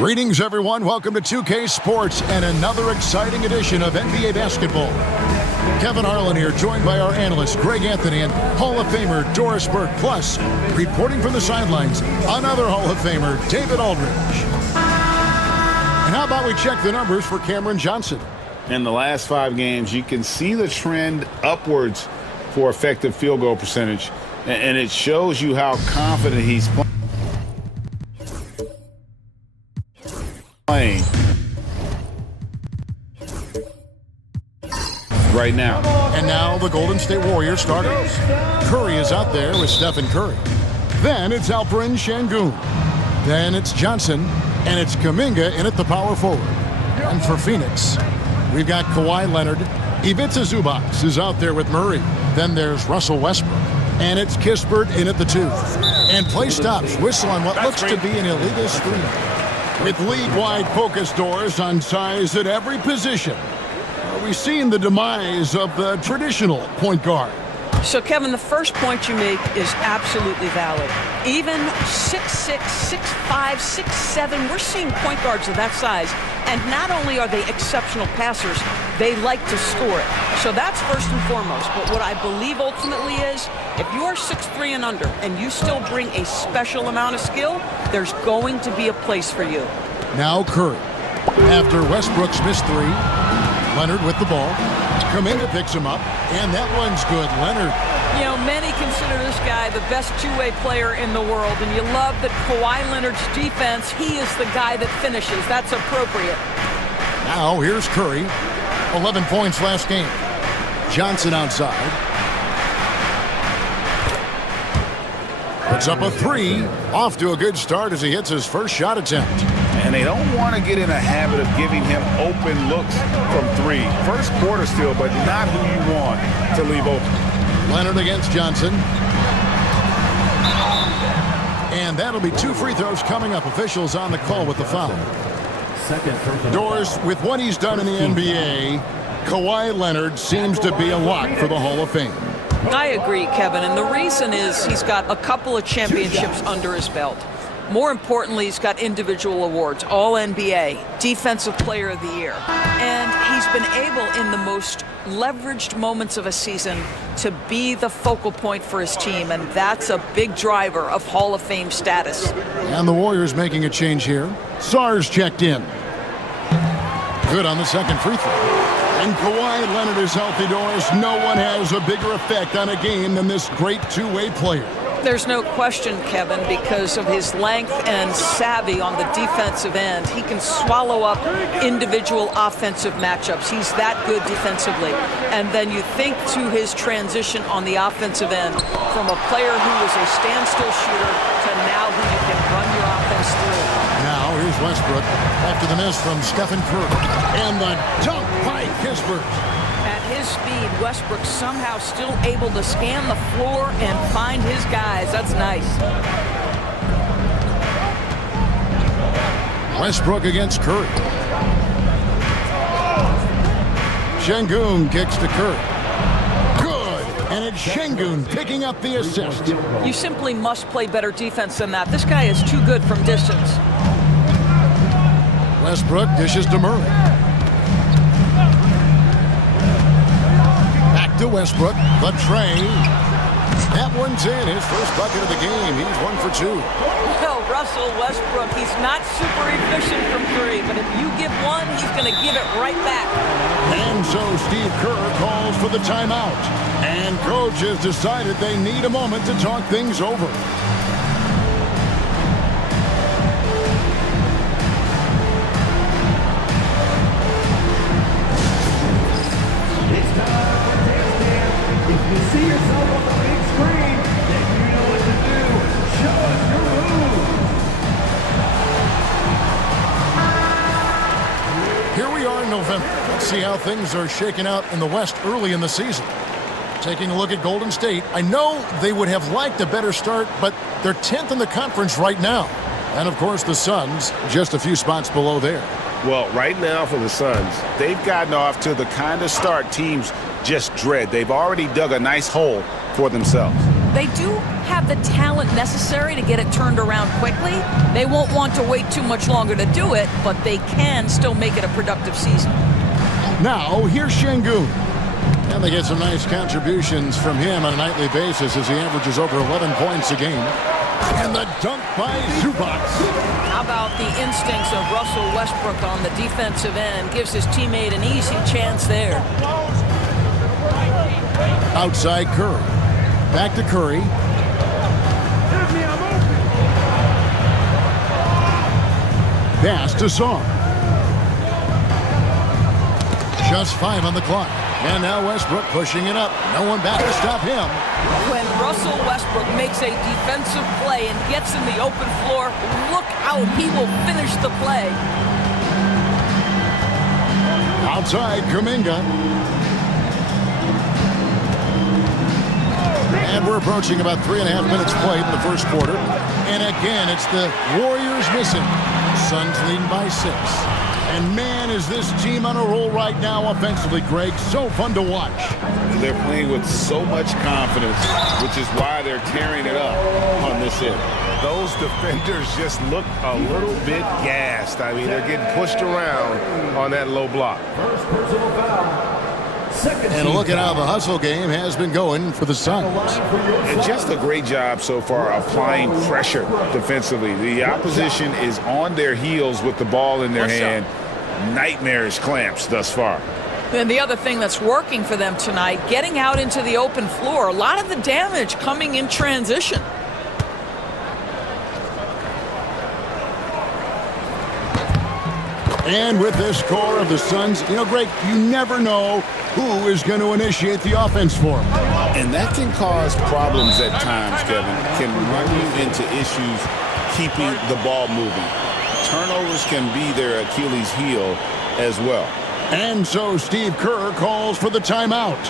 Greetings, everyone. Welcome to 2K Sports and another exciting edition of NBA basketball. Kevin Harlan here, joined by our analyst, Greg Anthony, and Hall of Famer Doris Burke. Plus, reporting from the sidelines, another Hall of Famer, David Aldridge. And how about we check the numbers for Cameron Johnson? In the last 5 games, you can see the trend upwards for effective field goal percentage. And it shows you how confident he's playing right now. And now the Golden State Warriors starters. Curry is out there with Stephen Curry. Then it's Alperen Şengün. Then it's Johnson. And it's Kuminga in at the power forward. And for Phoenix, we've got Kawhi Leonard. Ivica Zubac is out there with Murray. Then there's Russell Westbrook. And it's Kispert in at the 2. And play stops. Whistle on what looks to be an illegal screen. With league-wide focus, Doors, on size at every position. Are we seeing the demise of the traditional point guard? So, Kevin, the first point you make is absolutely valid. Even 6'6", 6'5", 6'7", we're seeing point guards of that size. And not only are they exceptional passers, they like to score it. So that's first and foremost. But what I believe ultimately is, if you are 6'3" and under, and you still bring a special amount of skill, there's going to be a place for you. Now Curry. After Westbrook's missed 3, Leonard with the ball. Kuminga picks him up, and that one's good. Leonard. You know, many consider this guy the best two-way player in the world, and you love that Kawhi Leonard's defense, he is the guy that finishes. That's appropriate. Now here's Curry. 11 points last game. Johnson outside. Puts up a 3. Off to a good start as he hits his first shot attempt. And they don't want to get in a habit of giving him open looks from 3. First quarter still, but not who you want to leave open. Leonard against Johnson. And that'll be 2 free throws coming up. Officials on the call with the foul. Doors, with what he's done in the NBA, Kawhi Leonard seems to be a lock for the Hall of Fame. I agree, Kevin, and the reason is he's got a couple of championships under his belt. More importantly, he's got individual awards, All-NBA, Defensive Player of the Year. And he's been able, in the most leveraged moments of a season, to be the focal point for his team, and that's a big driver of Hall of Fame status. And the Warriors making a change here. Sars checked in. Good on the second free throw. And Kawhi Leonard is healthy, Doris. No one has a bigger effect on a game than this great two-way player. There's no question, Kevin, because of his length and savvy on the defensive end. He can swallow up individual offensive matchups. He's that good defensively. And then you think to his transition on the offensive end from a player who was a standstill shooter to now who you can run your offense through. Now here's Westbrook after the miss from Stephen Curry. And the dunk by Kispert. At his speed, Westbrook somehow still able to scan the floor and find his guys. That's nice. Westbrook against Curry. Şengün kicks to Curry. Good. And it's Şengün picking up the assist. You simply must play better defense than that. This guy is too good from distance. Westbrook dishes to Murray. to Westbrook. The tray. That one's in. His first bucket of the game. He's 1 for 2. Well, Russell Westbrook, he's not super efficient from three, but if you give one, he's going to give it right back. And so Steve Kerr calls for the timeout. And coach has decided they need a moment to talk things over. It's time for Dance Dance. If you see yourself on the big screen, then you know what to do. Show us your move. Here we are in November. Let's see how things are shaking out in the West early in the season. Taking a look at Golden State, I know they would have liked a better start, but they're 10th in the conference right now. And, of course, the Suns just a few spots below there. Well, right now for the Suns, they've gotten off to the kind of start teams just dread. They've already dug a nice hole for themselves. They do have the talent necessary to get it turned around quickly. They won't want to wait too much longer to do it, but they can still make it a productive season. Now, here's Şengün. And they get some nice contributions from him on a nightly basis as he averages over 11 points a game. And the dunk by Zubac. How about the instincts of Russell Westbrook on the defensive end? Gives his teammate an easy chance there. Outside Curry. Back to Curry. Pass to Song. Just 5 on the clock. And now Westbrook pushing it up. No one back to stop him. When Russell Westbrook makes a defensive play and gets in the open floor, look out. He will finish the play. Outside Kuminga. And we're approaching about 3.5 minutes played in the first quarter. And again, it's the Warriors missing. Suns leading by 6. And man, is this team on a roll right now offensively, Greg. So fun to watch. They're playing with so much confidence, which is why they're tearing it up on this end. Those defenders just look a little bit gassed. I mean, they're getting pushed around on that low block. First personal foul. And a look at how the hustle game has been going for the Suns. And just a great job so far applying pressure defensively. The opposition is on their heels with the ball in their hand. Nightmarish clamps thus far. And the other thing that's working for them tonight, getting out into the open floor. A lot of the damage coming in transition. And with this core of the Suns, you know, Greg, you never know who is going to initiate the offense for them. And that can cause problems at times, Kevin. Can run you into issues keeping the ball moving. Turnovers can be their Achilles heel as well. And so Steve Kerr calls for the timeout.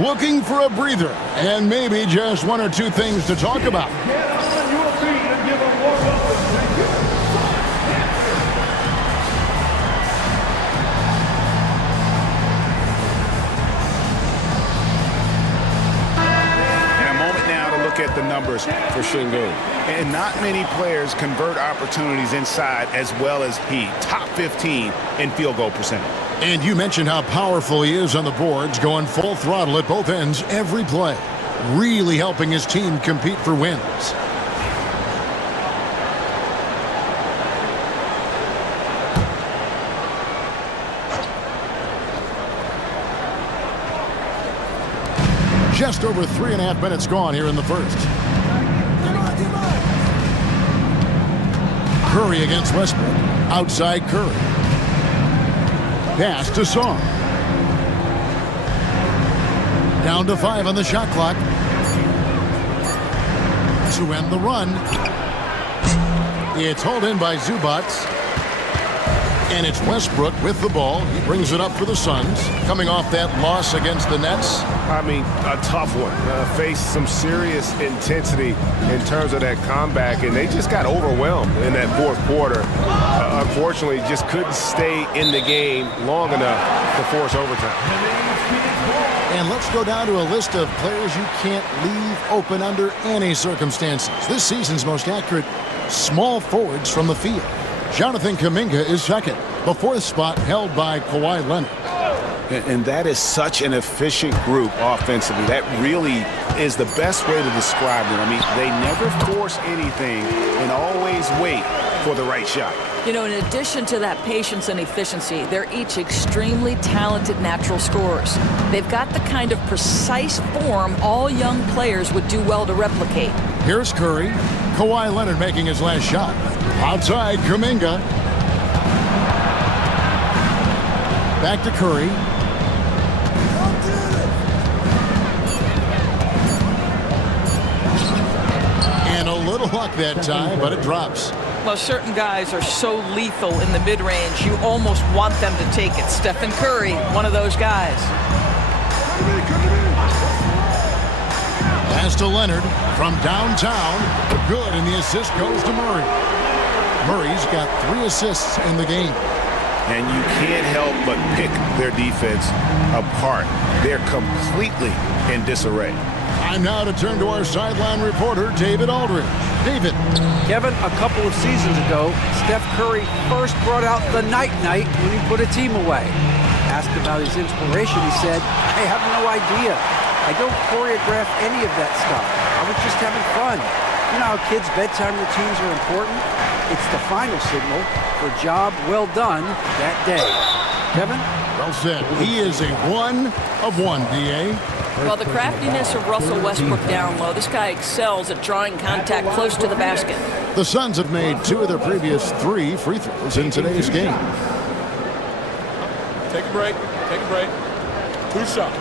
Looking for a breather and maybe just 1 or 2 things to talk about. Get on your feet and give a warm-up. At the numbers for Şengün. And not many players convert opportunities inside as well as he. Top 15 in field goal percentage. And you mentioned how powerful he is on the boards, going full throttle at both ends every play. Really helping his team compete for wins. Just over 3.5 minutes gone here in the first. Curry against Westbrook. Outside Curry. Pass to Song. Down to 5 on the shot clock. To end the run. It's hauled in by Zubac. And it's Westbrook with the ball. He brings it up for the Suns. Coming off that loss against the Nets. I mean, a tough one. Faced some serious intensity in terms of that comeback, and they just got overwhelmed in that fourth quarter. Unfortunately, just couldn't stay in the game long enough to force overtime. And let's go down to a list of players you can't leave open under any circumstances. This season's most accurate small forwards from the field. Jonathan Kuminga is second. The 4th spot held by Kawhi Leonard. And that is such an efficient group offensively. That really is the best way to describe them. I mean, they never force anything and always wait for the right shot. You know, in addition to that patience and efficiency, they're each extremely talented natural scorers. They've got the kind of precise form all young players would do well to replicate. Here's Curry. Kawhi Leonard making his last shot. Outside, Kuminga. Back to Curry. And a little luck that time, but it drops. Well, certain guys are so lethal in the mid-range, you almost want them to take it. Stephen Curry, one of those guys. Pass to Leonard from downtown. Good, and the assist goes to Murray. Murray's got 3 assists in the game. And you can't help but pick their defense apart. They're completely in disarray. Time now to turn to our sideline reporter, David Aldridge. David. Kevin, a couple of seasons ago, Steph Curry first brought out the night-night when he put a team away. Asked about his inspiration, he said, "I have no idea. I don't choreograph any of that stuff. I was just having fun." You know how kids' bedtime routines are important? It's the final signal for a job well done that day. Kevin? Well said. He is a 1 of 1, D.A. Well, the craftiness of Russell Westbrook down low. This guy excels at drawing contact close to the basket. The Suns have made 2 of their previous 3 free throws in today's game. Take a break. Take a break. 2 shots.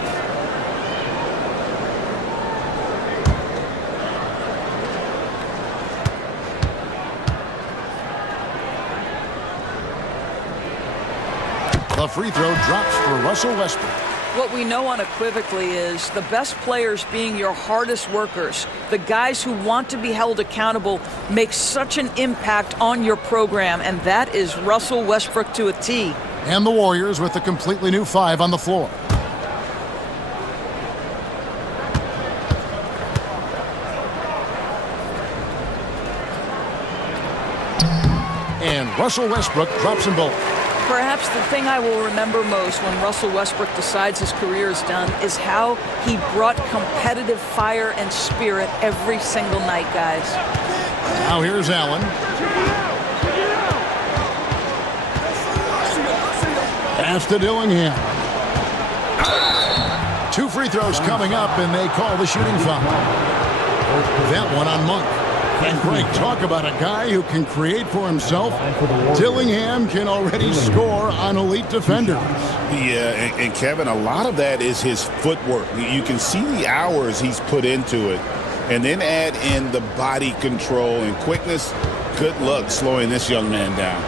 The free throw drops for Russell Westbrook. What we know unequivocally is the best players being your hardest workers, the guys who want to be held accountable, make such an impact on your program, and that is Russell Westbrook to a T. And the Warriors with a completely new 5 on the floor. And Russell Westbrook drops them both. Perhaps the thing I will remember most when Russell Westbrook decides his career is done is how he brought competitive fire and spirit every single night, guys. Now here's Allen. Pass to Dillingham. 2 free throws coming up, and they call the shooting foul. That one on Monk. And Greg, talk about a guy who can create for himself. Dillingham can already score on elite defenders. Yeah, and Kevin, a lot of that is his footwork. You can see the hours he's put into it. And then add in the body control and quickness. Good luck slowing this young man down.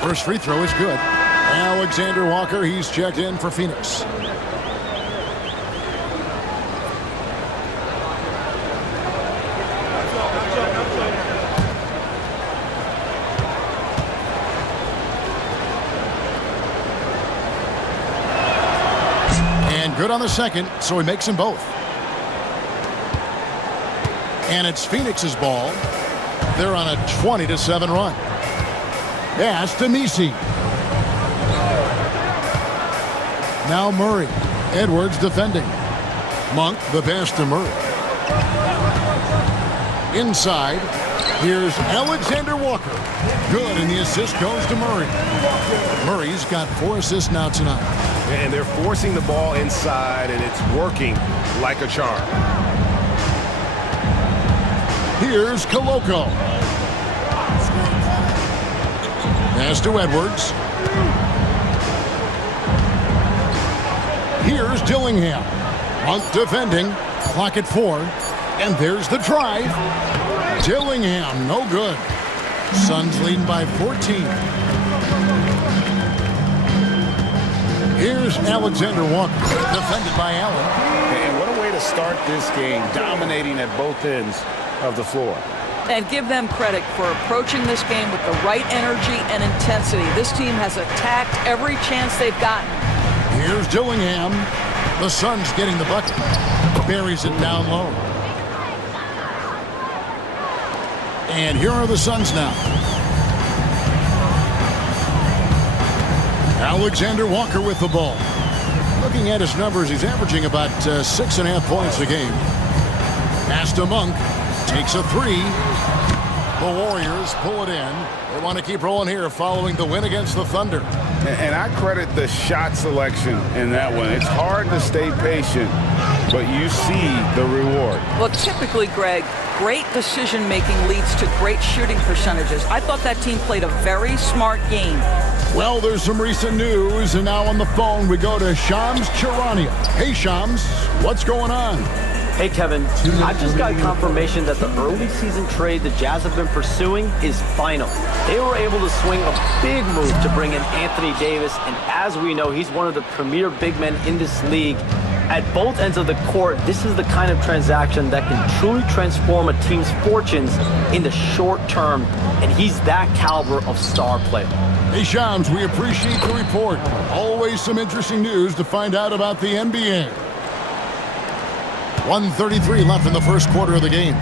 First free throw is good. Alexander Walker, he's checked in for Phoenix. Good on the second, so he makes them both. And it's Phoenix's ball. They're on a 20-7 run. Pass to Nisi. Now Murray. Edwards defending. Monk, the pass to Murray. Inside, here's Alexander Walker. Good, and the assist goes to Murray. Murray's got 4 assists now tonight. And they're forcing the ball inside, and it's working like a charm. Here's Koloko. Pass to Edwards. Here's Dillingham. Monk defending. Clock at 4. And there's the drive. Dillingham, no good. Suns leading by 14. Here's Alexander Walker, defended by Allen. And what a way to start this game, dominating at both ends of the floor. And give them credit for approaching this game with the right energy and intensity. This team has attacked every chance they've gotten. Here's Dillingham. The Suns getting the bucket. Buries it down low. And here are the Suns now. Alexander Walker with the ball. Looking at his numbers, he's averaging about 6.5 points a game. Pass to Monk. Takes a three. The Warriors pull it in. They want to keep rolling here following the win against the Thunder. And I credit the shot selection in that one. It's hard to stay patient, but you see the reward. Well, typically, Greg, great decision-making leads to great shooting percentages. I thought that team played a very smart game. Well, there's some recent news, and now on the phone we go to Shams Charania. Hey, Shams, what's going on? Hey, Kevin. I've just got confirmation that the early season trade the Jazz have been pursuing is final. They were able to swing a big move to bring in Anthony Davis, and as we know, he's one of the premier big men in this league. At both ends of the court, this is the kind of transaction that can truly transform a team's fortunes in the short term, and he's that caliber of star player. Hey, Shams, we appreciate the report. Always some interesting news to find out about the NBA. 1:33 left in the first quarter of the game.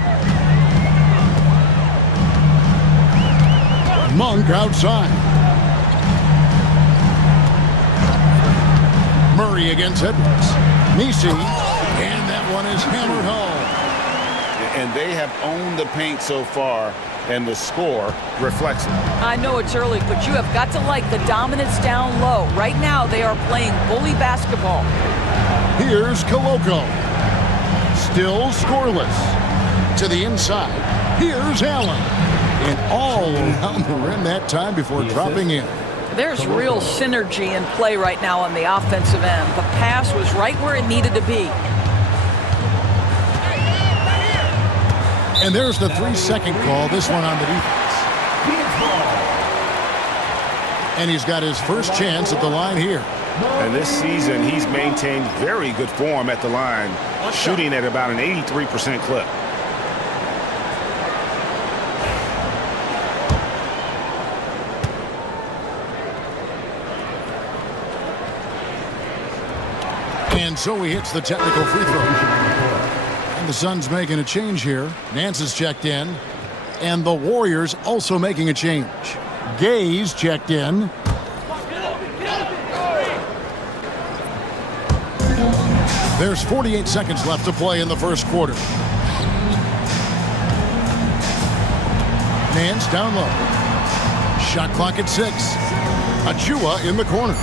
Monk outside. Murray against Edwards. Nisi, and that one is hammered home. And they have owned the paint so far, and the score reflects it. I know it's early, but you have got to like the dominance down low. Right now, they are playing bully basketball. Here's Koloko. Still scoreless. To the inside. Here's Allen. And all around the rim that time before dropping in. There's real synergy in play right now on the offensive end. The pass was right where it needed to be. And there's the 3-second call, this one on the defense. And he's got his first chance at the line here. And this season, he's maintained very good form at the line, shooting at about an 83% clip. And so he hits the technical free throw. And the Suns making a change here. Nance is checked in. And the Warriors also making a change. Gay's checked in. There's 48 seconds left to play in the first quarter. Nance down low. Shot clock at 6. Achua in the corner.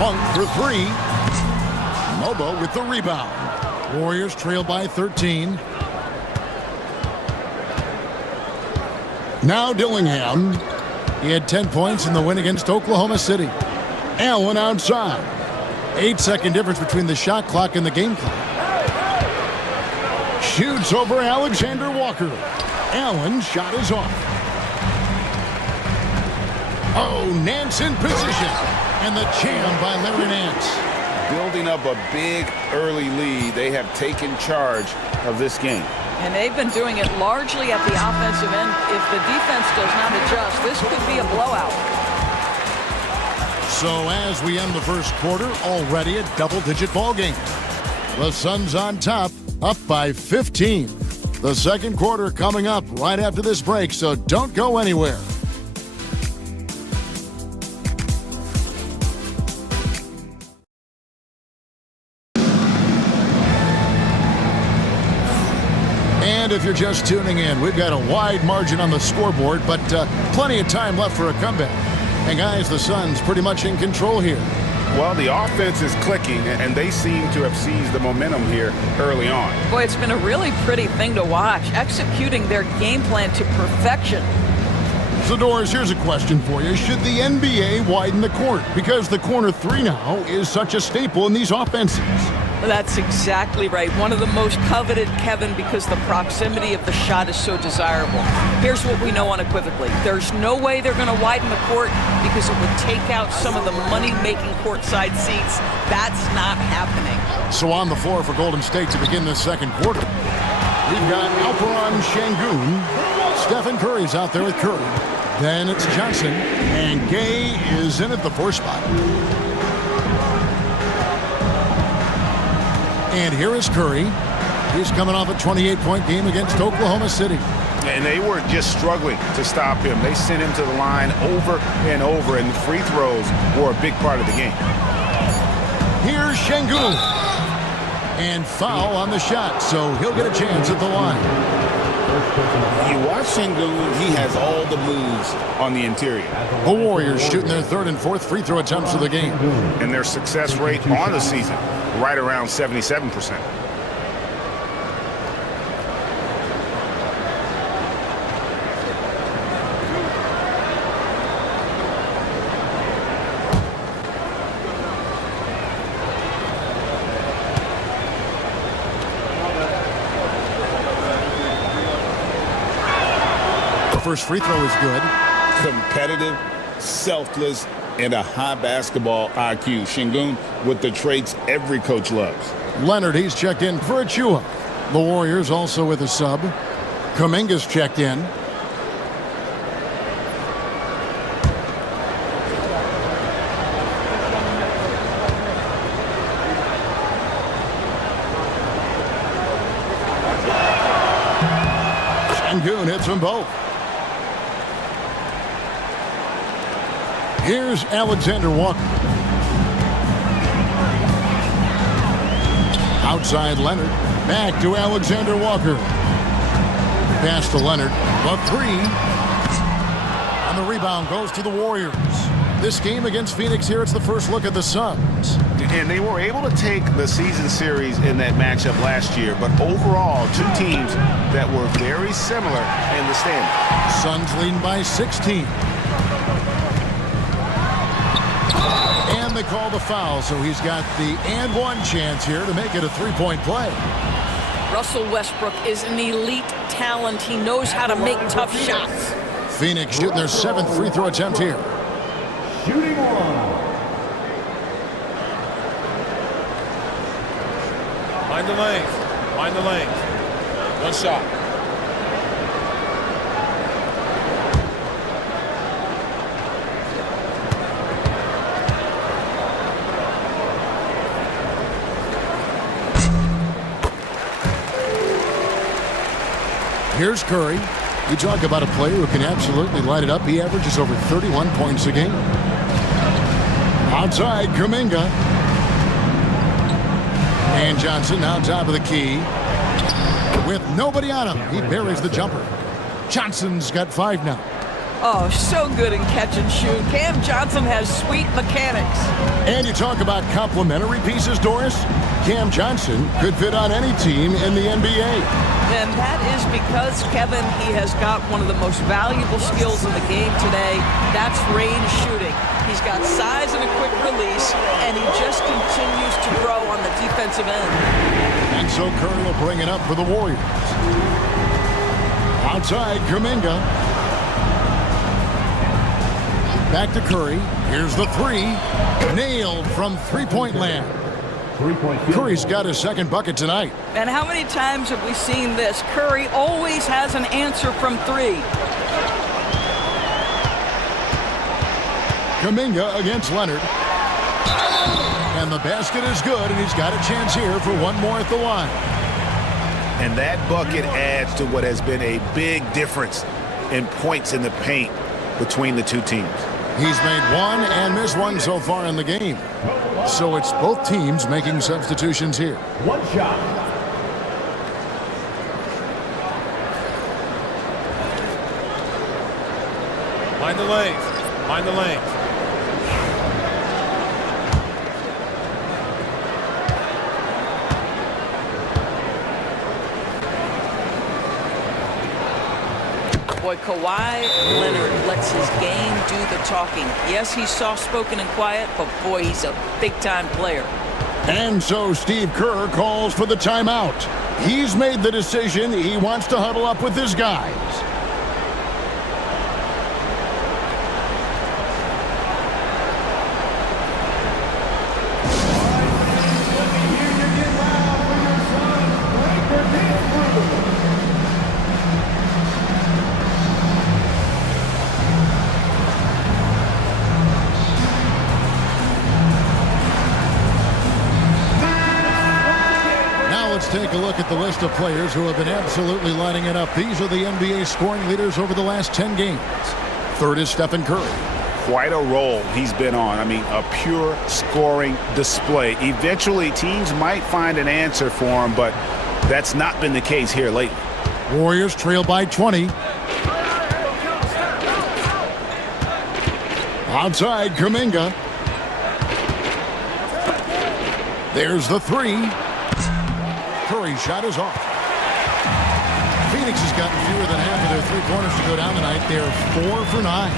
Monk for 3. Mobo with the rebound. Warriors trail by 13. Now Dillingham. He had 10 points in the win against Oklahoma City. Allen outside. 8-second difference between the shot clock and the game clock. Shoots over Alexander Walker. Allen's shot is off. Oh, Nance in position. And the jam by Larry Nance. Building up a big early lead, they have taken charge of this game. And they've been doing it largely at the offensive end. If the defense does not adjust, this could be a blowout. So as we end the first quarter, already a double-digit ball game. The Suns on top, up by 15. The second quarter coming up right after this break, so don't go anywhere. And if you're just tuning in, we've got a wide margin on the scoreboard, but plenty of time left for a comeback. And guys, the Suns pretty much in control here. Well, the offense is clicking, and they seem to have seized the momentum here early on. Boy, it's been a really pretty thing to watch, executing their game plan to perfection. So, Doris, here's a question for you. Should the NBA widen the court? Because the corner 3 now is such a staple in these offenses. That's exactly right. One of the most coveted, Kevin, because the proximity of the shot is so desirable. Here's what we know unequivocally. There's no way they're going to widen the court because it would take out some of the money-making courtside seats. That's not happening. So on the floor for Golden State to begin this second quarter, we've got Alperen Şengün. Stephen Curry's out there with Curry. Then it's Johnson. And Gay is in at the 4 spot. And here is Curry. He's coming off a 28-point game against Oklahoma City. And they were just struggling to stop him. They sent him to the line over and over, and the free throws were a big part of the game. Here's Şengün. And foul on the shot, so he'll get a chance at the line. You watch Şengün, he has all the moves on the interior. The Warriors shooting their third and fourth free throw attempts of the game. And their success rate on the season, right around 77%. First free throw is good. Competitive, selfless, and a high basketball IQ. Şengün with the traits every coach loves. Leonard, he's checked in for Achua. The Warriors also with a sub. Kuminga's checked in. Şengün hits them both. Here's Alexander Walker. Outside Leonard. Back to Alexander Walker. Pass to Leonard. The three. And the rebound goes to the Warriors. This game against Phoenix here, it's the first look at the Suns. And they were able to take the season series in that matchup last year, but overall, two teams that were very similar in the standings. Suns leading by 16. And they call the foul, so he's got the and one chance here to make it a three-point play. Russell Westbrook is an elite talent. He knows how to make tough shots. Phoenix shooting their seventh free throw attempt here. Shooting one. Mind the lanes. Mind the lanes. One shot. Here's Curry. You talk about a player who can absolutely light it up. He averages over 31 points a game. Outside, Kuminga. And Johnson now top of the key. With nobody on him, he buries the jumper. Johnson's got 5 now. Oh, so good in catch and shoot. Cam Johnson has sweet mechanics. And you talk about complementary pieces, Doris. Cam Johnson could fit on any team in the NBA. And that is because, Kevin, he has got one of the most valuable skills in the game today. That's range shooting. He's got size and a quick release, and he just continues to grow on the defensive end. And so Curry will bring it up for the Warriors. Outside, Kuminga. Back to Curry. Here's the three. Nailed from three-point land. Curry's got his second bucket tonight. And how many times have we seen this? Curry always has an answer from three. Kuminga against Leonard. And the basket is good, and he's got a chance here for one more at the line. And that bucket adds to what has been a big difference in points in the paint between the two teams. He's made one and missed one so far in the game. So it's both teams making substitutions here. One shot. Mind the lanes. Mind the lanes. Boy, Kawhi Leonard lets his game do the talking. Yes, he's soft-spoken and quiet, but boy, he's a big-time player. And so Steve Kerr calls for the timeout. He's made the decision. He wants to huddle up with his guys. Let's take a look at the list of players who have been absolutely lighting it up. These are the NBA scoring leaders over the last 10 games. Third is Stephen Curry. Quite a role he's been on. I mean, a pure scoring display. Eventually, teams might find an answer for him, but that's not been the case here lately. Warriors trail by 20. Outside, Kuminga. There's the three. Curry's shot is off. Phoenix has gotten fewer than half of their three-pointers to go down tonight. They're 4 for 9.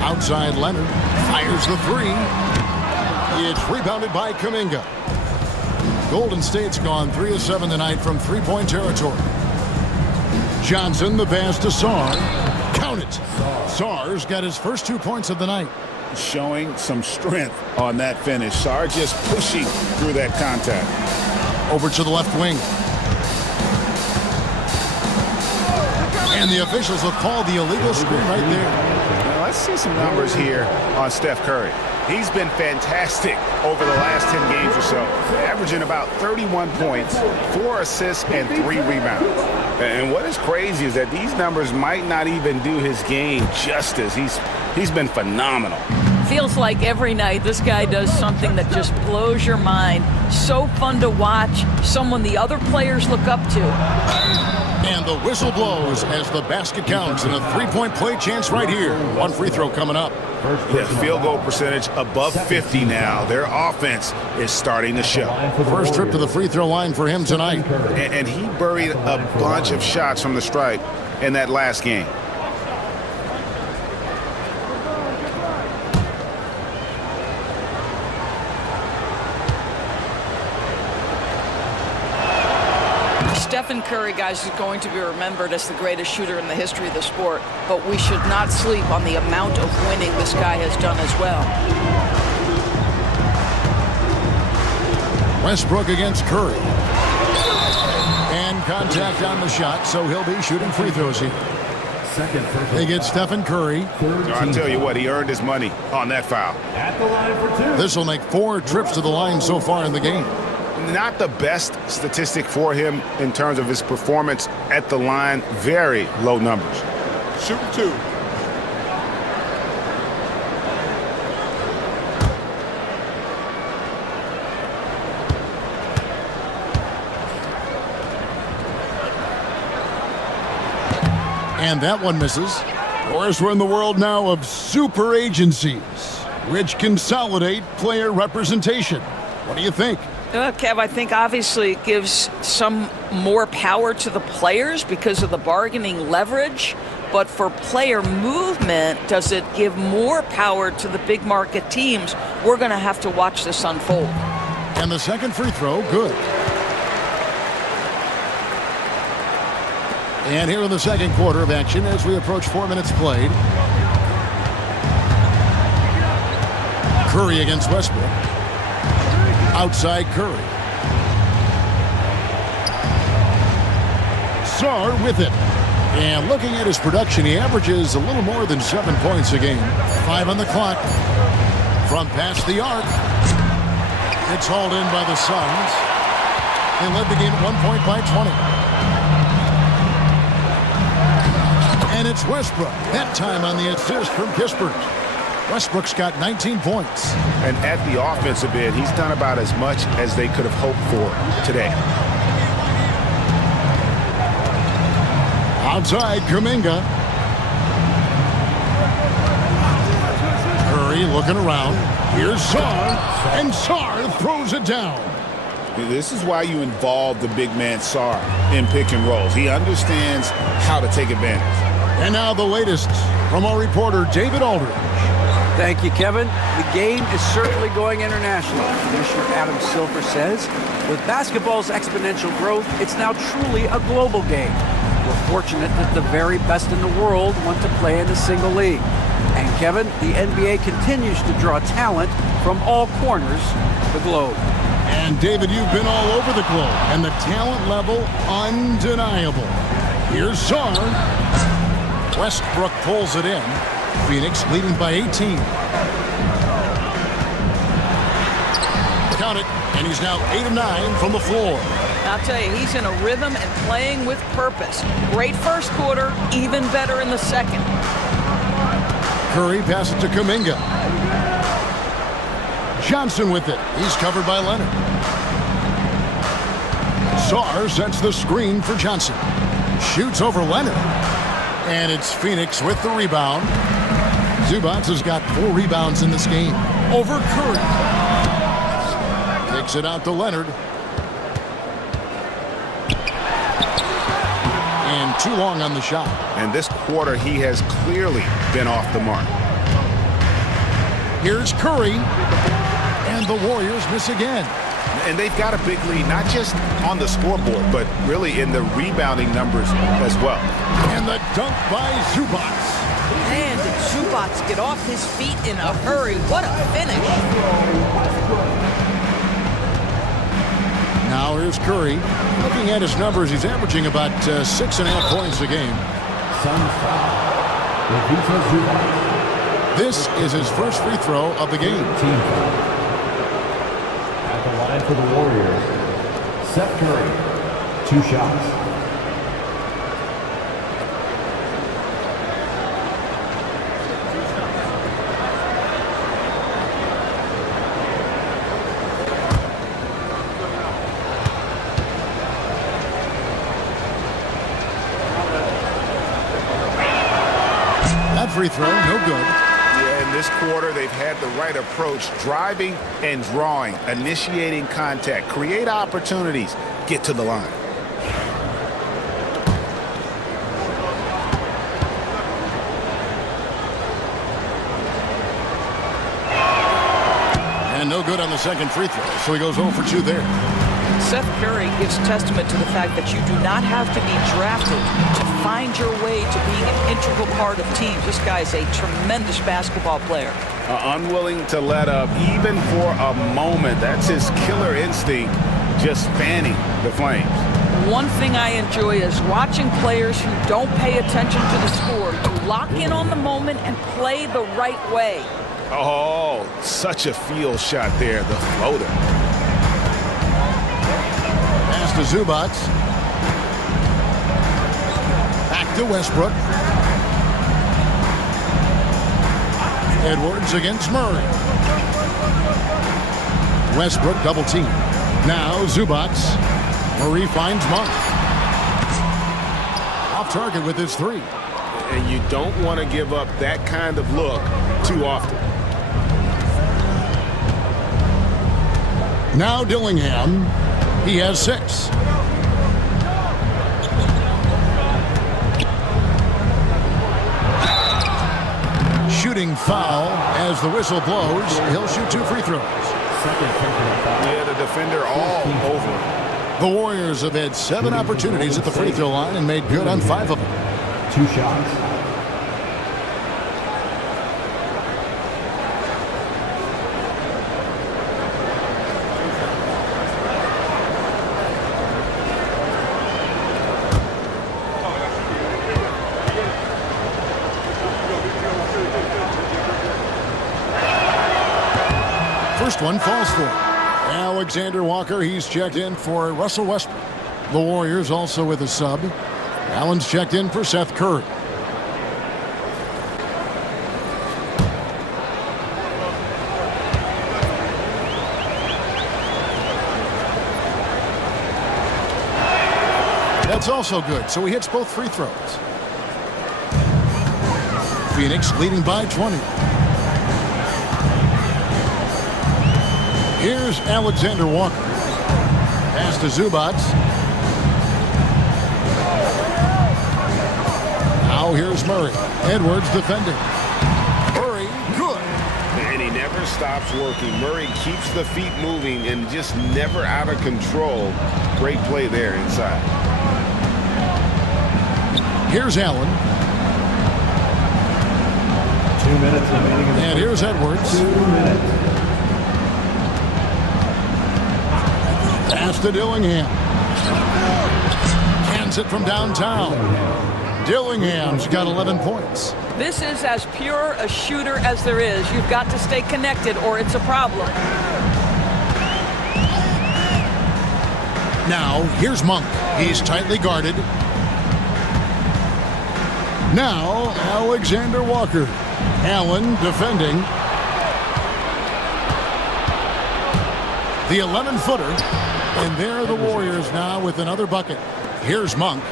Outside, Leonard fires the three. It's rebounded by Kuminga. Golden State's gone 3 of 7 tonight from three-point territory. Johnson, the pass to Sarr. Count it. Sarr's got his first 2 points of the night. Showing some strength on that finish. Sarr just pushing through that contact. Over to the left wing. And the officials will call the illegal screen right there. Now let's see some numbers here on Steph Curry. He's been fantastic over the last 10 games or so, averaging about 31 points, 4 assists, and 3 rebounds. And what is crazy is that these numbers might not even do his game justice. He's been phenomenal. Feels like every night this guy does something that just blows your mind. So fun to watch, someone the other players look up to. And the whistle blows as the basket counts and a three-point play chance right here. One free throw coming up. Yeah, field goal percentage above 50 now. Their offense is starting to show. First trip to the free throw line for him tonight. And he buried a bunch of shots from the stripe in that last game. Stephen Curry, guys, is going to be remembered as the greatest shooter in the history of the sport, but we should not sleep on the amount of winning this guy has done as well. Westbrook against Curry. And contact on the shot, so he'll be shooting free throws here. They get Stephen Curry. I'll tell you what, he earned his money on that foul. At the line for 2. This will make 4 trips to the line so far in the game. Not the best statistic for him in terms of his performance at the line. Very low numbers. Shooting 2. And that one misses. Of course, we're in the world now of super agencies, which consolidate player representation. What do you think? Kev, I think obviously it gives some more power to the players because of the bargaining leverage. But for player movement, does it give more power to the big market teams? We're going to have to watch this unfold. And the second free throw, good. And here in the second quarter of action as we approach 4 minutes played. Curry against Westbrook. Outside Curry. Sarr with it. And looking at his production, he averages a little more than 7 points a game. 5 on the clock. From past the arc. It's hauled in by the Suns. They led the game at 1 point by 20. And it's Westbrook. That time on the assist from Kispert. Westbrook's got 19 points. And at the offensive end, he's done about as much as they could have hoped for today. Outside, Kuminga. Curry looking around. Here's Sarr. And Sarr throws it down. This is why you involve the big man Sarr in pick and rolls. He understands how to take advantage. And now the latest from our reporter, David Aldridge. Thank you, Kevin. The game is certainly going international. Commissioner Adam Silver says, with basketball's exponential growth, it's now truly a global game. We're fortunate that the very best in the world want to play in a single league. And Kevin, the NBA continues to draw talent from all corners of the globe. And David, you've been all over the globe, and the talent level undeniable. Here's Sarr. Westbrook pulls it in. Phoenix leading by 18. count it, and he's now 8 of 9 from the floor. I'll tell you, he's in a rhythm and playing with purpose. Great first quarter, even better in the second. Curry passes to Kuminga. Johnson with it. He's covered by Leonard. Sarr sets the screen for Johnson. Shoots over Leonard. And it's Phoenix with the rebound. Zubac has got 4 rebounds in this game. Over Curry. Takes it out to Leonard. And too long on the shot. And this quarter, he has clearly been off the mark. Here's Curry. And the Warriors miss again. And they've got a big lead, not just on the scoreboard, but really in the rebounding numbers as well. And the dunk by Zubac. Man, did Zubac get off his feet in a hurry. What a finish. Now here's Curry. Looking at his numbers, he's averaging about 6.5 points a game. This is his first free throw of the game. At the line for the Warriors, Seth Curry, 2 shots. That free throw, no good. Yeah, in this quarter, they've had the right approach, driving and drawing, initiating contact, create opportunities, get to the line. And no good on the second free throw, so he goes 0 for 2 there. Seth Curry gives testament to the fact that you do not have to be drafted to find your way to being an integral part of teams. This guy is a tremendous basketball player. Unwilling to let up even for a moment. That's his killer instinct, just fanning the flames. One thing I enjoy is watching players who don't pay attention to the score. You lock in on the moment and play the right way. Oh, such a field shot there, the floater. Pass to Zubac. Back to Westbrook. Edwards against Murray. Westbrook double team. Now Zubac. Murray finds Monk. Off target with his 3. And you don't want to give up that kind of look too often. Now Dillingham. He has 6. Shooting foul as the whistle blows. He'll shoot 2 free throws. Yeah, the defender all over him. The Warriors have had 7 opportunities at the free throw line and made good on 5 of them. 2 shots. First one falls for him. Alexander Walker, he's checked in for Russell Westbrook. The Warriors also with a sub. Allen's checked in for Seth Curry. That's also good, so he hits both free throws. Phoenix leading by 20. Here's Alexander Walker. Pass to Zubac. Now here's Murray. Edwards defending. Murray, good. And he never stops working. Murray keeps the feet moving and just never out of control. Great play there inside. Here's Allen. 2 minutes remaining. And here's Edwards. 2 minutes. Pass to Dillingham. Hands it from downtown. Dillingham's got 11 points. This is as pure a shooter as there is. You've got to stay connected or it's a problem. Now, here's Monk. He's tightly guarded. Now, Alexander Walker. Allen defending. The 11-footer. And there are the Warriors now with another bucket. Here's Monk.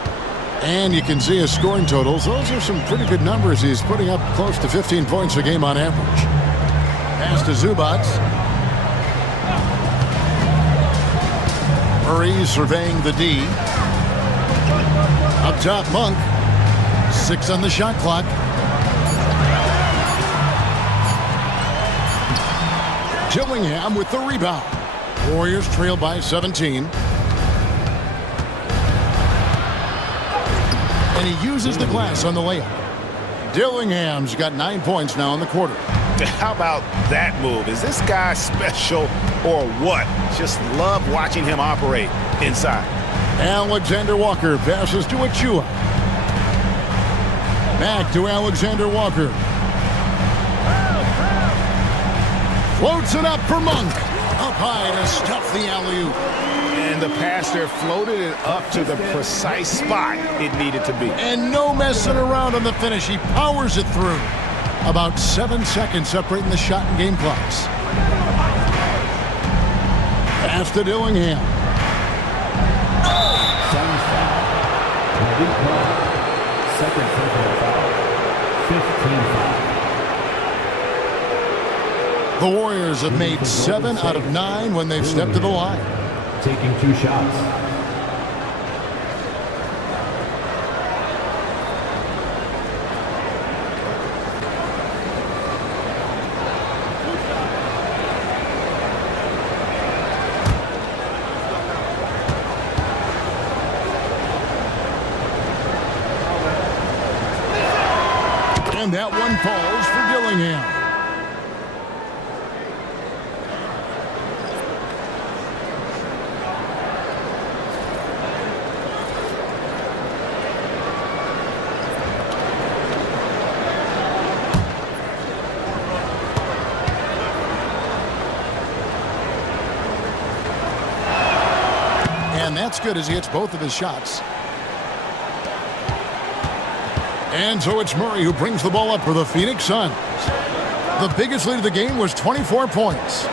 And you can see his scoring totals. Those are some pretty good numbers. He's putting up close to 15 points a game on average. Pass to Zubats. Murray surveying the D. Up top, Monk. 6 on the shot clock. Dillingham with the rebound. Warriors trail by 17. And he uses the glass on the layup. Dillingham's got 9 points now in the quarter. How about that move? Is this guy special or what? Just love watching him operate inside. Alexander Walker passes to Achua. Back to Alexander Walker. Floats it up for Monk. Up high to stuff the alley-oop. And the pass there floated it up to the precise spot it needed to be. And no messing around on the finish. He powers it through. About 7 seconds separating the shot and game clocks. Pass to Dillingham. Second personal foul. 15 foul. The Warriors have made 7 out of 9 when they've stepped to the line. Taking 2 shots. And that one falls for Dillingham. And that's good as he hits both of his shots. And so it's Murray who brings the ball up for the Phoenix Suns. The biggest lead of the game was 24 points.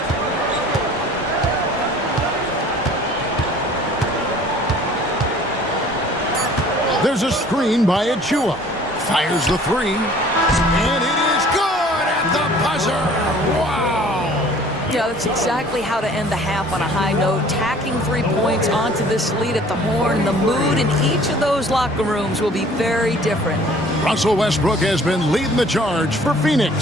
There's a screen by Achua. Fires the 3. And it is good at the buzzer. Wow! Yeah, that's exactly how to end the half on a high note. Tacking 3 points onto this lead at the horn. The mood in each of those locker rooms will be very different. Russell Westbrook has been leading the charge for Phoenix.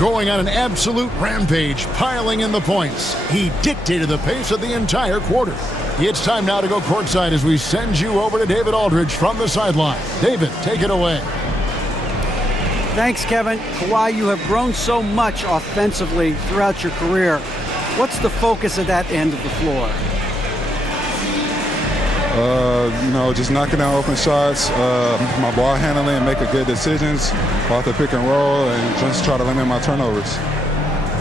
Going on an absolute rampage, piling in the points. He dictated the pace of the entire quarter. It's time now to go courtside as we send you over to David Aldridge from the sideline. David, take it away. Thanks, Kevin. Kawhi, you have grown so much offensively throughout your career. What's the focus of that end of the floor? Just knocking down open shots, my ball handling, making good decisions off the pick and roll, and just try to limit my turnovers.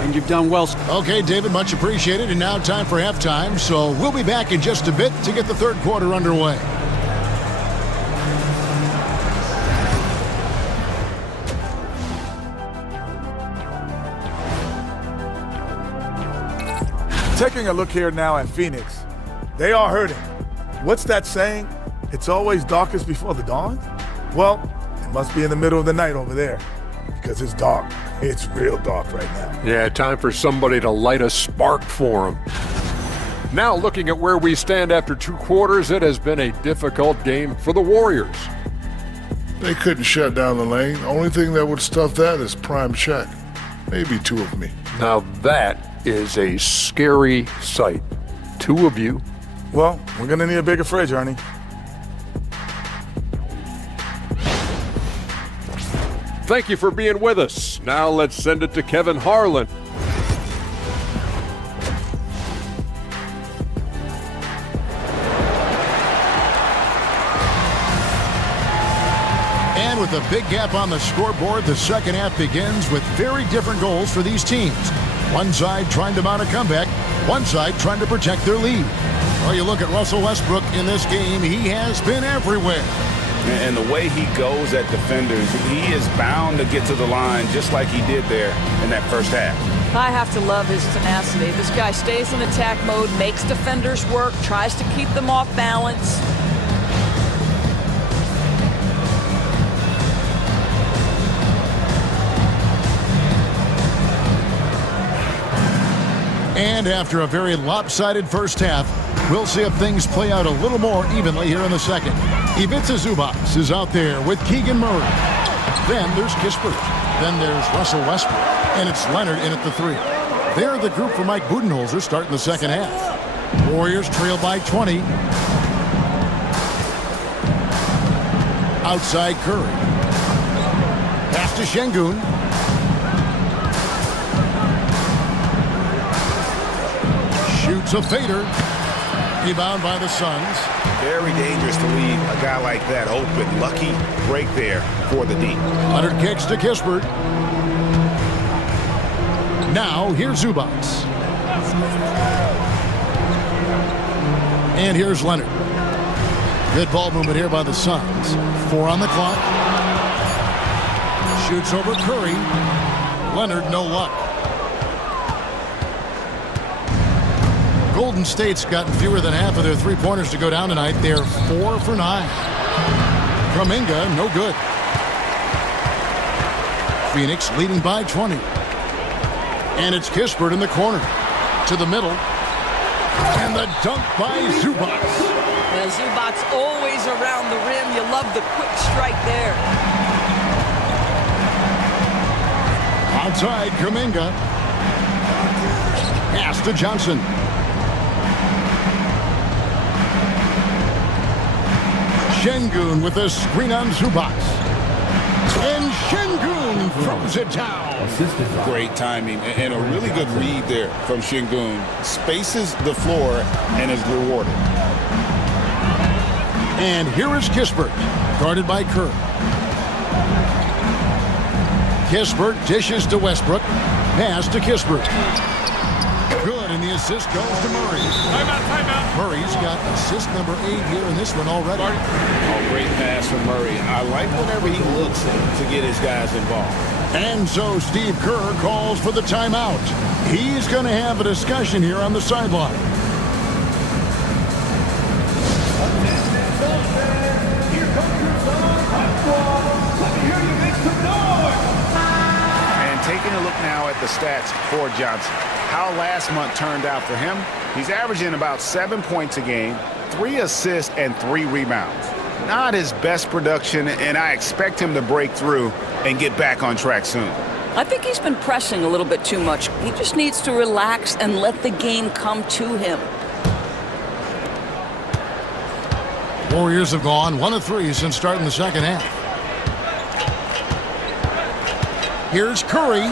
And you've done well. Okay, David, much appreciated. And now time for halftime. So we'll be back in just a bit to get the third quarter underway. Taking a look here now at Phoenix. They are hurting. What's that saying? It's always darkest before the dawn? Well, it must be in the middle of the night over there because it's dark. It's real dark right now. Yeah, time for somebody to light a spark for them. Now looking at where we stand after 2 quarters, it has been a difficult game for the Warriors. They couldn't shut down the lane. Only thing that would stuff that is prime check. Maybe 2 of me. Now that is a scary sight. 2 of you. Well, we're going to need a bigger fridge, Ernie. Thank you for being with us. Now let's send it to Kevin Harlan. And with a big gap on the scoreboard, the second half begins with very different goals for these teams. One side trying to mount a comeback, one side trying to protect their lead. Well, you look at Russell Westbrook in this game, he has been everywhere. And the way he goes at defenders, he is bound to get to the line just like he did there in that first half. I have to love his tenacity. This guy stays in attack mode, makes defenders work, tries to keep them off balance. And after a very lopsided first half, we'll see if things play out a little more evenly here in the second. Ivica Zubac is out there with Keegan Murray. Then there's Kispert. Then there's Russell Westbrook. And it's Leonard in at the 3. They're the group for Mike Budenholzer starting the second half. Warriors trail by 20. Outside Curry. Pass to Şengün. Shoots a fader. Rebound by the Suns. Very dangerous to leave a guy like that open. Lucky break there for the D. Leonard kicks to Kispert. Now here's Zubac. And here's Leonard. Good ball movement here by the Suns. 4 on the clock. Shoots over Curry. Leonard, no luck. Golden State's gotten fewer than half of their three-pointers to go down tonight. They're 4 for 9. Kuminga, no good. Phoenix leading by 20. And it's Kispert in the corner. To the middle. And the dunk by Zubac. Well, Zubac's always around the rim. You love the quick strike there. Outside, Kuminga. Pass to Johnson. Şengün with a screen on Zubac. And Şengün throws it down. Great timing and a really good read there from Şengün. Spaces the floor and is rewarded. And here is Kispert, guarded by Kerr. Kispert dishes to Westbrook. Pass to Kispert. Good, and the assist goes to Murray. Timeout. Murray's got assist number 8 here in this one already. Oh, great pass from Murray. I like whenever he looks to get his guys involved. And so Steve Kerr calls for the timeout. He's going to have a discussion here on the sideline. Here comes your son, let me hear you make some noise. And taking a look now at the stats for Johnson. How last month turned out for him. He's averaging about 7 points a game, 3 assists, and 3 rebounds. Not his best production, and I expect him to break through and get back on track soon. I think he's been pressing a little bit too much. He just needs to relax and let the game come to him. Warriors have gone 1 of 3 since starting the second half. Here's Curry.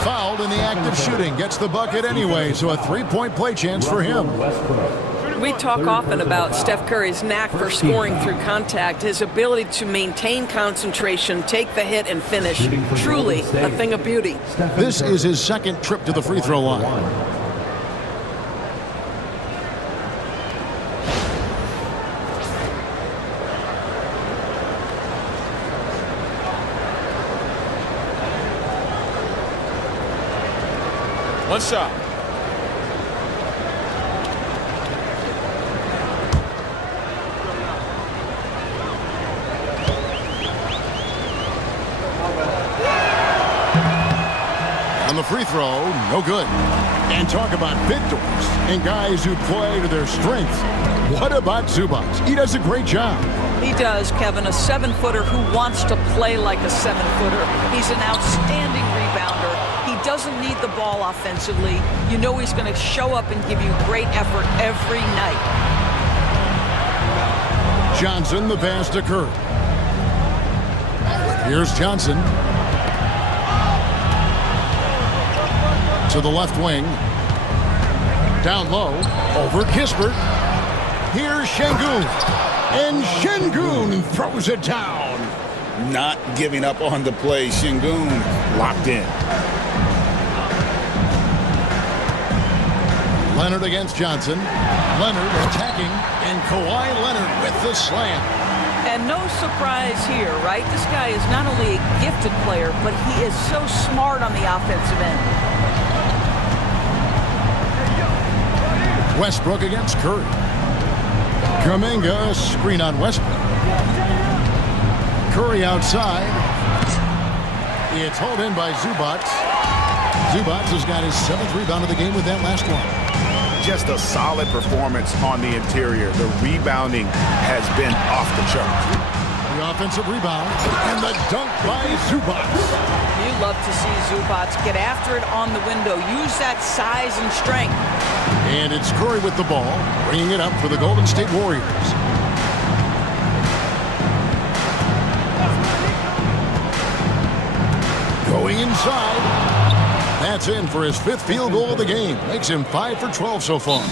Fouled in the act of shooting. Gets the bucket anyway, so a 3-point play chance for him. We talk often about Steph Curry's knack for scoring through contact, his ability to maintain concentration, take the hit, and finish. Truly a thing of beauty. This is his second trip to the free throw line. One shot. On the free throw, no good. And talk about victors and guys who play to their strengths. What about Zubac? He does a great job. He does, Kevin, a 7-footer who wants to play like a 7-footer. He's an outstanding rebounder. He doesn't need the ball offensively. You know he's going to show up and give you great effort every night. Johnson, the pass to Kerr. Here's Johnson. To the left wing. Down low. Over Kispert. Here's Şengün. And Şengün throws it down. Not giving up on the play. Şengün locked in. Leonard against Johnson. Leonard attacking, and Kawhi Leonard with the slam. And no surprise here, right? This guy is not only a gifted player, but he is so smart on the offensive end. Westbrook against Curry. Kuminga, screen on Westbrook. Curry outside. It's hauled in by Zubac. Zubac has got his 7th rebound of the game with that last one. Just a solid performance on the interior. The rebounding has been off the charts. The offensive rebound and the dunk by Zubac. You love to see Zubac get after it on the window. Use that size and strength. And it's Curry with the ball, bringing it up for the Golden State Warriors. Going inside. That's in for his 5th field goal of the game. Makes him 5 for 12 so far.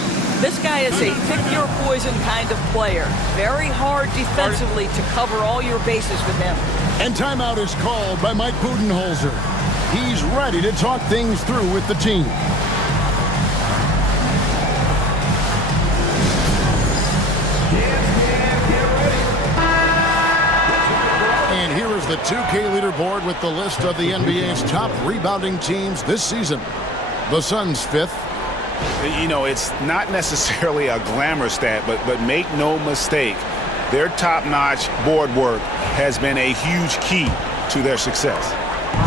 This guy is a pick-your-poison kind of player. Very hard defensively to cover all your bases with him. And timeout is called by Mike Budenholzer. He's ready to talk things through with the team. And here is the 2K leaderboard with the list of the NBA's top rebounding teams this season. The Suns 5th. You know, it's not necessarily a glamour stat, but make no mistake, their top-notch board work has been a huge key to their success.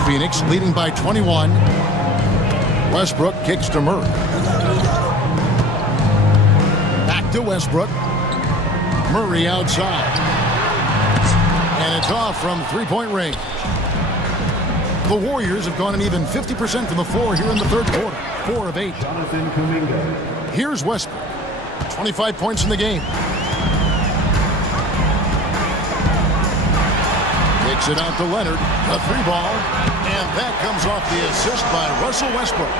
Phoenix leading by 21. Westbrook kicks to Murray. Back to Westbrook. Murray outside. And it's off from three-point range. The Warriors have gone an even 50% from the floor here in the third quarter. 4 of 8. Here's Westbrook. 25 points in the game. Kicks it out to Leonard. A 3-ball. And that comes off the assist by Russell Westbrook.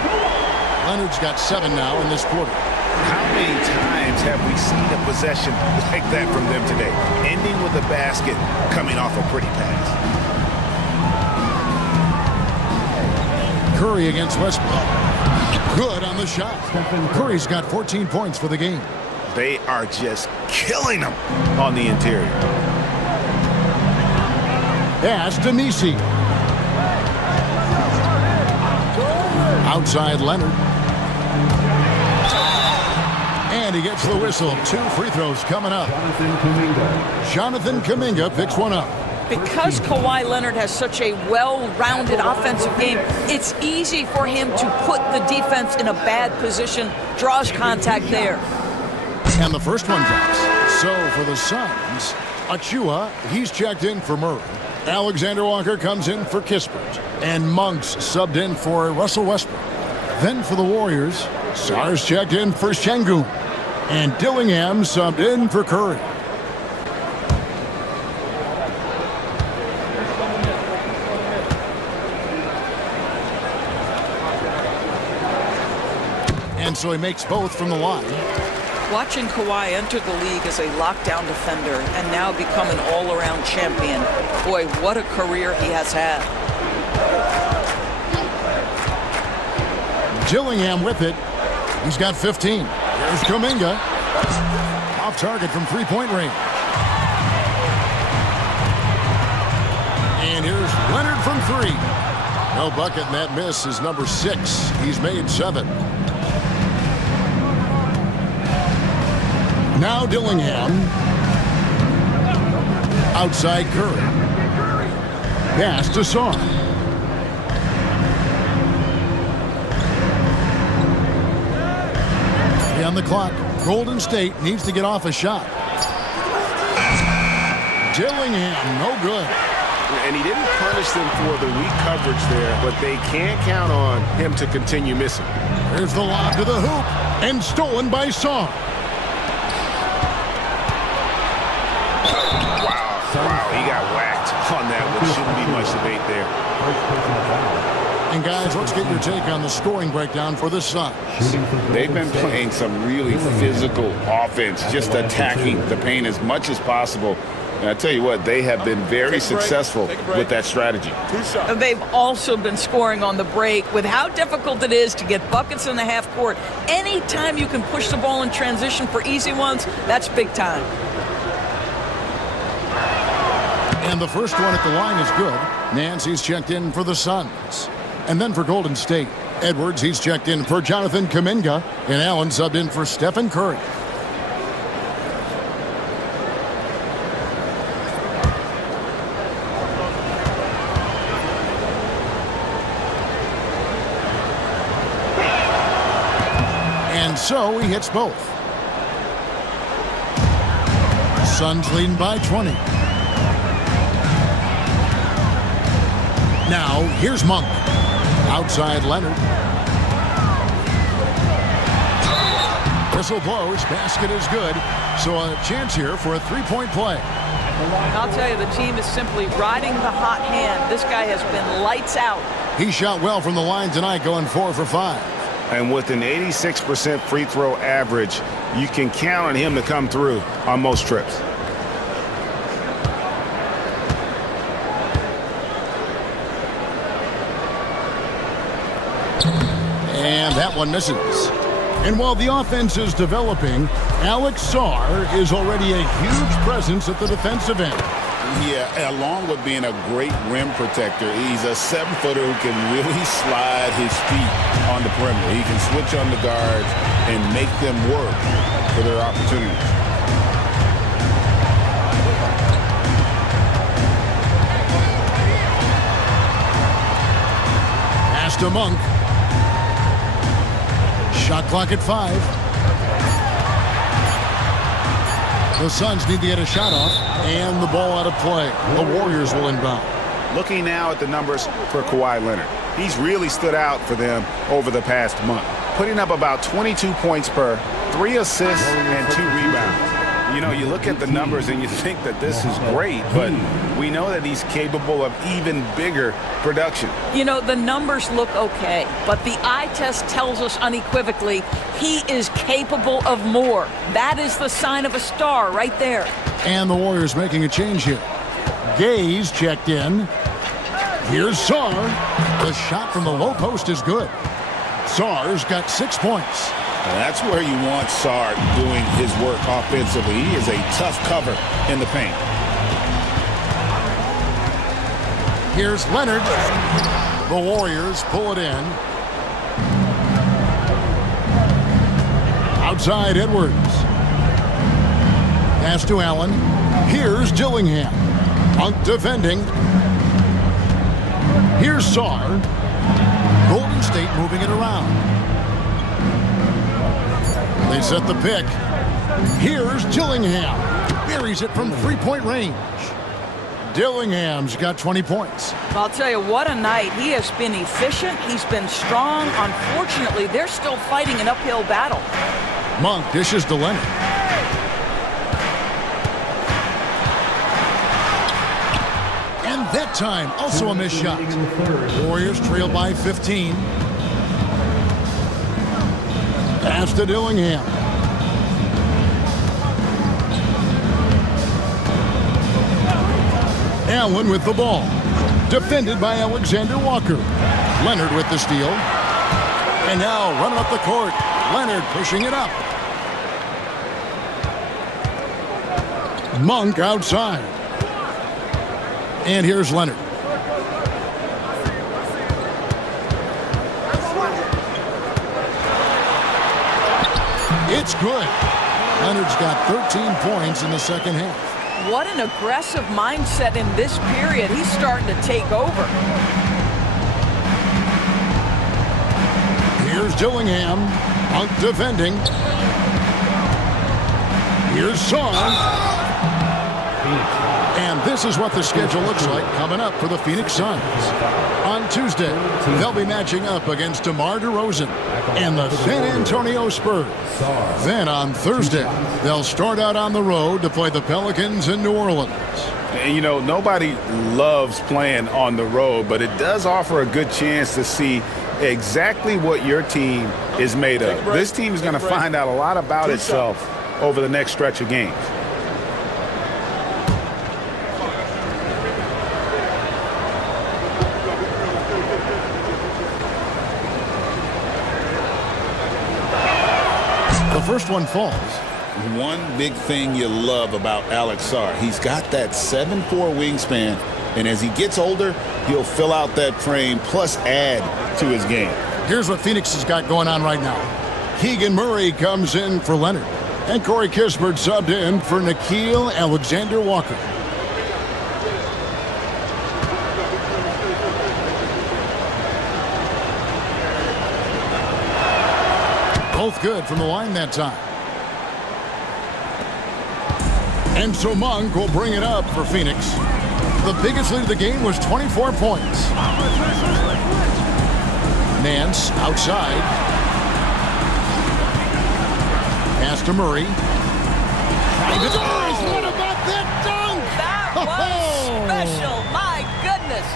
Leonard's got 7 now in this quarter. How many times have we seen a possession like that from them today? Ending with a basket, coming off a pretty pass. Curry against Westbrook. Good on the shot. Curry's got 14 points for the game. They are just killing them on the interior. Pass to Nisi. Outside Leonard. And he gets the whistle. 2 free throws coming up. Jonathan Kuminga picks one up. Because Kawhi Leonard has such a well-rounded offensive game, it's easy for him to put the defense in a bad position, draws contact there. And the first one drops. So for the Suns, Achua, he's checked in for Murray. Alexander Walker comes in for Kispert. And Monks subbed in for Russell Westbrook. Then for the Warriors, Sars checked in for Şengün. And Dillingham subbed in for Curry. And so he makes both from the line. Watching Kawhi enter the league as a lockdown defender and now become an all-around champion. Boy, what a career he has had. Dillingham with it. He's got 15. Here's Kuminga. Off target from three-point range. And here's Leonard from 3. No bucket, and that miss is number 6. He's made 7. Now Dillingham. Outside Curry. Pass to Sar. On the clock, Golden State needs to get off a shot. Dillingham, no good. And he didn't punish them for the weak coverage there, but they can't count on him to continue missing. Here's the lob to the hoop, and stolen by Song. Wow, he got whacked on that one. Shouldn't be much debate there. And guys, let's get your take on the scoring breakdown for the Suns. They've been playing some really physical offense, just attacking the paint as much as possible. And I tell you what, they have been very successful with that strategy. They've also been scoring on the break. With how difficult it is to get buckets in the half court, anytime you can push the ball in transition for easy ones, that's big time. And the first one at the line is good. Nancy's checked in for the Suns. And then for Golden State, Edwards, he's checked in for Jonathan Kuminga, and Allen subbed in for Stephen Curry. And so he hits both. Suns leading by 20. Now, here's Monk. Outside Leonard. Whistle blows. Basket is good. So a chance here for a three-point play. I'll tell you, the team is simply riding the hot hand. This guy has been lights out. He shot well from the line tonight, going 4 for 5. And with an 86% free throw average, you can count on him to come through on most trips. And that one misses. And while the offense is developing, Alex Sarr is already a huge presence at the defensive end. Yeah, along with being a great rim protector, he's a 7-footer who can really slide his feet on the perimeter. He can switch on the guards and make them work for their opportunities. Pass to Monk. Shot clock at 5. The Suns need to get a shot off, and the ball out of play. The Warriors will inbound. Looking now at the numbers for Kawhi Leonard. He's really stood out for them over the past month, putting up about 22 points per, 3 assists, and 2 rebounds. You know, you look at the numbers and you think that this is great, but we know that he's capable of even bigger production. You know, the numbers look okay, but the eye test tells us unequivocally he is capable of more. That is the sign of a star right there. And the Warriors making a change here. Gay's checked in. Here's Sarr. The shot from the low post is good. Sarr's got 6 points. And that's where you want Sarr doing his work offensively. He is a tough cover in the paint. Here's Leonard. The Warriors pull it in. Outside Edwards. Pass to Allen. Here's Dillingham. Monk defending. Here's Sarr. Golden State moving it around. They set the pick. Here's Dillingham. Buries it from three-point range. Dillingham's got 20 points. I'll tell you, what a night. He has been efficient. He's been strong. Unfortunately, they're still fighting an uphill battle. Monk dishes to Leonard. And that time, also a missed shot. Warriors trail by 15. Pass to Dillingham. Allen with the ball. Defended by Alexander Walker. Leonard with the steal. And now running up the court. Leonard pushing it up. Monk outside. And here's Leonard. It's good. Leonard's got 13 points in the second half. What an aggressive mindset in this period. He's starting to take over. Here's Dillingham. Monk defending. Here's Sarr. And this is what the schedule looks like coming up for the Phoenix Suns. On Tuesday, they'll be matching up against DeMar DeRozan and the San Antonio Spurs. Then on Thursday, they'll start out on the road to play the Pelicans in New Orleans. And, you know, nobody loves playing on the road, but it does offer a good chance to see exactly what your team is made of. This team is going to find out a lot about itself over the next stretch of games. the first one falls. One big thing you love about Alex Sarr, he's got that 7'4" wingspan, and as he gets older, he'll fill out that frame plus add to his game. Here's what Phoenix has got going on right now. Keegan Murray comes in for Leonard, and Corey Kispert subbed in for Nickeil Alexander-Walker. Both good from the line that time. And so Monk will bring it up for Phoenix. The biggest lead of the game was 24 points. Nance outside. Pass to Murray. What about that dunk? That was special. My goodness.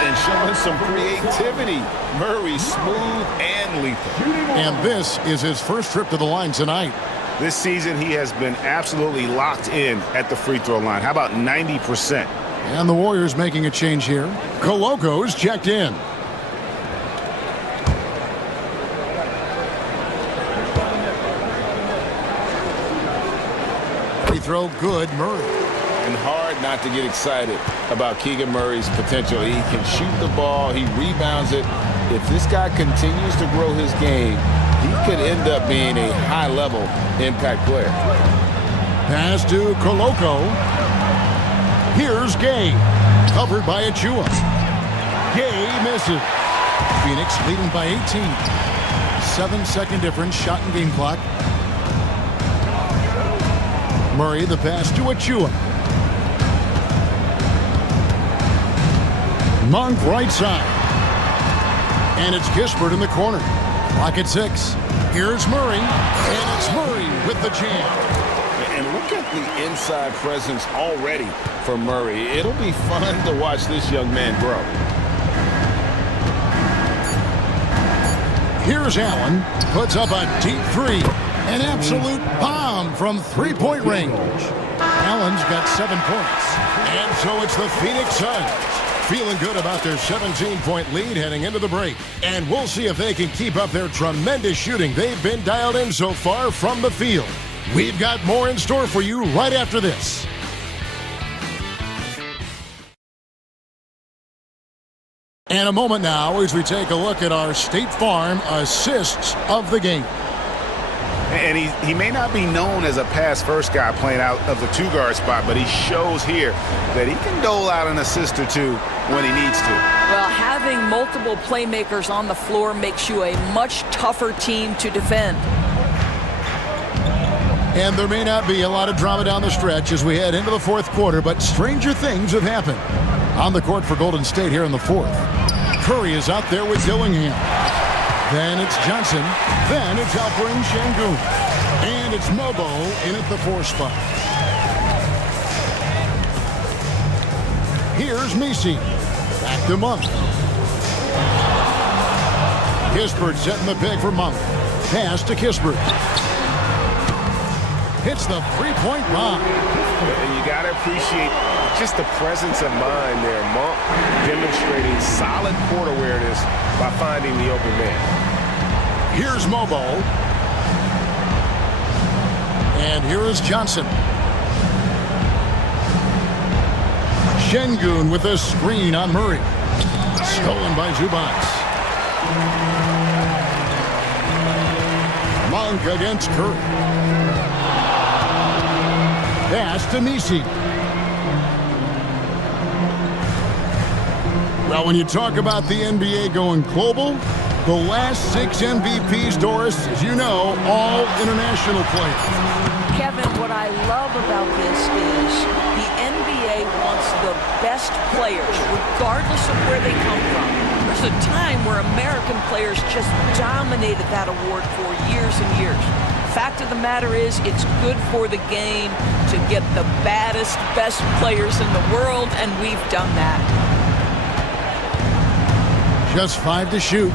And showing some creativity. Murray smooth and lethal. And this is his first trip to the line tonight. This season, he has been absolutely locked in at the free throw line. How about 90%? And the Warriors making a change here. Coloco's checked in. Free throw good, Murray. And hard not to get excited about Keegan Murray's potential. He can shoot the ball. He rebounds it. If this guy continues to grow his game, he could end up being a high-level impact player. Pass to Coloco. Here's Gay. Covered by Achua. Gay misses. Phoenix leading by 18. 7-second difference, shot and game clock. Murray the pass to Achua. Monk right side. And it's Kispert in the corner. Clock at 6. Here's Murray. And it's Murray with the jam. And look at the inside presence already for Murray. It'll be fun to watch this young man grow. Here's Allen. Puts up a deep three. An absolute bomb from three-point range. Allen's got 7 points. And so it's the Phoenix Suns feeling good about their 17-point lead heading into the break. And we'll see if they can keep up their tremendous shooting they've been dialed in so far from the field. We've got more in store for you right after this. And a moment now as we take a look at our State Farm assists of the game. And he may not be known as a pass-first guy playing out of the two-guard spot, but he shows here that he can dole out an assist or two when he needs to. Well, having multiple playmakers on the floor makes you a much tougher team to defend. And there may not be a lot of drama down the stretch as we head into the fourth quarter, but stranger things have happened. On the court for Golden State here in the fourth. Curry is out there with Dillingham. Then it's Johnson. Then it's Alperen Şengün. And it's Mobo in at the 4 spot. Here's Messi. Back to Monk. Kispert setting the pick for Monk. Pass to Kispert. Hits the three-point bomb. And you got to appreciate just the presence of mind there. Monk demonstrating solid court awareness by finding the open man. Here's Mobo. And here is Johnson. Şengün with a screen on Murray. Stolen by Zubac. Monk against Curry. Pass to Messi. Well, when you talk about the NBA going global, the last 6 MVPs, Doris, as you know, all international players. Kevin, what I love about this is the NBA wants the best players, regardless of where they come from. There's a time where American players just dominated that award for years and years. Fact of the matter is, it's good for the game to get the baddest, best players in the world, and we've done that. Just 5 to shoot.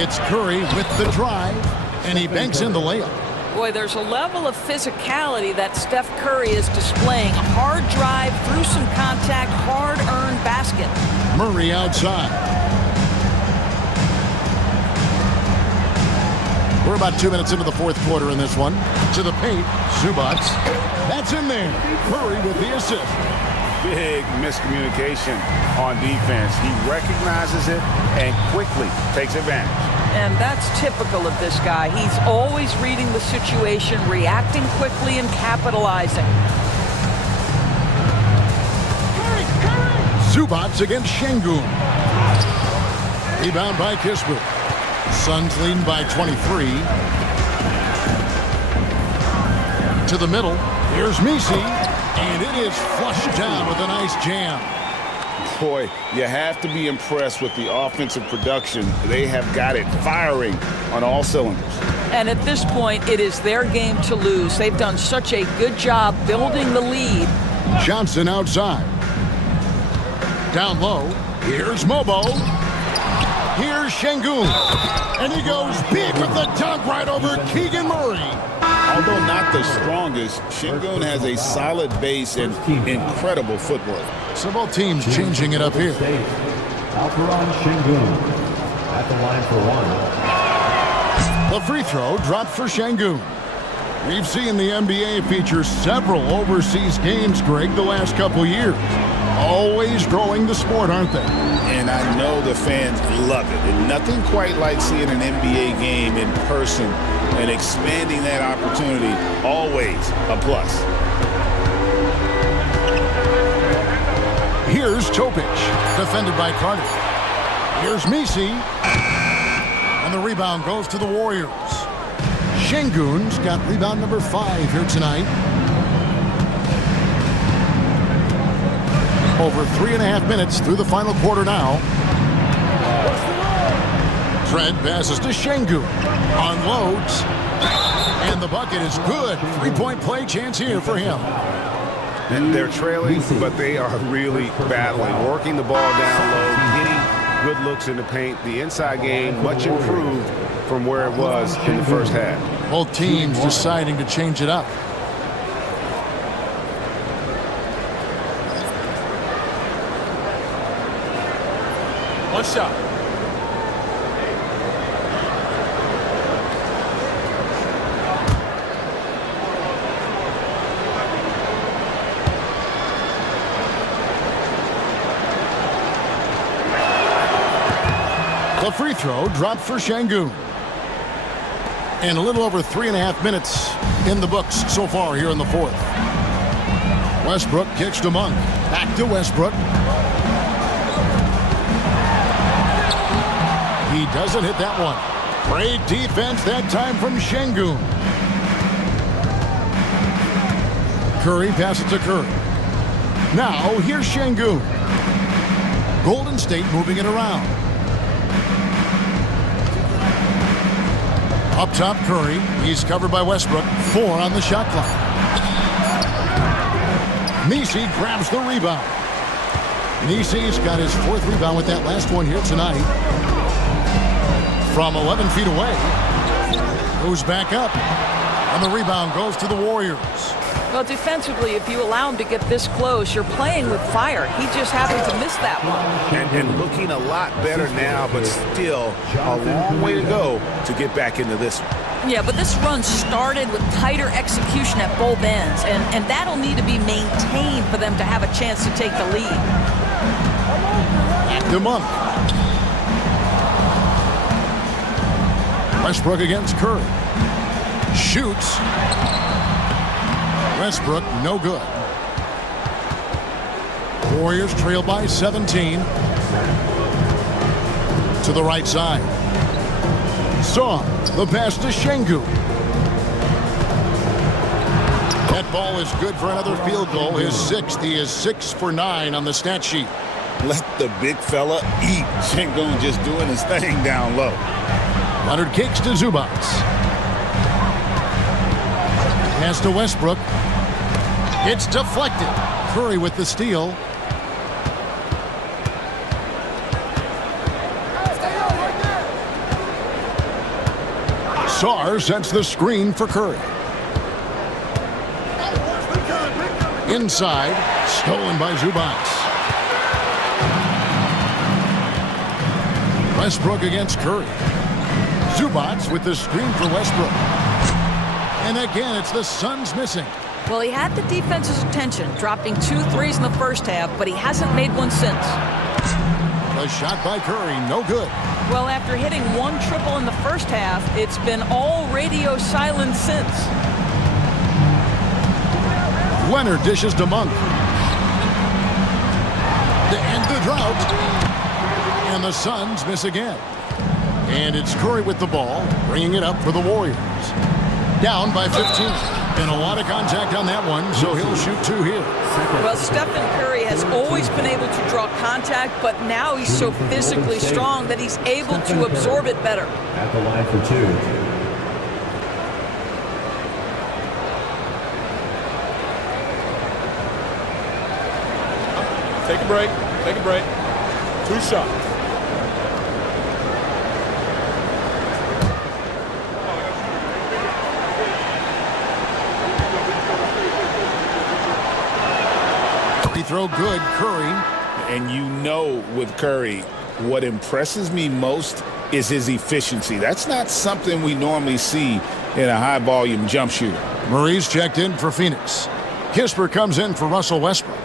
It's Curry with the drive, and he banks in the layup. Boy, there's a level of physicality that Steph Curry is displaying. A hard drive, through some contact, hard-earned basket. Murray outside. We're about 2 minutes into the fourth quarter in this one. To the paint, Zubac. That's in there. Curry with the assist. Big miscommunication on defense. He recognizes it and quickly takes advantage. And that's typical of this guy. He's always reading the situation, reacting quickly, and capitalizing. Zubac against Şengün. Rebound by Kispert. Suns leading by 23. To the middle. Here's Messi. And it is flushed down with a nice jam. Boy, you have to be impressed with the offensive production. They have got it firing on all cylinders. And at this point, it is their game to lose. They've done such a good job building the lead. Johnson outside. Down low. Here's Mobo. Here's Şengün. And he goes big with the dunk right over Keegan Murray. Although not the strongest, Şengün has a solid base and incredible footwork. So both teams changing it up here. Alperen Şengün at the line for one. The free throw dropped for Şengün. We've seen the NBA feature several overseas games, Greg, the last couple years. Always growing the sport, aren't they? And I know the fans love it. And nothing quite like seeing an NBA game in person and expanding that opportunity. Always a plus. Here's Topic, defended by Carter. Here's Messi. And the rebound goes to the Warriors. Şengün's got rebound number 5 here tonight. Over 3.5 minutes through the final quarter now. Fred passes to Şengün. Unloads. And the bucket is good. 3-point play chance here for him. And they're trailing, but they are really battling. Working the ball down low, getting good looks in the paint. The inside game much improved from where it was in the first half. Both teams deciding to change it up. One shot. The free throw dropped for Şengün. And a little over 3.5 minutes in the books so far here in the fourth. Westbrook kicks to Monk. Back to Westbrook. He doesn't hit that one. Great defense that time from Şengün. Curry passes to Curry. Now here's Şengün. Golden State moving it around. Up top, Curry. He's covered by Westbrook. 4 on the shot clock. Messi grabs the rebound. Messi's got his 4th rebound with that last one here tonight. From 11 feet away. Goes back up. And the rebound goes to the Warriors. Well, defensively, if you allow him to get this close, you're playing with fire. He just happened to miss that one. And looking a lot better now, but still a long way to go to get back into this one. Yeah, but this run started with tighter execution at both ends, and that'll need to be maintained for them to have a chance to take the lead. Back to Monk. Westbrook against Curry. Shoots. Westbrook, no good. Warriors trail by 17. To the right side. Song, the pass to Şengün. That ball is good for another field goal. His 6th. He is 6 for 9 on the stat sheet. Let the big fella eat. Şengün just doing his thing down low. Leonard kicks to Zubac. Pass to Westbrook. It's deflected. Curry with the steal. Sarr sets the screen for Curry. Inside, stolen by Zubac. Westbrook against Curry. Zubats with the screen for Westbrook. And again, it's the Suns missing. Well, he had the defense's attention, dropping 2 threes in the first half, but he hasn't made one since. The shot by Curry, no good. Well, after hitting 1 triple in the first half, it's been all radio silent since. Leonard dishes to Monk. To end the drought. And the Suns miss again. And it's Curry with the ball, bringing it up for the Warriors. Down by 15. And a lot of contact on that one, so he'll shoot 2 here. Well, Stephen Curry has always been able to draw contact, but now he's so physically strong that he's able to absorb it better. At the line for 2. Take a break. Take a break. 2 shots. Free throw good, Curry. And you know with Curry, what impresses me most is his efficiency. That's not something we normally see in a high-volume jump shooter. Murray's checked in for Phoenix. Kisper comes in for Russell Westbrook.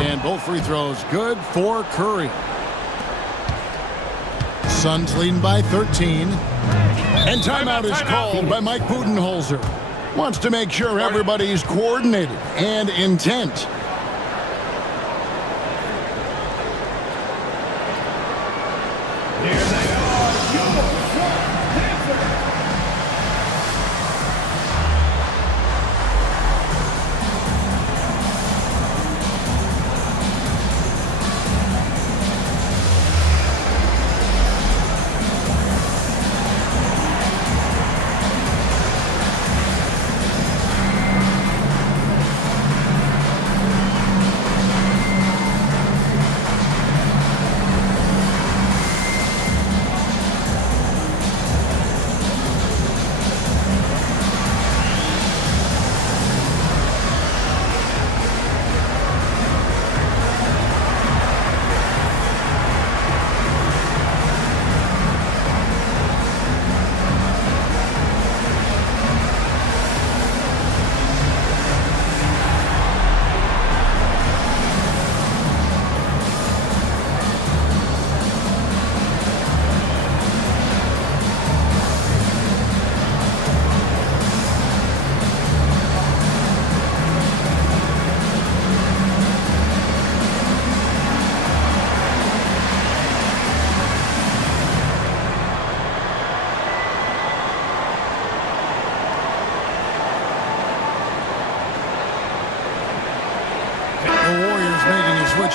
And both free throws good for Curry. Suns leading by 13. And timeout is called by Mike Budenholzer. Wants to make sure everybody's coordinated and intent.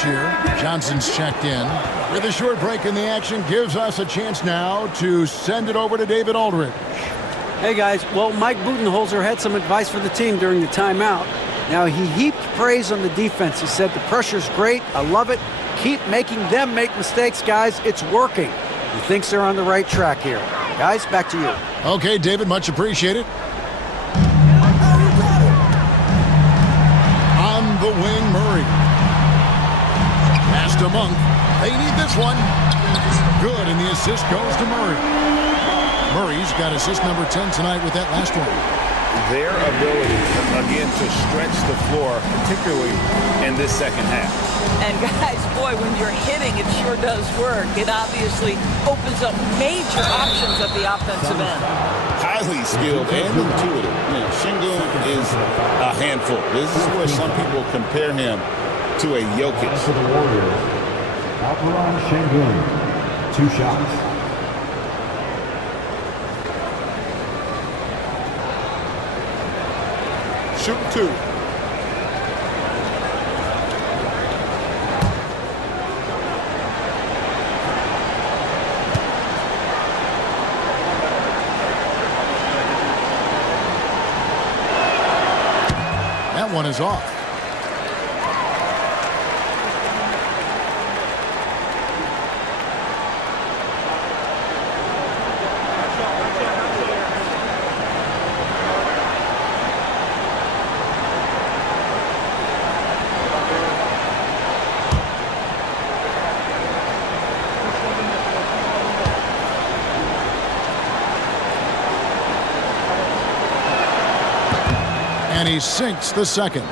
Here. Johnson's checked in. With a short break in the action, gives us a chance now to send it over to David Aldridge. Hey guys, well, Mike Budenholzer had some advice for the team during the timeout. Now, he heaped praise on the defense. He said the pressure's great, I love it. Keep making them make mistakes, guys. It's working. He thinks they're on the right track here. Guys, back to you. Okay, David, much appreciated. On the wing, Murray. Pass to Monk. They need this one. Good, and the assist goes to Murray. Murray's got assist number 10 tonight with that last one. Their ability, again, to stretch the floor, particularly in this second half. And guys, boy, when you're hitting, it sure does work. It obviously opens up major options at the offensive end. Highly skilled and intuitive. You know, Şengün is a handful. This is where some people compare him to a Jokic. For the Warriors, Alperen Şengün, 2 shots. Shoot 2. That one is off. And he sinks the second.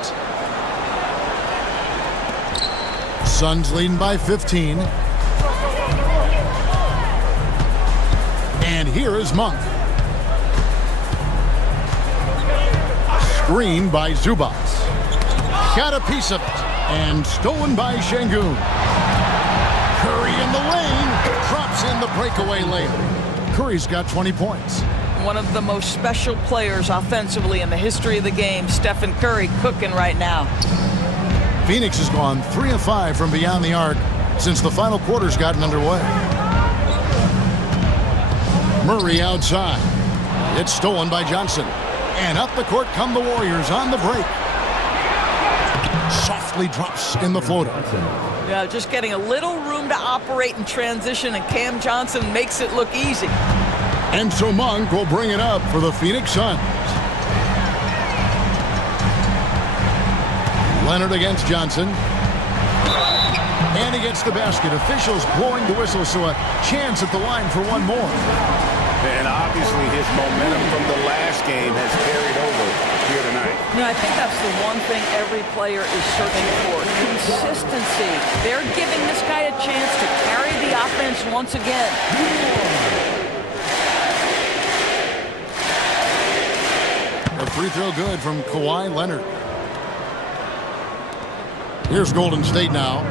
Suns leading by 15. And here is Monk. Screen by Zubats. Got a piece of it. And stolen by Şengün. Curry in the lane. Drops in the breakaway layup. Curry's got 20 points. One of the most special players offensively in the history of the game, Stephen Curry, cooking right now. Phoenix has gone 3 of 5 from beyond the arc since the final quarter's gotten underway. Murray outside. It's stolen by Johnson. And up the court come the Warriors on the break. Softly drops in the floater. Yeah, just getting a little room to operate in transition, and Cam Johnson makes it look easy. And so Monk will bring it up for the Phoenix Suns. Leonard against Johnson. And he gets the basket. Officials blowing the whistle, so a chance at the line for one more. And obviously his momentum from the last game has carried over here tonight. You know, I think that's the one thing every player is searching for. Consistency. They're giving this guy a chance to carry the offense once again. A free throw good from Kawhi Leonard. Here's Golden State now.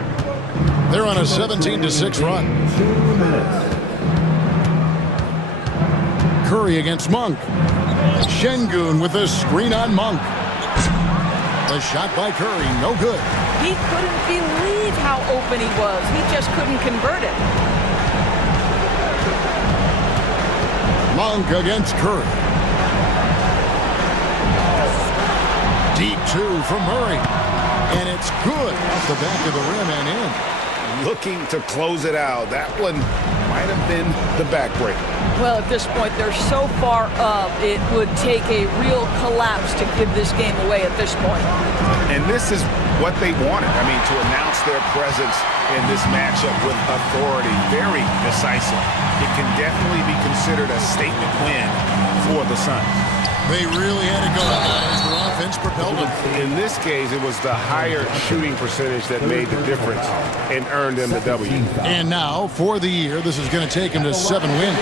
They're on a 17-6 run. 2 minutes. Curry against Monk. Şengün with a screen on Monk. The shot by Curry, no good. He couldn't believe how open he was. He just couldn't convert it. Monk against Curry. Deep two from Murray. And it's good off the back of the rim and in. Looking to close it out. That one might have been the backbreaker. Well, at this point, they're so far up, it would take a real collapse to give this game away at this point. And this is what they wanted. I mean, to announce their presence in this matchup with authority, very decisive. It can definitely be considered a statement win for the Suns. They really had to go as their offense propelled them. In this case, it was the higher shooting percentage that made the difference and earned them the W. And now, for the year, this is going to take them to 7 wins.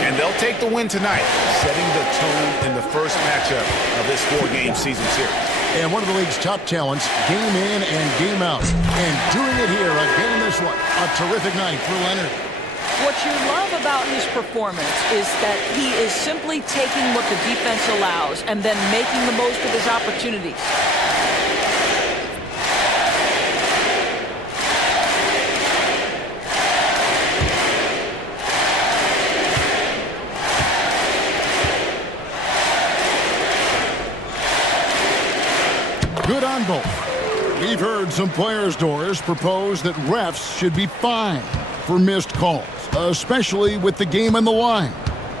And they'll take the win tonight, setting the tone in the first matchup of this 4-game season series. And one of the league's top talents, game in and game out. And doing it here again this one. A terrific night for Leonard. What you love about his performance is that he is simply taking what the defense allows and then making the most of his opportunities. Good on both. We've heard some players' doors propose that refs should be fined for missed calls, especially with the game on the line.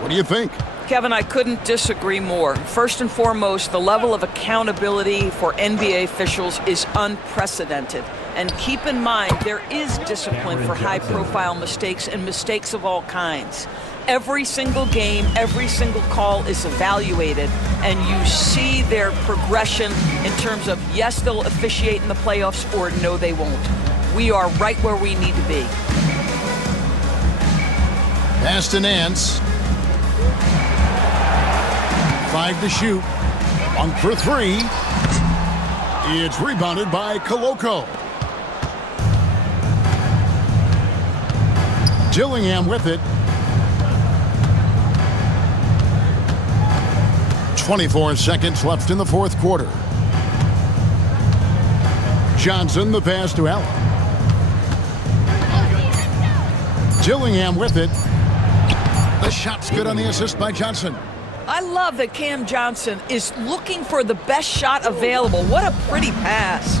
What do you think? Kevin, I couldn't disagree more. First and foremost, the level of accountability for NBA officials is unprecedented. And keep in mind, there is discipline for high-profile mistakes and mistakes of all kinds. Every single game, every single call is evaluated, and you see their progression in terms of, yes, they'll officiate in the playoffs, or no, they won't. We are right where we need to be. Pass to Nance. 5 to shoot. Monk for 3. It's rebounded by Koloko. Dillingham with it. 24 seconds left in the fourth quarter. Johnson, the pass to Allen. Dillingham with it. The shot's good on the assist by Johnson. I love that Cam Johnson is looking for the best shot available. What a pretty pass.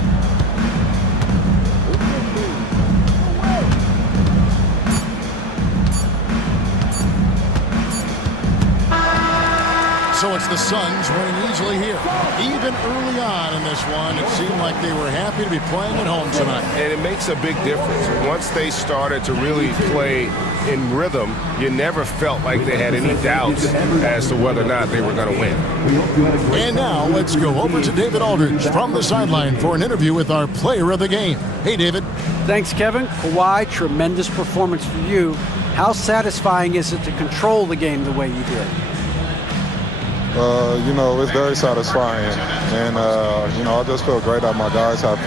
So it's the Suns winning easily here. Even early on in this one, it seemed like they were happy to be playing at home tonight. And it makes a big difference. Once they started to really play in rhythm, you never felt like they had any doubts as to whether or not they were going to win. And now let's go over to David Aldridge from the sideline for an interview with our player of the game. Hey, David. Thanks, Kevin. Kawhi, tremendous performance for you. How satisfying is it to control the game the way you did? It's very satisfying. And, I just feel great that my guys have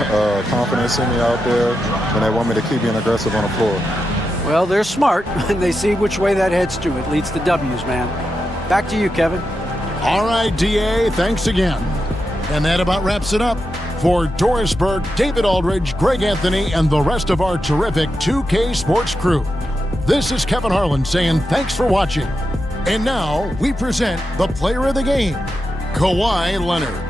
confidence in me out there, and they want me to keep being aggressive on the floor. Well, they're smart, and they see which way that heads to. It leads to W's, man. Back to you, Kevin. All right, DA, thanks again. And that about wraps it up. For Doris Burke, David Aldridge, Greg Anthony, and the rest of our terrific 2K Sports crew, this is Kevin Harlan saying thanks for watching. And now we present the player of the game, Kawhi Leonard.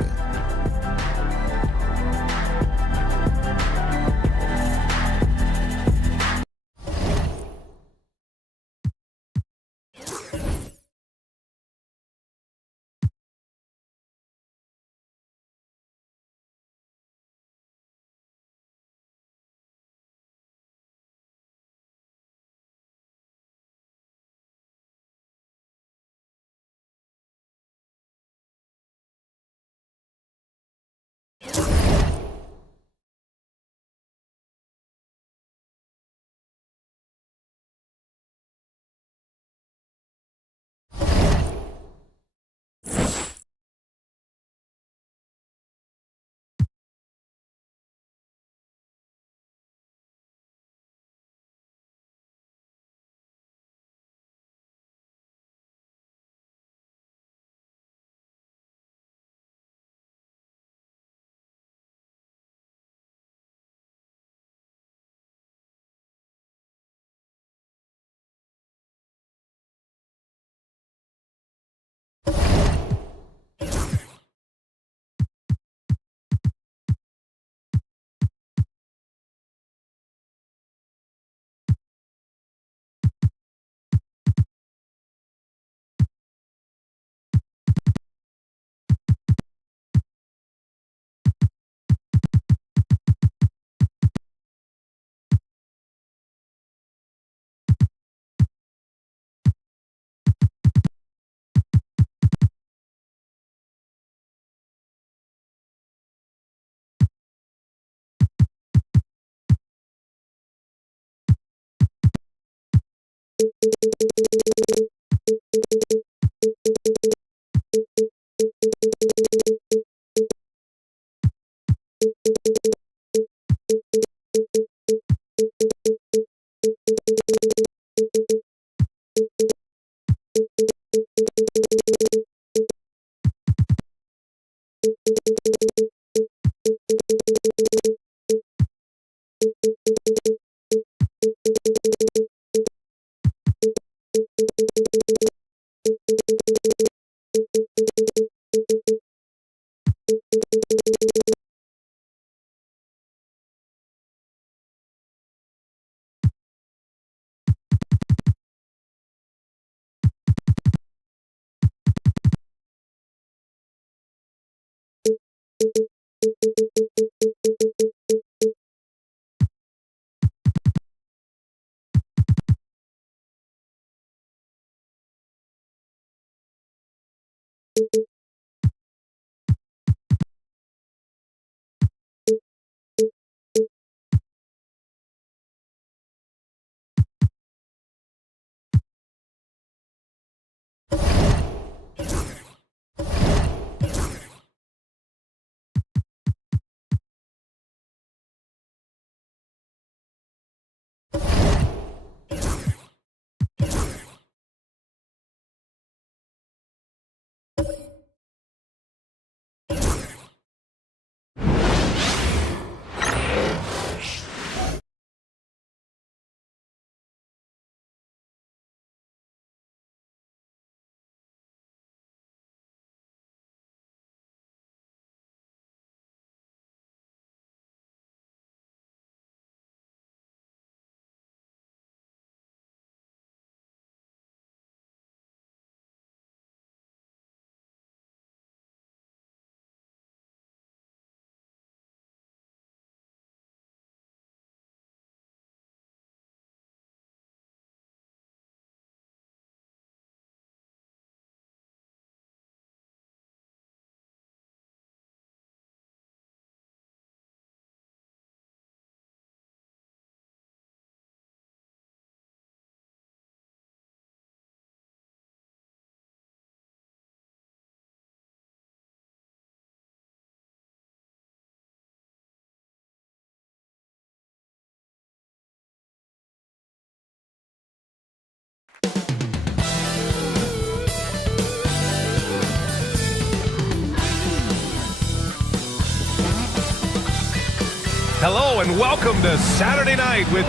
Hello and welcome to Saturday night with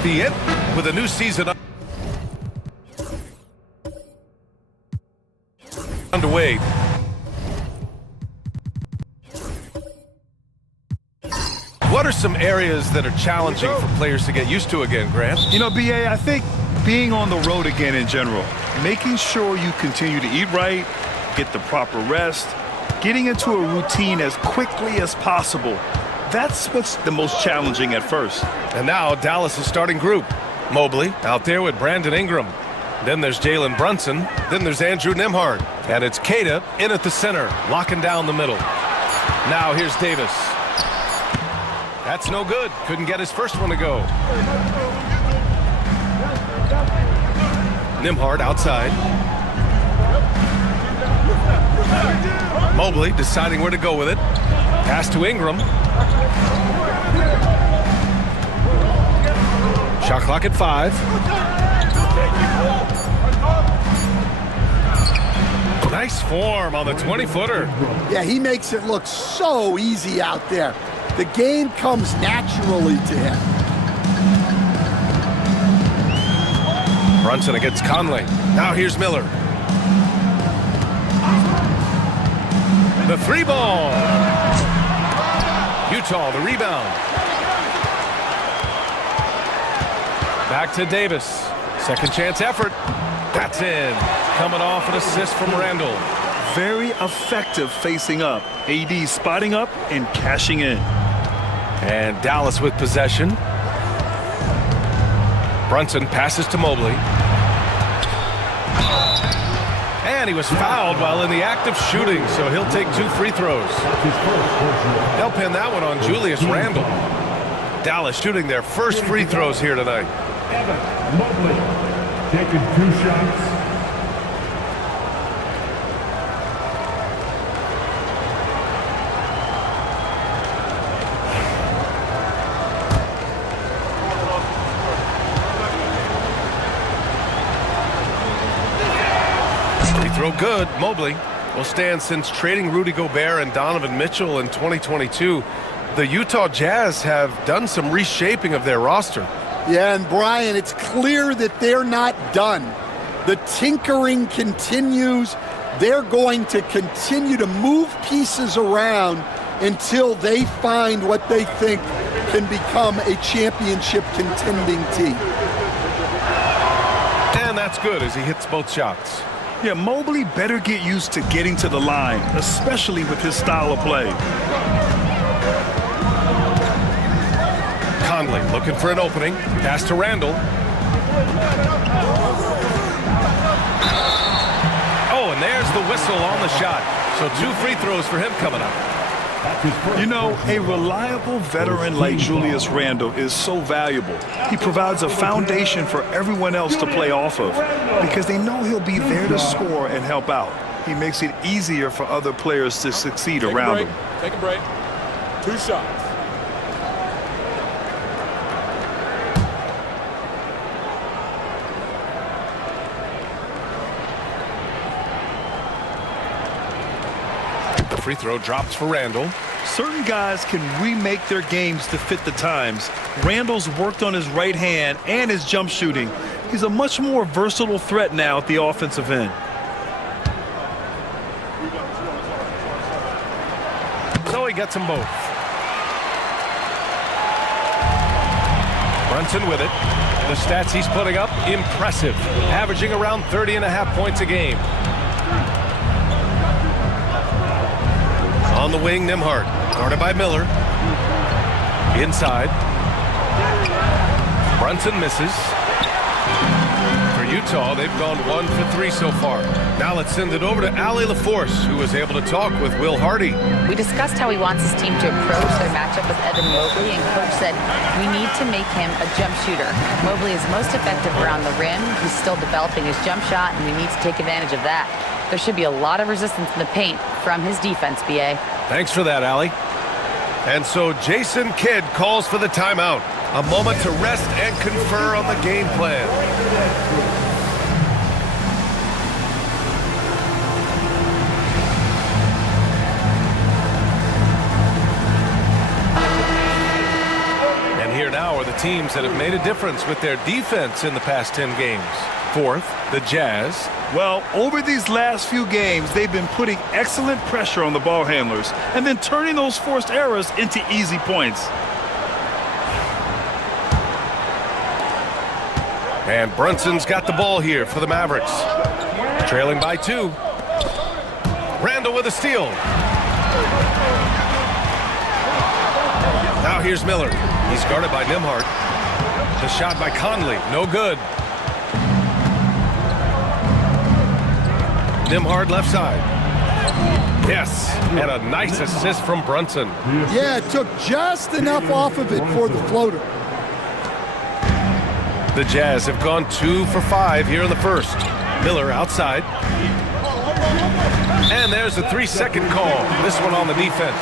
a new season underway. What are some areas that are challenging for players to get used to again, Grant? You know, BA, I think being on the road again in general, making sure you continue to eat right, get the proper rest, getting into a routine as quickly as possible. That's what's the most challenging at first. And now Dallas' starting group. Mobley out there with Brandon Ingram. Then there's Jalen Brunson. Then there's Andrew Nembhard. And it's Queta in at the center, locking down the middle. Now here's Davis. That's no good. Couldn't get his first one to go. Nembhard outside. Mobley deciding where to go with it. Pass to Ingram. Shot clock at 5. Nice form on the 20-footer. Yeah, he makes it look so easy out there. The game comes naturally to him. Brunson against Conley. Now here's Miller. The 3-ball. Utah, the rebound. Back to Davis. Second chance effort. That's in. Coming off an assist from Randall. Very effective facing up. AD spotting up and cashing in. And Dallas with possession. Brunson passes to Mobley. And he was fouled while in the act of shooting, so he'll take 2 free throws. They'll pin that one on Julius Randle. Dallas shooting their first free throws here tonight. Mobley taking 2 shots. Throw good. Mobley will stand since trading Rudy Gobert and Donovan Mitchell in 2022. The Utah Jazz have done some reshaping of their roster. Yeah, and Brian, it's clear that they're not done. The tinkering continues. They're going to continue to move pieces around until they find what they think can become a championship contending team. And that's good as he hits both shots. Yeah, Mobley better get used to getting to the line, especially with his style of play. Conley looking for an opening. Pass to Randall. Oh, and there's the whistle on the shot. So 2 free throws for him coming up. You know, a reliable veteran like Julius Randle is so valuable. He provides a foundation for everyone else to play off of because they know he'll be there to score and help out. He makes it easier for other players to succeed around him. Take a break. 2 shots. Free throw drops for Randall. Certain guys can remake their games to fit the times. Randall's worked on his right hand and his jump shooting. He's a much more versatile threat now at the offensive end. So he gets them both. Brunson with it. The stats he's putting up, impressive. Averaging around 30.5 points a game. On the wing, Nembhard, guarded by Miller. Inside. Brunson misses. For Utah, they've gone 1 for 3 so far. Now let's send it over to Allie LaForce, who was able to talk with Will Hardy. We discussed how he wants his team to approach their matchup with Evan Mobley, and Coach said, we need to make him a jump shooter. Mobley is most effective around the rim. He's still developing his jump shot, and we need to take advantage of that. There should be a lot of resistance in the paint from his defense, BA. Thanks for that, Allie. And so Jason Kidd calls for the timeout. A moment to rest and confer on the game plan. teams that have made a difference with their defense in the past 10 games. Fourth, the Jazz. Well, over these last few games, they've been putting excellent pressure on the ball handlers and then turning those forced errors into easy points. And Brunson's got the ball here for the Mavericks. Trailing by 2. Randall with a steal. Now here's Miller. He's guarded by Nembhard. The shot by Conley, no good. Nembhard left side. Yes, and a nice assist from Brunson. Yeah, it took just enough off of it for the floater. The Jazz have gone 2 for 5 here in the first. Miller outside. And there's a 3-second call. This one on the defense.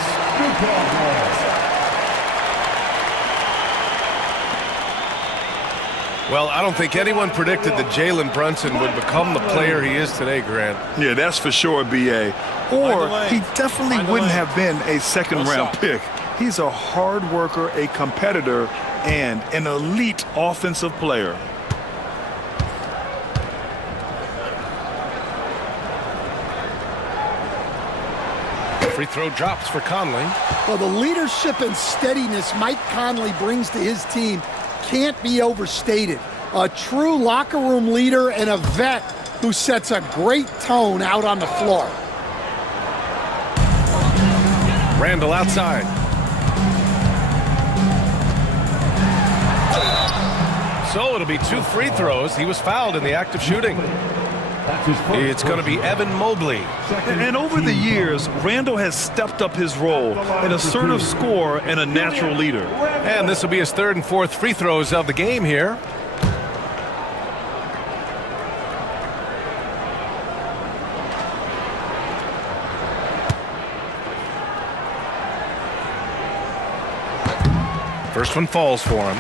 Well, I don't think anyone predicted that Jalen Brunson would become the player he is today, Grant. Yeah, that's for sure, B.A. Or he definitely wouldn't have been a second-round pick. He's a hard worker, a competitor, and an elite offensive player. Free throw drops for Conley. Well, the leadership and steadiness Mike Conley brings to his team can't be overstated. A true locker room leader and a vet who sets a great tone out on the floor. Randall outside. So it'll be 2 free throws. He was fouled in the act of shooting. It's going to be Evan Mobley. And over the years, Randall has stepped up his role, an assertive scorer and a natural leader. And this will be his 3rd and 4th free throws of the game here. First one falls for him.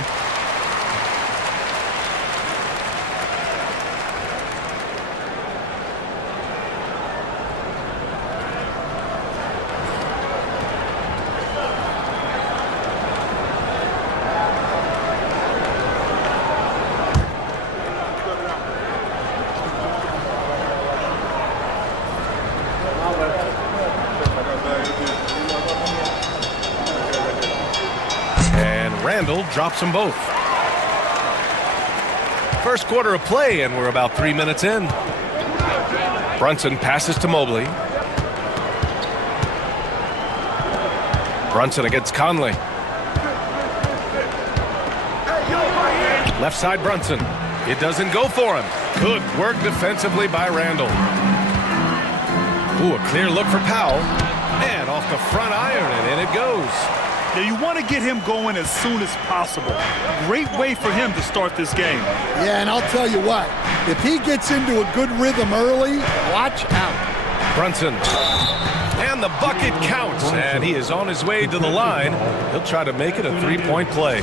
Randall drops them both. First quarter of play, and we're about 3 minutes in. Brunson passes to Mobley. Brunson against Conley. Left side Brunson. It doesn't go for him. Good work defensively by Randall. Ooh, a clear look for Powell. And off the front iron, and in it goes. Now you want to get him going as soon as possible. Great way for him to start this game. Yeah, and I'll tell you what, if he gets into a good rhythm early, watch out. Brunson. And the bucket counts, and he is on his way to the line. He'll try to make it a 3-point play.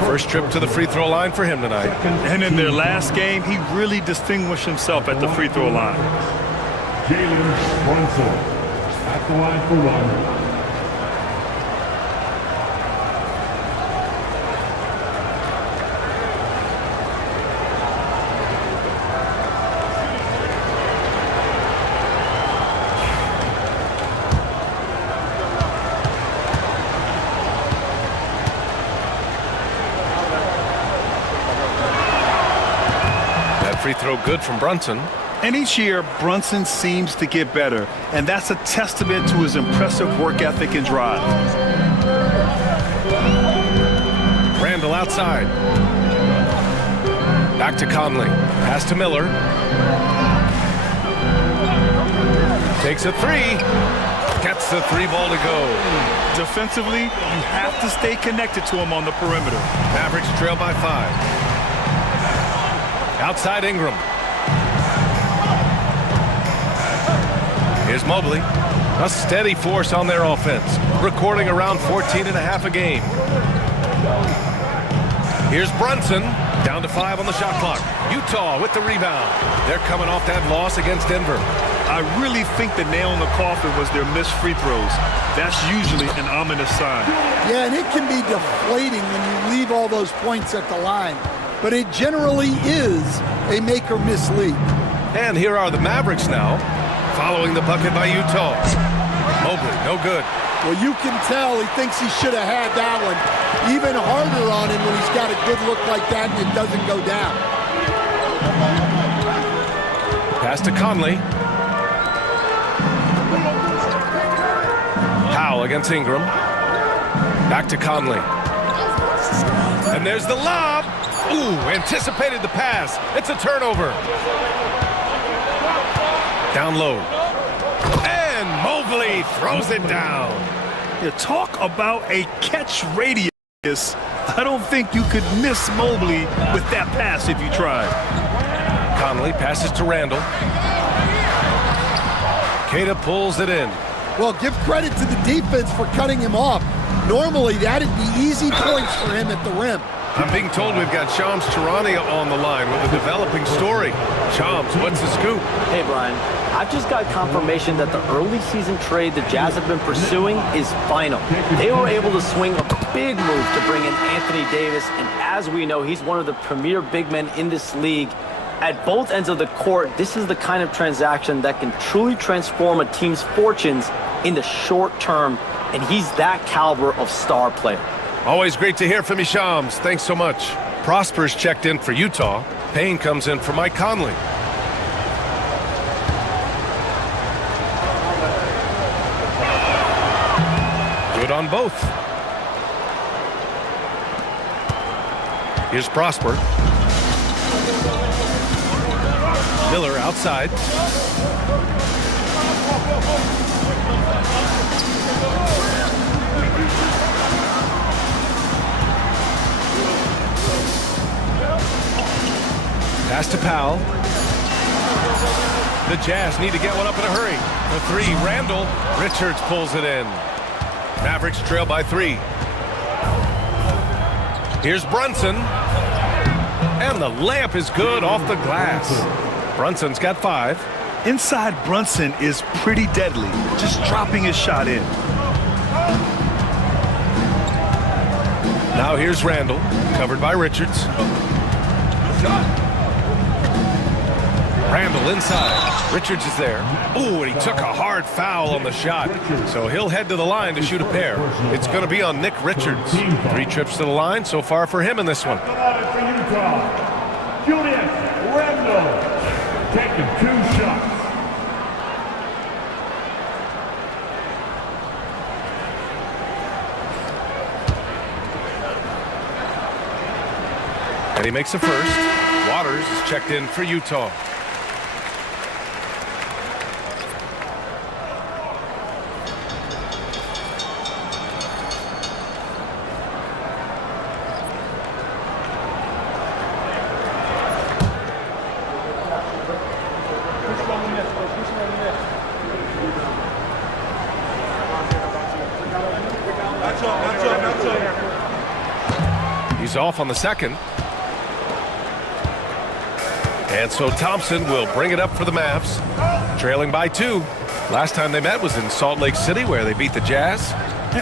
First trip to the free throw line for him tonight. And in their last game, he really distinguished himself at the free throw line. Jalen Brunson at the line for one. Free throw good from Brunson. And each year, Brunson seems to get better, and that's a testament to his impressive work ethic and drive. Randall outside. Back to Conley. Pass to Miller. Takes a 3. Gets the 3 ball to go. Defensively, you have to stay connected to him on the perimeter. Mavericks trail by 5. Outside Ingram. Here's Mobley. A steady force on their offense. Recording around 14.5 a game. Here's Brunson. Down to 5 on the shot clock. Utah with the rebound. They're coming off that loss against Denver. I really think the nail in the coffin was their missed free throws. That's usually an ominous sign. Yeah, and it can be deflating when you leave all those points at the line. But it generally is a make or miss league. And here are the Mavericks now, following the bucket by Utah. Mobley, no good. Well, you can tell he thinks he should have had that one. Even harder on him when he's got a good look like that and it doesn't go down. Pass to Conley. Powell against Ingram. Back to Conley. And there's the lob. Ooh, anticipated the pass. It's a turnover. Down low. And Mobley throws it down. You talk about a catch radius. I don't think you could miss Mobley with that pass if you tried. Conley passes to Randall. Queta pulls it in. Well, give credit to the defense for cutting him off. Normally, that'd be easy points for him at the rim. I'm being told we've got Shams Charania on the line with a developing story. Shams, what's the scoop? Hey, Brian. I've just got confirmation that the early season trade the Jazz have been pursuing is final. They were able to swing a big move to bring in Anthony Davis, and as we know, he's one of the premier big men in this league. At both ends of the court, this is the kind of transaction that can truly transform a team's fortunes in the short term, and he's that caliber of star player. Always great to hear from you, Shams. Thanks so much. Prosper's checked in for Utah. Payne comes in for Mike Conley. Good on both. Here's Prosper. Miller outside. Pass to Powell. The Jazz need to get one up in a hurry. The three, Randall. Richards pulls it in. Mavericks trail by 3. Here's Brunson. And the layup is good off the glass. Brunson's got 5. Inside Brunson is pretty deadly, just dropping his shot in. Now here's Randall, covered by Richards. Randall inside. Richards is there. Ooh, and he took a hard foul on the shot. So he'll head to the line to shoot a pair. It's going to be on Nick Richards. 3 trips to the line so far for him in this one. Julius Randall taking 2 shots. And he makes the first. Waters is checked in for Utah. He's off on the second. And so Thompson will bring it up for the Mavs, trailing by 2. Last time they met was in Salt Lake City, where they beat the Jazz.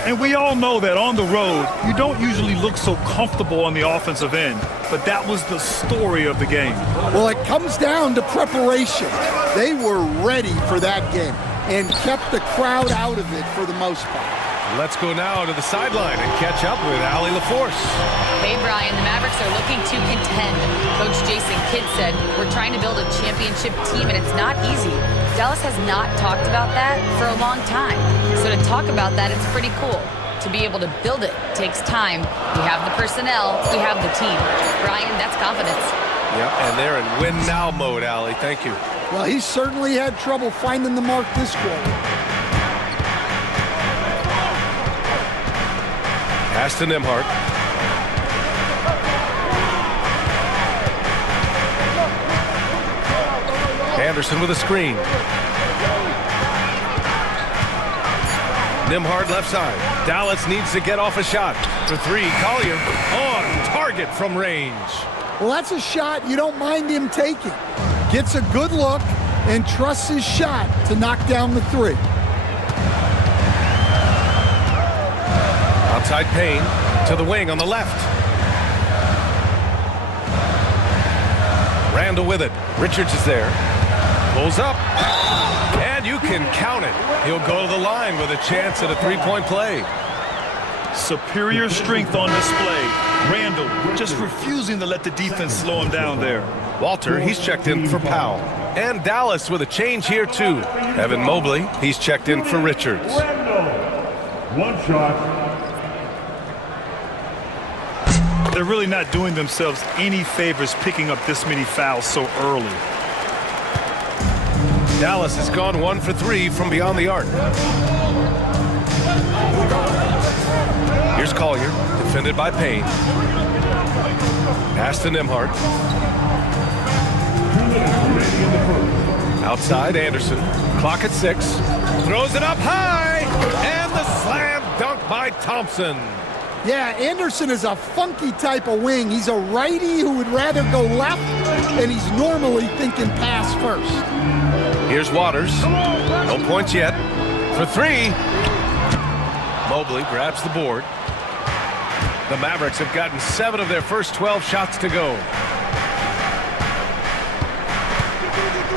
And we all know that on the road, you don't usually look so comfortable on the offensive end, but that was the story of the game. Well, it comes down to preparation. They were ready for that game and kept the crowd out of it for the most part. Let's go now to the sideline and catch up with Allie LaForce. Hey, Brian, the Mavericks are looking to contend. Coach Jason Kidd said, we're trying to build a championship team, and it's not easy. Dallas has not talked about that for a long time. So to talk about that, it's pretty cool. To be able to build it takes time. We have the personnel, we have the team. Brian, that's confidence. Yep, and they're in win-now mode, Allie. Thank you. Well, he certainly had trouble finding the mark this quarter. Pass to Nembhard. Anderson with a screen. Nembhard left side. Dallas needs to get off a shot. For 3, Collier on target from range. Well, that's a shot you don't mind him taking. Gets a good look, and trusts his shot to knock down the three. Outside Payne to the wing on the left. Randall with it. Richards is there. Pulls up. And you can count it. He'll go to the line with a chance at a three-point play. Superior strength on display. Randall just refusing to let the defense slow him down there. Walter, he's checked in for Powell. And Dallas with a change here too. Evan Mobley, he's checked in for Richards. One shot. They're really not doing themselves any favors picking up this many fouls so early. Dallas has gone 1 for 3 from beyond the arc. Here's Collier, defended by Payne. Pass to Nembhard. Outside, Anderson. Clock at 6. Throws it up high. And the slam dunk by Thompson. Yeah, Anderson is a funky type of wing. He's a righty who would rather go left, and he's normally thinking pass first. Here's Waters. No points yet. For 3. Mobley grabs the board. The Mavericks have gotten 7 of their first 12 shots to go.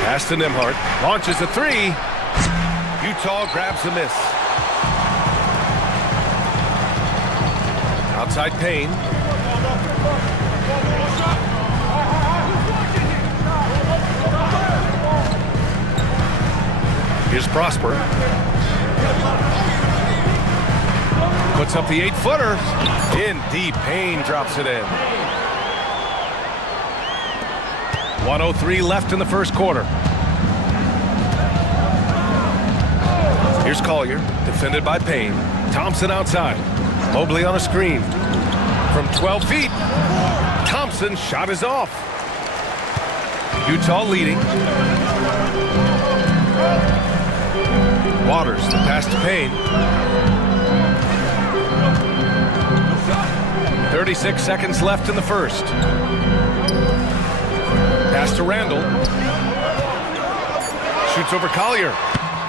Pass to Nembhard. Launches a 3. Utah grabs the miss. Outside Payne. Here's Prosper. Puts up the 8-footer. In deep. Payne drops it in. 1:03 left in the first quarter. Here's Collier, defended by Payne. Thompson outside. Mobley on a screen. From 12 feet. Thompson's shot is off. Utah leading. Waters, the pass to Payne. 36 seconds left in the first. Pass to Randall. Shoots over Collier.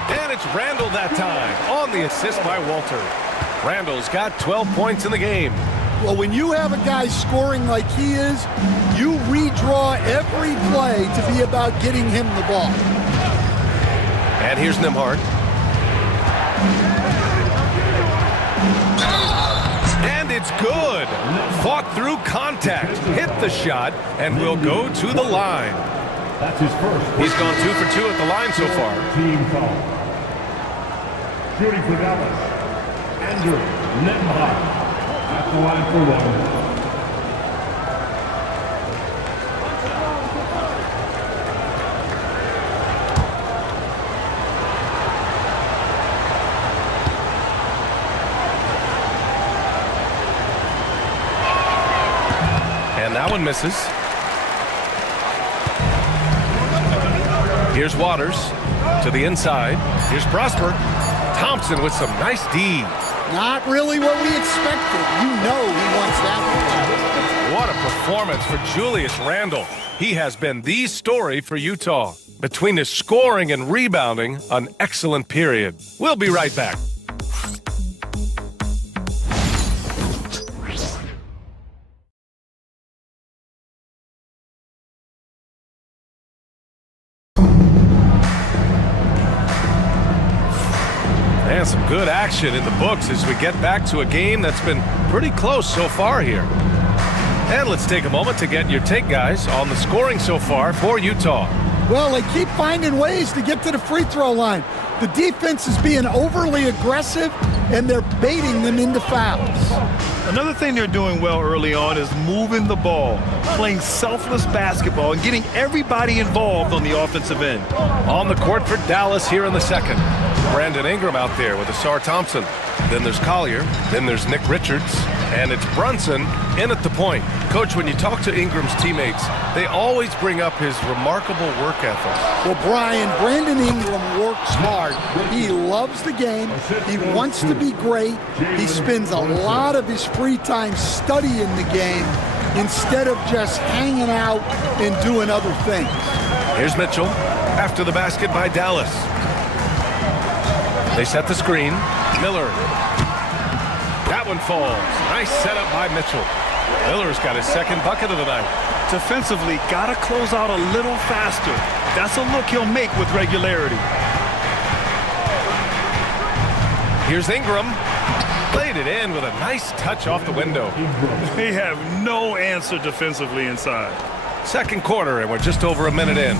And it's Randall that time on the assist by Walter. Randall's got 12 points in the game. Well, when you have a guy scoring like he is, you redraw every play to be about getting him the ball. And here's Nembhard. And it's good. Fought through contact, hit the shot, and will go to the line. That's his first. He's gone 2 for 2 at the line so far. Team foul. Shooting for Dallas, Andrew Nembhard at the line for 1. And that one misses. Here's Waters to the inside. Here's Prosper. Thompson with some nice D. Not really what we expected. You know he wants that one. What a performance for Julius Randle. He has been the story for Utah. Between his scoring and rebounding, an excellent period. We'll be right back. And some good action in the books as we get back to a game that's been pretty close so far here. And let's take a moment to get your take, guys, on the scoring so far for Utah. Well, they keep finding ways to get to the free throw line. The defense is being overly aggressive, and they're baiting them into fouls. Another thing they're doing well early on is moving the ball, playing selfless basketball, and getting everybody involved on the offensive end. On the court for Dallas here in the second. Brandon Ingram out there with Asar Thompson. Then there's Collier. Then there's Nick Richards. And it's Brunson in at the point. Coach, when you talk to Ingram's teammates, they always bring up his remarkable work ethic. Well, Brian, Brandon Ingram works hard. He loves the game. He wants to be great. He spends a lot of his free time studying the game instead of just hanging out and doing other things. Here's Mitchell. After the basket by Dallas. They set the screen. Miller. That one falls. Nice setup by Mitchell. Miller's got his second bucket of the night. Defensively, got to close out a little faster. That's a look he'll make with regularity. Here's Ingram. Played it in with a nice touch off the window. They have no answer defensively inside. Second quarter, and we're just over a minute in.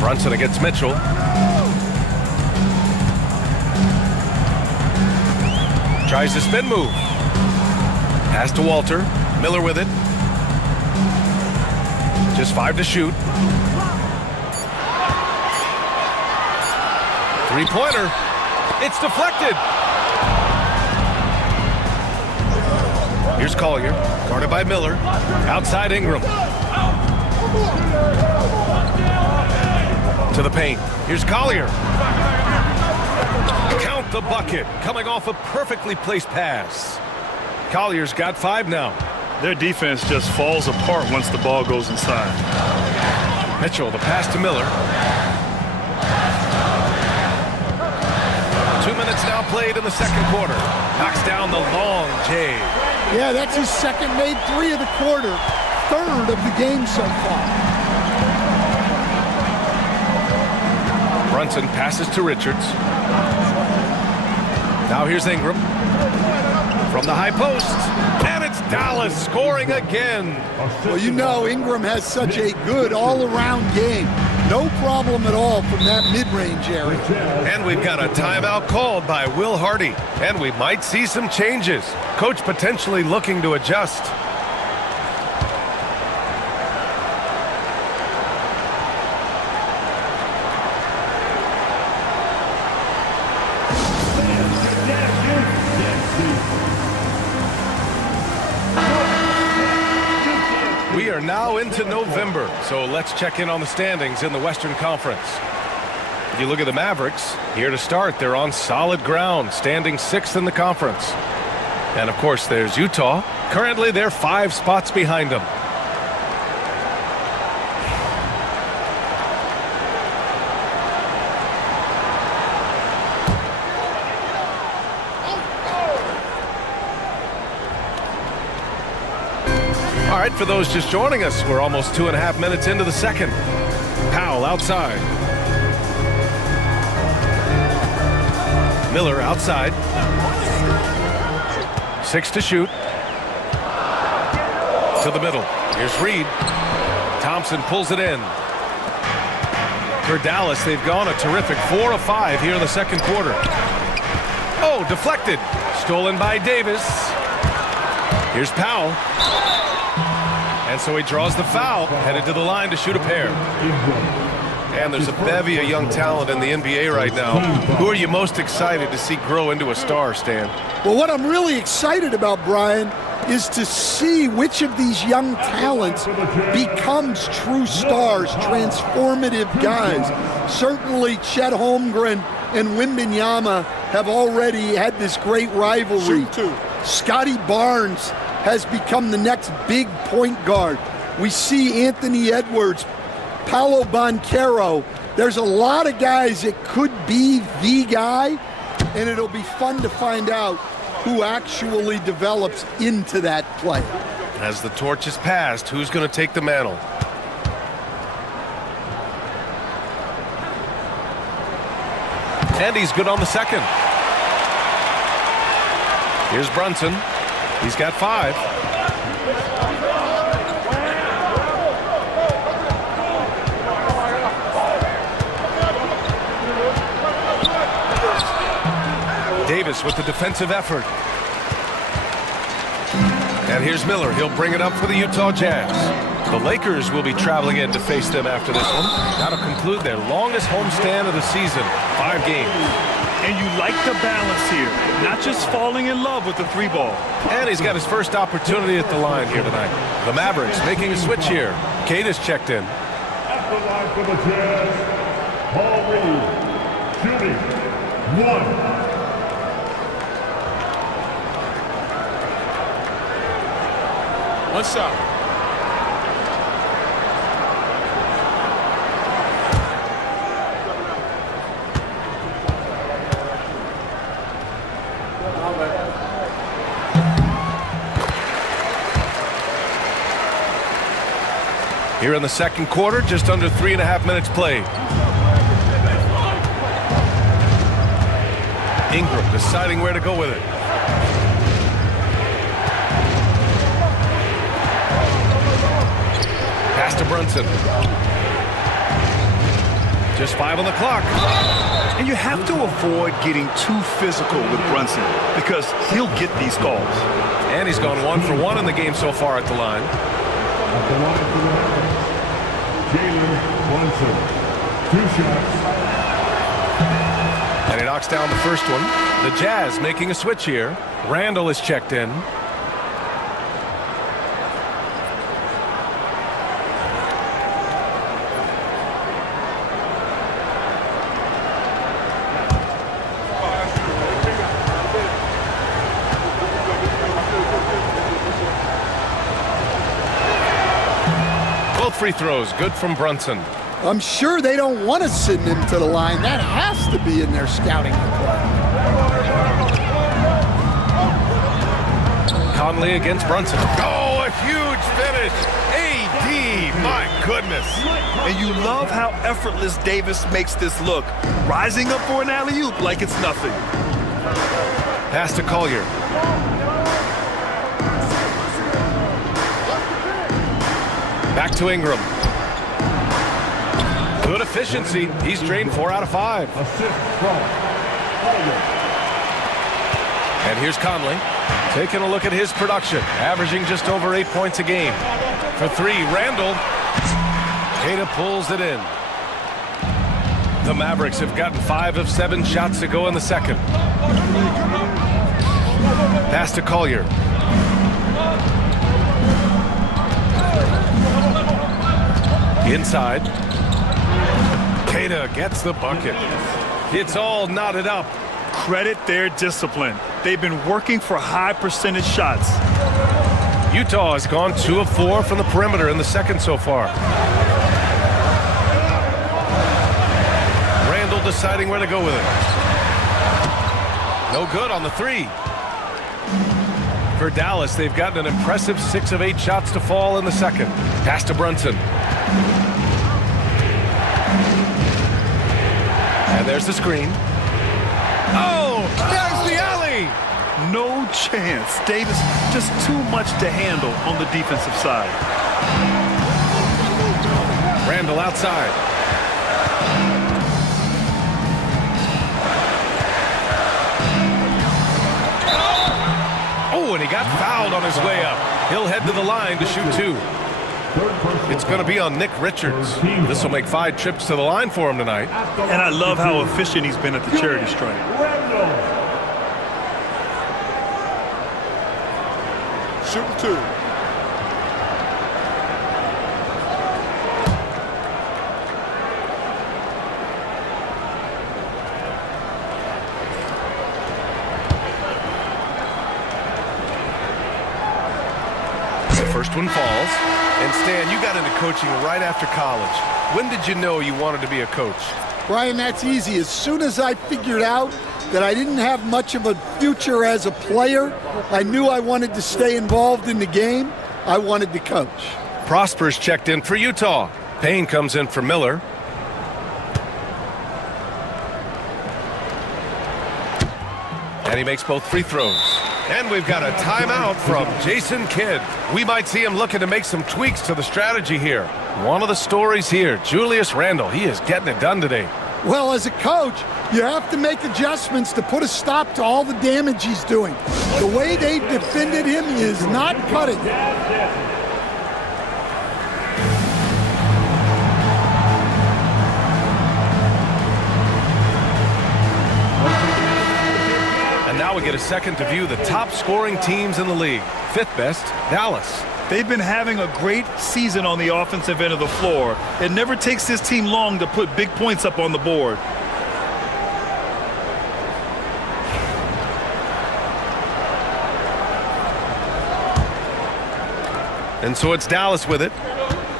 Brunson against Mitchell. Tries the spin move. Pass to Walter. Miller with it. Just 5 to shoot. Three-pointer. It's deflected. Here's Collier. Guarded by Miller. Outside Ingram. To the paint. Here's Collier. Count the bucket. Coming off a perfectly placed pass. Collier's got 5 now. Their defense just falls apart once the ball goes inside. Mitchell, the pass to Miller. 2 minutes now played in the second quarter. Knocks down the long J. Yeah, that's his second made 3 of the quarter. Third of the game so far. Brunson passes to Richards. Now here's Ingram. From the high post. And it's Dallas scoring again. Well, you know Ingram has such a good all-around game. No problem at all from that mid-range area. And we've got a timeout called by Will Hardy. And we might see some changes. Coach potentially looking to adjust. We are now into November, so let's check in on the standings in the Western Conference. If you look at the Mavericks, here to start, they're on solid ground, standing 6th in the conference. And of course, there's Utah. Currently, they're 5 spots behind them. All right, for those just joining us, we're almost 2.5 minutes into the second. Powell outside. Miller outside. 6 to shoot. To the middle. Here's Reed. Thompson pulls it in. For Dallas, they've gone a terrific 4 of 5 here in the second quarter. Oh, deflected. Stolen by Davis. Here's Powell. And so he draws the foul, headed to the line to shoot a pair. And there's a bevy of young talent in the NBA right now. Who are you most excited to see grow into a star, Stan? Well, what I'm really excited about, Brian, is to see which of these young talents becomes true stars, transformative guys. Certainly Chet Holmgren and Wembanyama have already had this great rivalry. Scotty Barnes has become the next big point guard. We see Anthony Edwards, Paolo Banchero. There's a lot of guys that could be the guy, and it'll be fun to find out who actually develops into that play. As the torch is passed, who's going to take the mantle? And he's good on the second. Here's Brunson. He's got 5. Davis with the defensive effort. And here's Miller. He'll bring it up for the Utah Jazz. The Lakers will be traveling in to face them after this one. That'll conclude their longest homestand of the season, 5 games. And you like the balance here, not just falling in love with the 3-ball. And he's got his first opportunity at the line here tonight. The Mavericks making a switch here. Kate has checked in. At the line for the Jazz, Paul Reed, shooting 1. One shot. Here in the second quarter, just under 3.5 minutes played. Ingram deciding where to go with it. Pass to Brunson. Just 5 on the clock. And you have to avoid getting too physical with Brunson because he'll get these calls. And he's gone 1 for 1 in the game so far at the line. At the line for Jalen Brunson. 2 shots. And he knocks down the first one. The Jazz making a switch here. Randall is checked in. Free throws, good from Brunson. I'm sure they don't want to send him to the line. That has to be in their scouting report. Conley against Brunson. Oh, a huge finish. AD, my goodness. And you love how effortless Davis makes this look. Rising up for an alley-oop like it's nothing. Pass to Collier. Back to Ingram. Good efficiency. He's drained 4 out of 5. And here's Conley. Taking a look at his production. Averaging just over 8 points a game. For 3, Randall. Queta pulls it in. The Mavericks have gotten 5 of 7 shots to go in the second. Pass to Collier. Inside. Queta gets the bucket. It's all knotted up. Credit their discipline. They've been working for high percentage shots. Utah has gone 2 of 4 from the perimeter in the second so far. Randall deciding where to go with it. No good on the 3. For Dallas, they've gotten an impressive 6 of 8 shots to fall in the second. Pass to Brunson. And there's the screen. Oh, there's the alley! No chance. Davis just too much to handle on the defensive side. Randall outside. Oh, and he got fouled on his way up. He'll head to the line to shoot 2. It's going to be on Nick Richards. This will make 5 trips to the line for him tonight. And I love how efficient he's been at the charity stripe. Shoot 2. The first one falls. And Stan, you got into coaching right after college. When did you know you wanted to be a coach? Brian, that's easy. As soon as I figured out that I didn't have much of a future as a player, I knew I wanted to stay involved in the game. I wanted to coach. Prosper's checked in for Utah. Payne comes in for Miller. And he makes both free throws. And we've got a timeout from Jason Kidd. We might see him looking to make some tweaks to the strategy here. One of the stories here, Julius Randle. He is getting it done today. Well, as a coach, you have to make adjustments to put a stop to all the damage he's doing. The way they've defended him is not cutting it. Now we get a second to view the top scoring teams in the league. 5th best, Dallas. They've been having a great season on the offensive end of the floor. It never takes this team long to put big points up on the board. And so it's Dallas with it,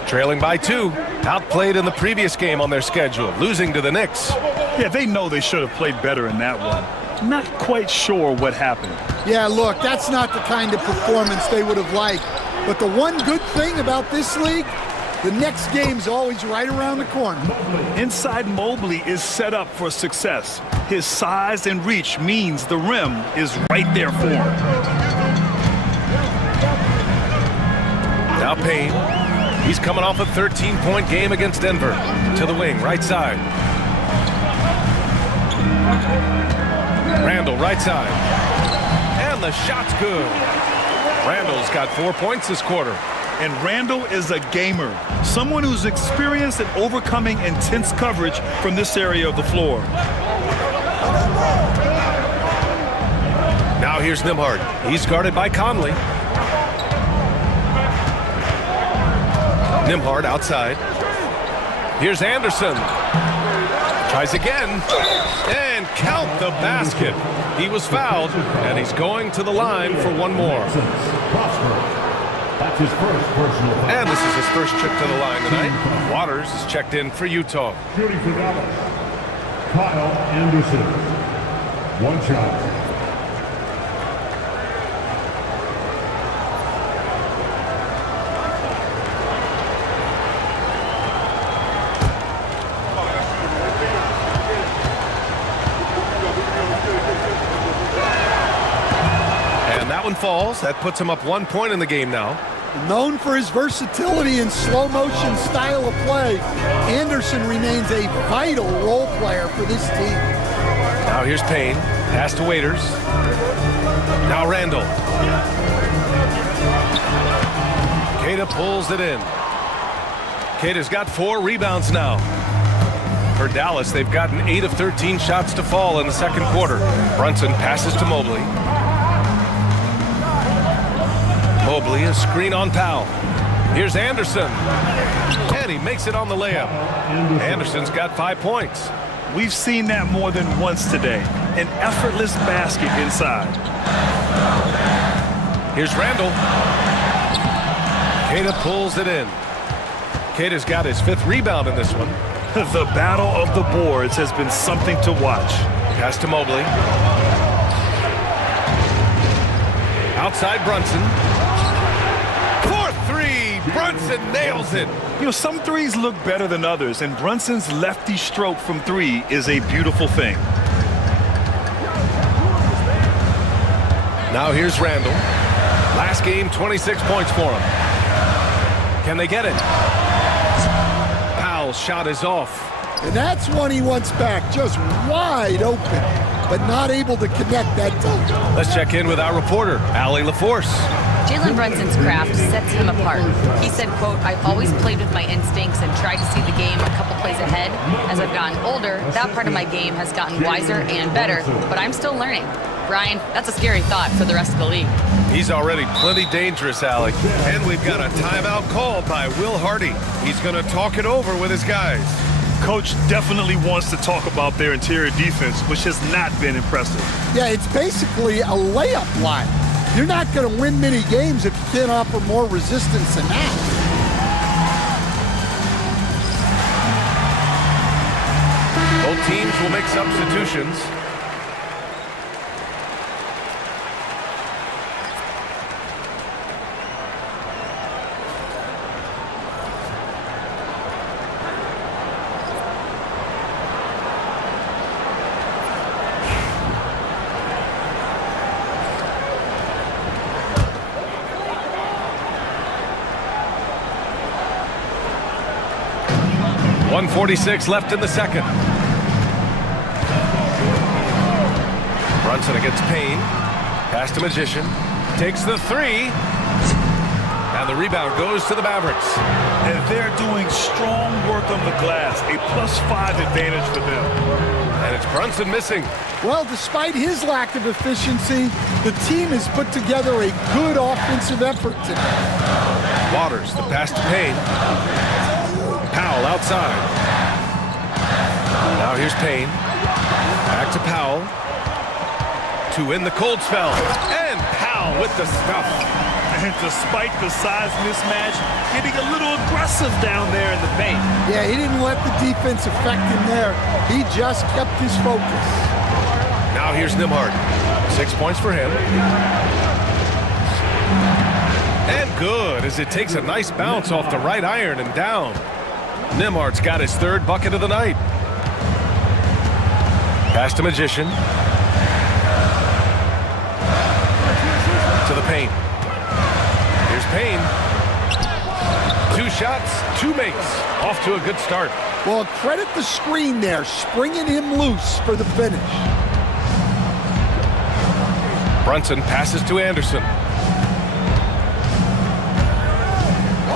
trailing by 2. Outplayed in the previous game on their schedule, losing to the Knicks. Yeah, they know they should have played better in that one. Not quite sure what happened. Yeah, look, that's not the kind of performance they would have liked. But the one good thing about this league, The next game's always right around the corner. Inside Mobley is set up for success. His size and reach means the rim is right there for him. Now Payne. He's coming off a 13-point game against Denver. To the wing, right side. Randall, right side. And the shot's good. Randall's got 4 points this quarter. And Randall is a gamer, someone who's experienced at overcoming intense coverage from this area of the floor. Now here's Nembhard. He's guarded by Conley. Nembhard outside. Here's Anderson. Tries again. And count the basket. He was fouled, and he's going to the line for one more. That's his first personal foul. And this is his first trip to the line tonight. Waters is checked in for Utah. Shooting for Dallas, Kyle Anderson. One shot. Falls. That puts him up 1 point in the game now. Known for his versatility and slow motion style of play, Anderson remains a vital role player for this team. Now here's Payne. Pass to Waiters. Now Randall. Queta pulls it in. Queta's got 4 rebounds now. For Dallas, they've gotten 8 of 13 shots to fall in the second quarter. Brunson passes to Mobley. Mobley, a screen on Powell. Here's Anderson. And he makes it on the layup. Anderson's got 5 points. We've seen that more than once today. An effortless basket inside. Here's Randall. Queta pulls it in. Queta's got his 5th rebound in this one. The battle of the boards has been something to watch. Pass to Mobley. Outside Brunson. Brunson nails it. You know, some threes look better than others, and Brunson's lefty stroke from 3 is a beautiful thing. Now here's Randall. Last game, 26 points for him. Can they get it? Powell's shot is off. And that's one he wants back, just wide open, but not able to connect that time. Let's check in with our reporter, Allie LaForce. Jalen Brunson's craft sets him apart. He said, quote, "I've always played with my instincts and tried to see the game a couple plays ahead. As I've gotten older, that part of my game has gotten wiser and better, but I'm still learning." Brian, that's a scary thought for the rest of the league. He's already plenty dangerous, Allie. And we've got a timeout called by Will Hardy. He's going to talk it over with his guys. Coach definitely wants to talk about their interior defense, which has not been impressive. Yeah, it's basically a layup line. You're not going to win many games if you can't offer more resistance than that. Both teams will make substitutions. .146 left in the second. Brunson against Payne. Pass to Magician. Takes the 3. And the rebound goes to the Mavericks. And they're doing strong work on the glass. A +5 advantage for them. And it's Brunson missing. Well, despite his lack of efficiency, the team has put together a good offensive effort tonight. Waters, the pass to Payne. Powell outside. Now here's Payne. Back to Powell. To win the cold spell. And Powell with the stuff. And despite the size mismatch, getting a little aggressive down there in the paint. Yeah, he didn't let the defense affect him there. He just kept his focus. Now here's Nembhard. 6 points for him. And good, as it takes a nice bounce off the right iron and down. Nembhard's got his third bucket of the night. Pass to Magician. To the paint. Here's Payne. 2 shots, 2 makes. Off to a good start. Well, credit the screen there, springing him loose for the finish. Brunson passes to Anderson.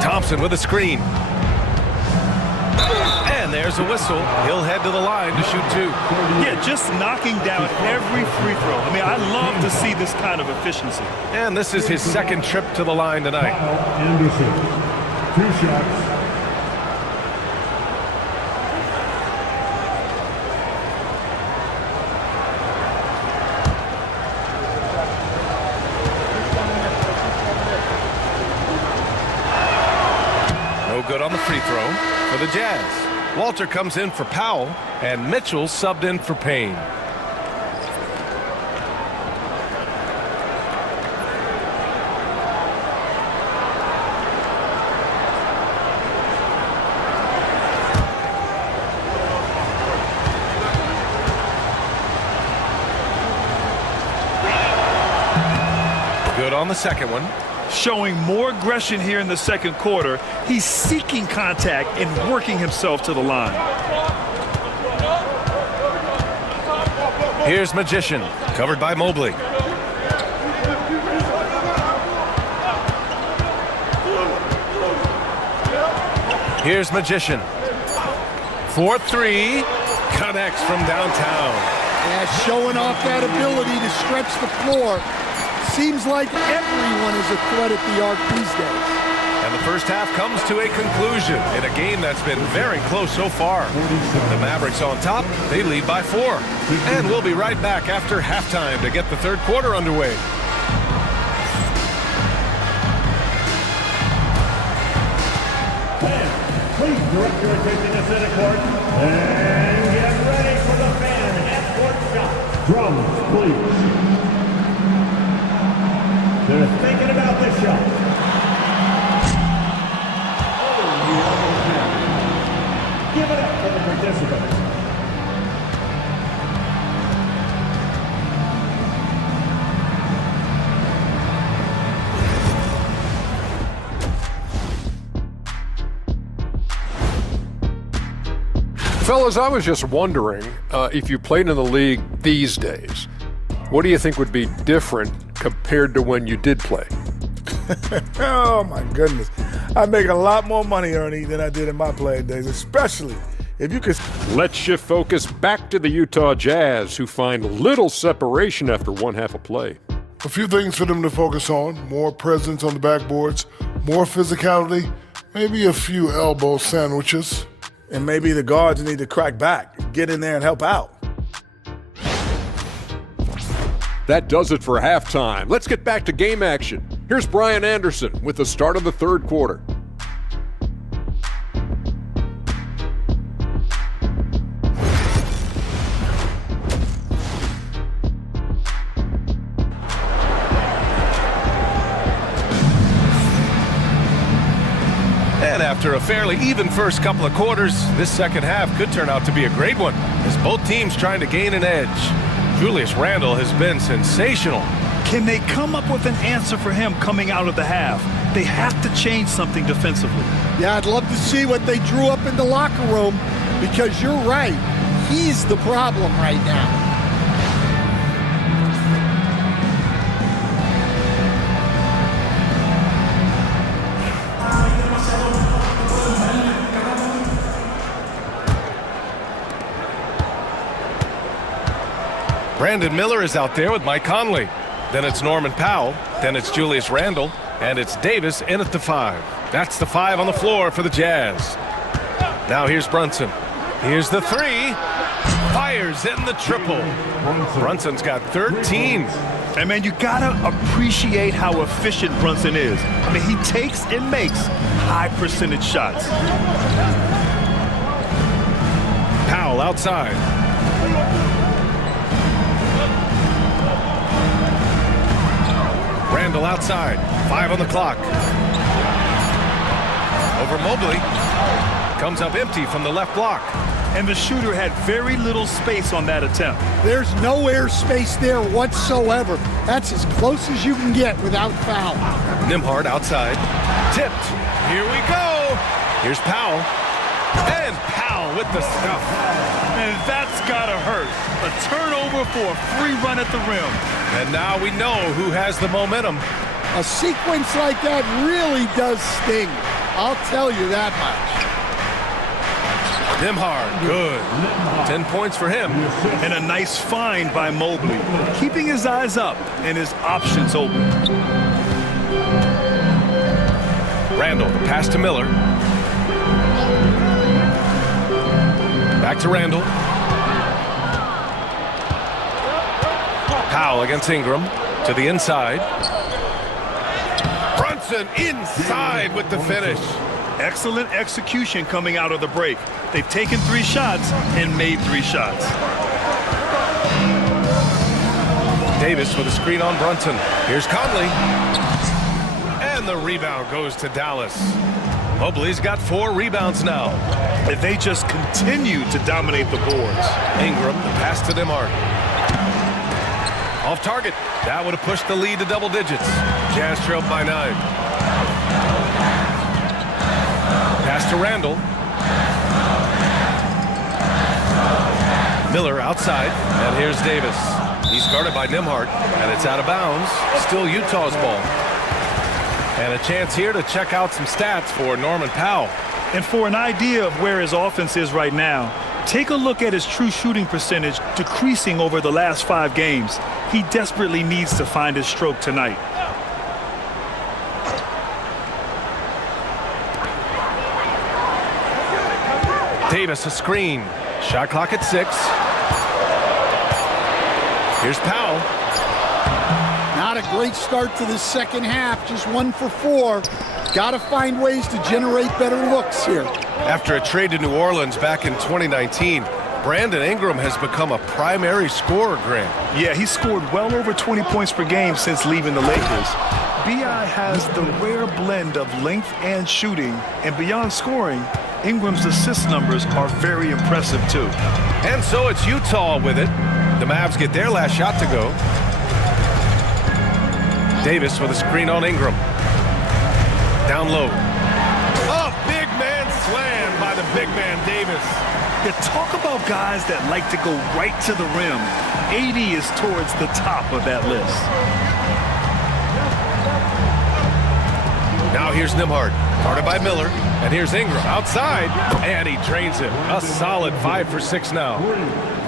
Thompson with a screen. And there's a whistle. He'll head to the line to shoot 2. Yeah, just knocking down every free throw. I mean, I love to see this kind of efficiency. And this is his second trip to the line tonight. Anderson, 2 shots. No good on the free throw for the Jazz. Walter comes in for Powell, and Mitchell subbed in for Payne. Good on the second one. Showing more aggression here in the second quarter. He's seeking contact and working himself to the line. Here's Magician, covered by Mobley. Here's Magician. 4-3, connects from downtown. Yeah, showing off that ability to stretch the floor. Seems like everyone is a threat at the arc these days. And the first half comes to a conclusion in a game that's been very close so far. The Mavericks on top, they lead by 4. And we'll be right back after halftime to get the third quarter underway. Please direct your attention to center court and get ready for the fan half-court shot. Drums, please. They're thinking about this shot. Give it up for the participants. Fellas, I was just wondering if you played in the league these days, what do you think would be different compared to when you did play? Oh, my goodness. I make a lot more money, Ernie, than I did in my playing days, especially if you could. Let's shift focus back to the Utah Jazz, who find little separation after one half of play. A few things for them to focus on: more presence on the backboards, more physicality, maybe a few elbow sandwiches. And maybe the guards need to crack back, get in there and help out. That does it for halftime. Let's get back to game action. Here's Brian Anderson with the start of the third quarter. And after a fairly even first couple of quarters, this second half could turn out to be a great one, as both teams trying to gain an edge. Julius Randle has been sensational. Can they come up with an answer for him coming out of the half? They have to change something defensively. Yeah, I'd love to see what they drew up in the locker room, because you're right. He's the problem right now. Brandon Miller is out there with Mike Conley. Then it's Norman Powell. Then it's Julius Randle. And it's Davis in at the 5. That's the 5 on the floor for the Jazz. Now here's Brunson. Here's the 3. Fires in the triple. Brunson's got 13. And man, you gotta appreciate how efficient Brunson is. I mean, he takes and makes high percentage shots. Powell outside. Randall outside. 5 on the clock. Over Mobley. Comes up empty from the left block. And the shooter had very little space on that attempt. There's no air space there whatsoever. That's as close as you can get without foul. Nembhard outside. Tipped. Here we go. Here's Powell. And Powell with the stuff. And that's gotta hurt. A turnover for a free run at the rim. And now we know who has the momentum. A sequence like that really does sting. I'll tell you that much. Nembhard, good. 10 points for him. And a nice find by Mobley, keeping his eyes up and his options open. Randall, the pass to Miller. Back to Randall. Powell against Ingram to the inside. Brunson inside with the finish. Excellent execution coming out of the break. They've taken 3 shots and made 3 shots. Davis with a screen on Brunson. Here's Conley. And the rebound goes to Dallas. Mobley's got 4 rebounds now. And they just continue to dominate the boards. Ingram, the pass to Nembhard. Off target. That would have pushed the lead to double digits. Jazz trailed by 9. Pass to Randall. Miller outside, and here's Davis. He's guarded by Nembhard, and it's out of bounds. Still Utah's ball. And a chance here to check out some stats for Norman Powell. And for an idea of where his offense is right now, take a look at his true shooting percentage decreasing over the last 5 games. He desperately needs to find his stroke tonight. Davis a screen. Shot clock at 6. Here's Powell. Not a great start to the second half. Just 1 for 4. Got to find ways to generate better looks here. After a trade to New Orleans back in 2019, Brandon Ingram has become a primary scorer, Grant. Yeah, he scored well over 20 points per game since leaving the Lakers. B.I. has the rare blend of length and shooting, and beyond scoring, Ingram's assist numbers are very impressive too. And so it's Utah with it. The Mavs get their last shot to go. Davis with a screen on Ingram. Down low. Oh, big man slam by the big man Davis. Yeah, talk about guys that like to go right to the rim. AD is towards the top of that list. Now here's Nembhard, guarded by Miller, and here's Ingram outside, and he drains it. A solid 5 for 6 now.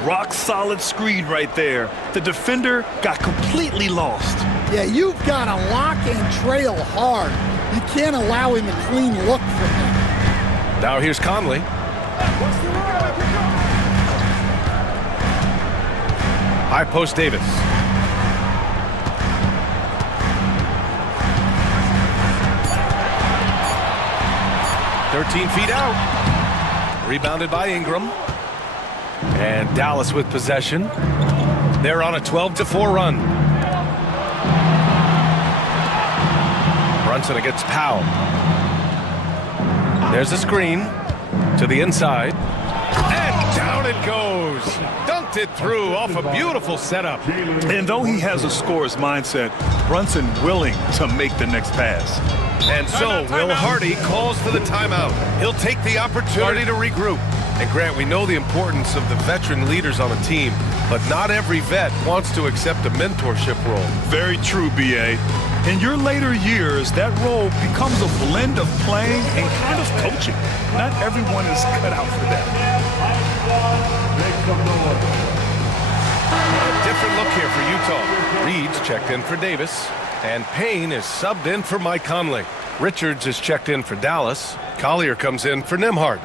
Rock solid screen right there. The defender got completely lost. Yeah, you've got to lock and trail hard. You can't allow him a clean look from him. Now here's Conley. High post Davis. "13 feet out." Rebounded by Ingram. And Dallas with possession. They're on a 12-4 run. Brunson against Powell. There's a screen to the inside. And down it goes. Dunked it through off a beautiful setup. And though he has a scorer's mindset, Brunson willing to make the next pass. And so Will Hardy calls for the timeout. He'll take the opportunity to regroup. And Grant, we know the importance of the veteran leaders on a team, but not every vet wants to accept a mentorship role. Very true, B.A. In your later years, that role becomes a blend of playing and kind of coaching. Not everyone is cut out for that. A different look here for Utah. Reed's checked in for Davis, and Payne is subbed in for Mike Conley. Richards is checked in for Dallas. Collier comes in for Nembhard.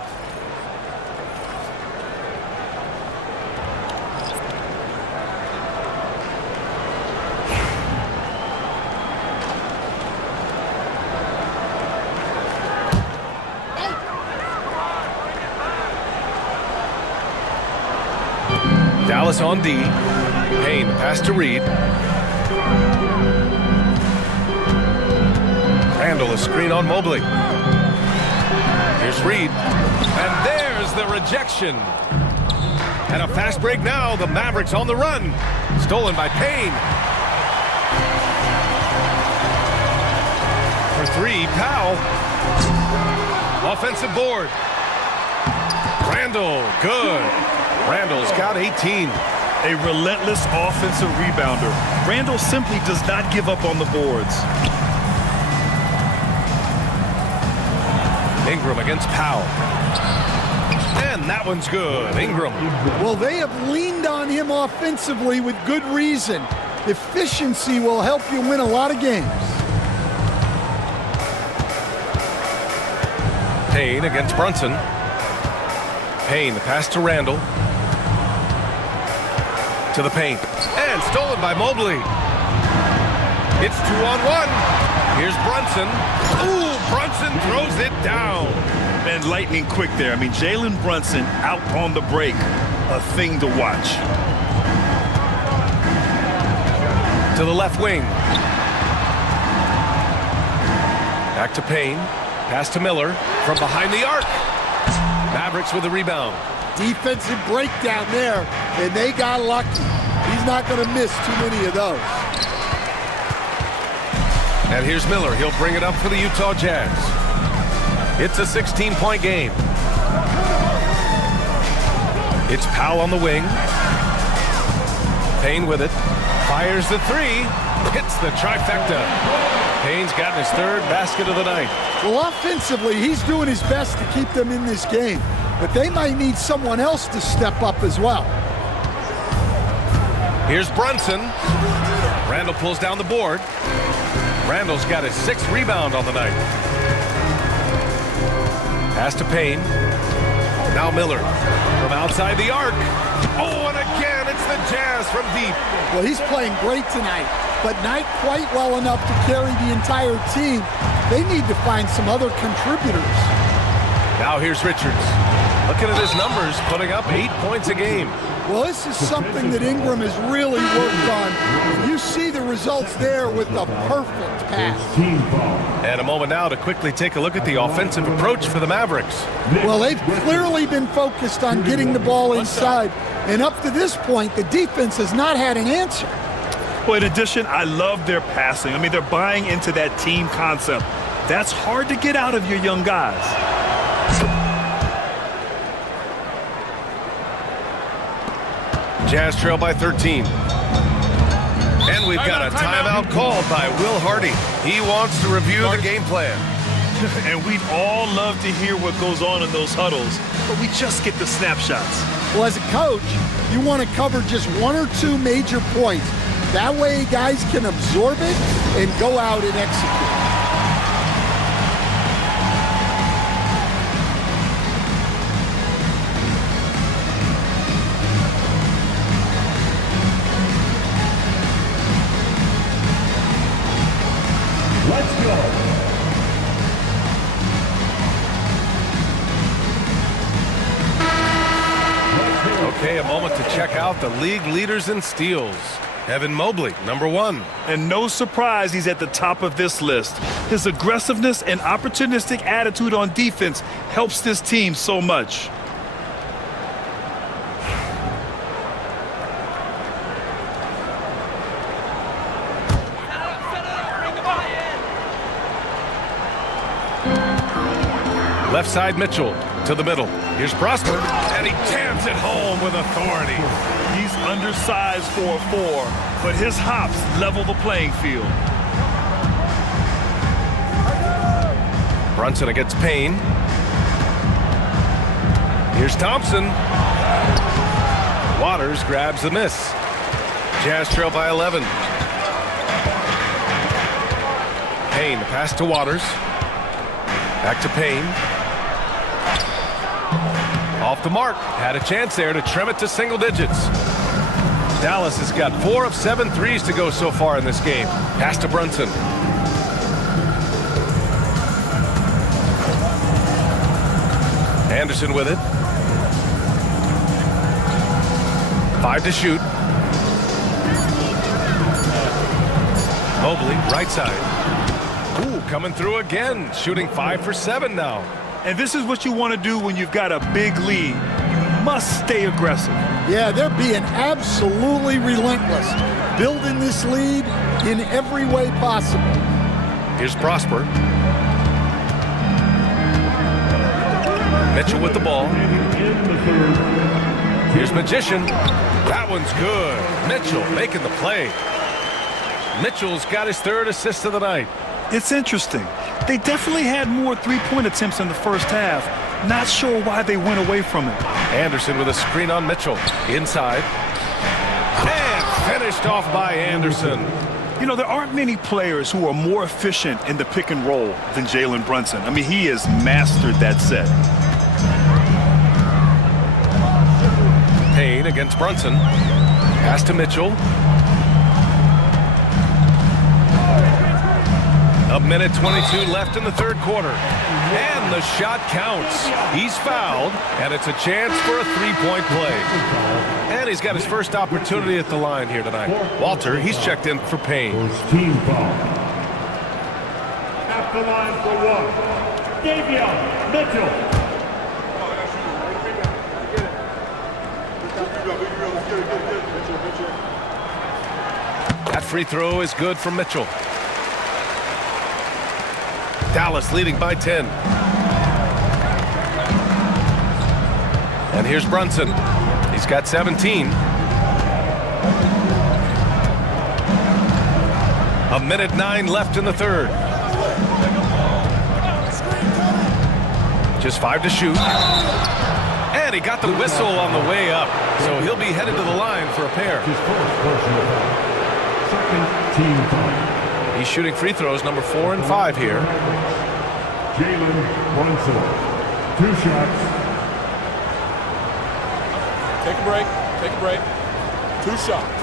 Dallas on D. Payne pass to Reed. Randall, a screen on Mobley. Here's Reed. And there's the rejection. And a fast break now. The Mavericks on the run. Stolen by Payne. For three, Powell. Offensive board. Randall, good. Randall's got 18. A relentless offensive rebounder. Randall simply does not give up on the boards. Ingram against Powell. And that one's good. Ingram. Well, they have leaned on him offensively with good reason. Efficiency will help you win a lot of games. Payne against Brunson. Payne, the pass to Randall. To the paint. And stolen by Mobley. It's 2-on-1. Here's Brunson. Ooh, Brunson throws it down. And lightning quick there. I mean, Jalen Brunson out on the break. A thing to watch. To the left wing. Back to Payne. Pass to Miller from behind the arc. Mavericks with the rebound. Defensive breakdown there, and they got lucky. He's not going to miss too many of those. And here's Miller. He'll bring it up for the Utah Jazz. It's a 16-point game. It's Powell on the wing. Payne with it. Fires the three. Hits the trifecta. Payne's gotten his third basket of the night. Well, offensively, he's doing his best to keep them in this game. But they might need someone else to step up as well. Here's Brunson. Randall pulls down the board. Randall's got his 6th rebound on the night. Pass to Payne. Now Miller from outside the arc. Oh, and again, it's the Jazz from deep. Well, he's playing great tonight, but not quite well enough to carry the entire team. They need to find some other contributors. Now here's Richards. Looking at his numbers, putting up 8 points a game. Well, this is something that Ingram has really worked on. And you see the results there with the perfect pass. And a moment now to quickly take a look at the offensive approach for the Mavericks. Well, they've clearly been focused on getting the ball inside. And up to this point, the defense has not had an answer. Well, in addition, I love their passing. I mean, they're buying into that team concept. That's hard to get out of your young guys. Jazz trail by 13. And we've got a timeout called by Will Hardy. He wants to review the game plan. And we'd all love to hear what goes on in those huddles, but we just get the snapshots. Well, as a coach, you want to cover just 1 or 2 major points. That way guys can absorb it and go out and execute. Let's go. Okay, a moment to check out the league leaders in steals. Evan Mobley, number 1. And no surprise he's at the top of this list. His aggressiveness and opportunistic attitude on defense helps this team so much. Left side Mitchell to the middle. Here's Prosper, and he jams it home with authority. He's undersized for a 4, but his hops level the playing field. Brunson against Payne. Here's Thompson. Waters grabs the miss. Jazz trail by 11. Payne, the pass to Waters. Back to Payne. Off the mark. Had a chance there to trim it to single digits. Dallas has got 4 of 7 threes to go so far in this game. Pass to Brunson. Anderson with it. 5 to shoot. Mobley, right side. Ooh, coming through again, shooting 5 for 7 now. And this is what you want to do when you've got a big lead. You must stay aggressive. Yeah, they're being absolutely relentless, building this lead in every way possible. Here's Prosper. Mitchell with the ball. Here's Magician. That one's good. Mitchell making the play. Mitchell's got his 3rd assist of the night. It's interesting. They definitely had more three-point attempts in the first half. Not sure why they went away from it. Anderson with a screen on Mitchell. Inside. And finished off by Anderson. You know, there aren't many players who are more efficient in the pick and roll than Jalen Brunson. I mean, he has mastered that set. Payne against Brunson. Pass to Mitchell. A minute 22 left in the 3rd quarter. And the shot counts. He's fouled, and it's a chance for a 3-point play. And he's got his first opportunity at the line here tonight. Walter, he's checked in for Payne. Team foul. At the line for 1, Davion Mitchell. That free throw is good from Mitchell. Dallas leading by 10. And here's Brunson. He's got 17. A minute 9 left in the 3rd. Just 5 to shoot. And he got the whistle on the way up. So he'll be headed to the line for a pair. He's shooting free throws number 4 and 5 here. Jalen Brunson, 2 shots. Take a break. Take a break. 2 shots.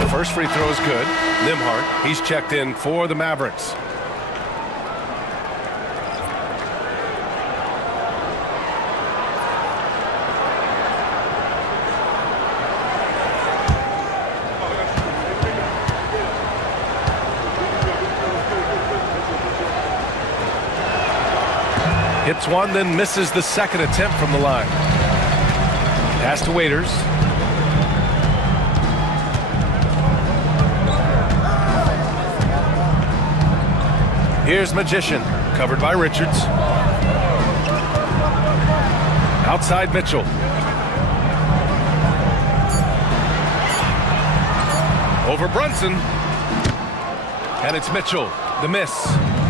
The first free throw is good. Nembhard, he's checked in for the Mavericks. Hits one, then misses the 2nd attempt from the line. Pass to Waiters. Here's Magician, covered by Richards. Outside Mitchell. Over Brunson. And it's Mitchell, the miss.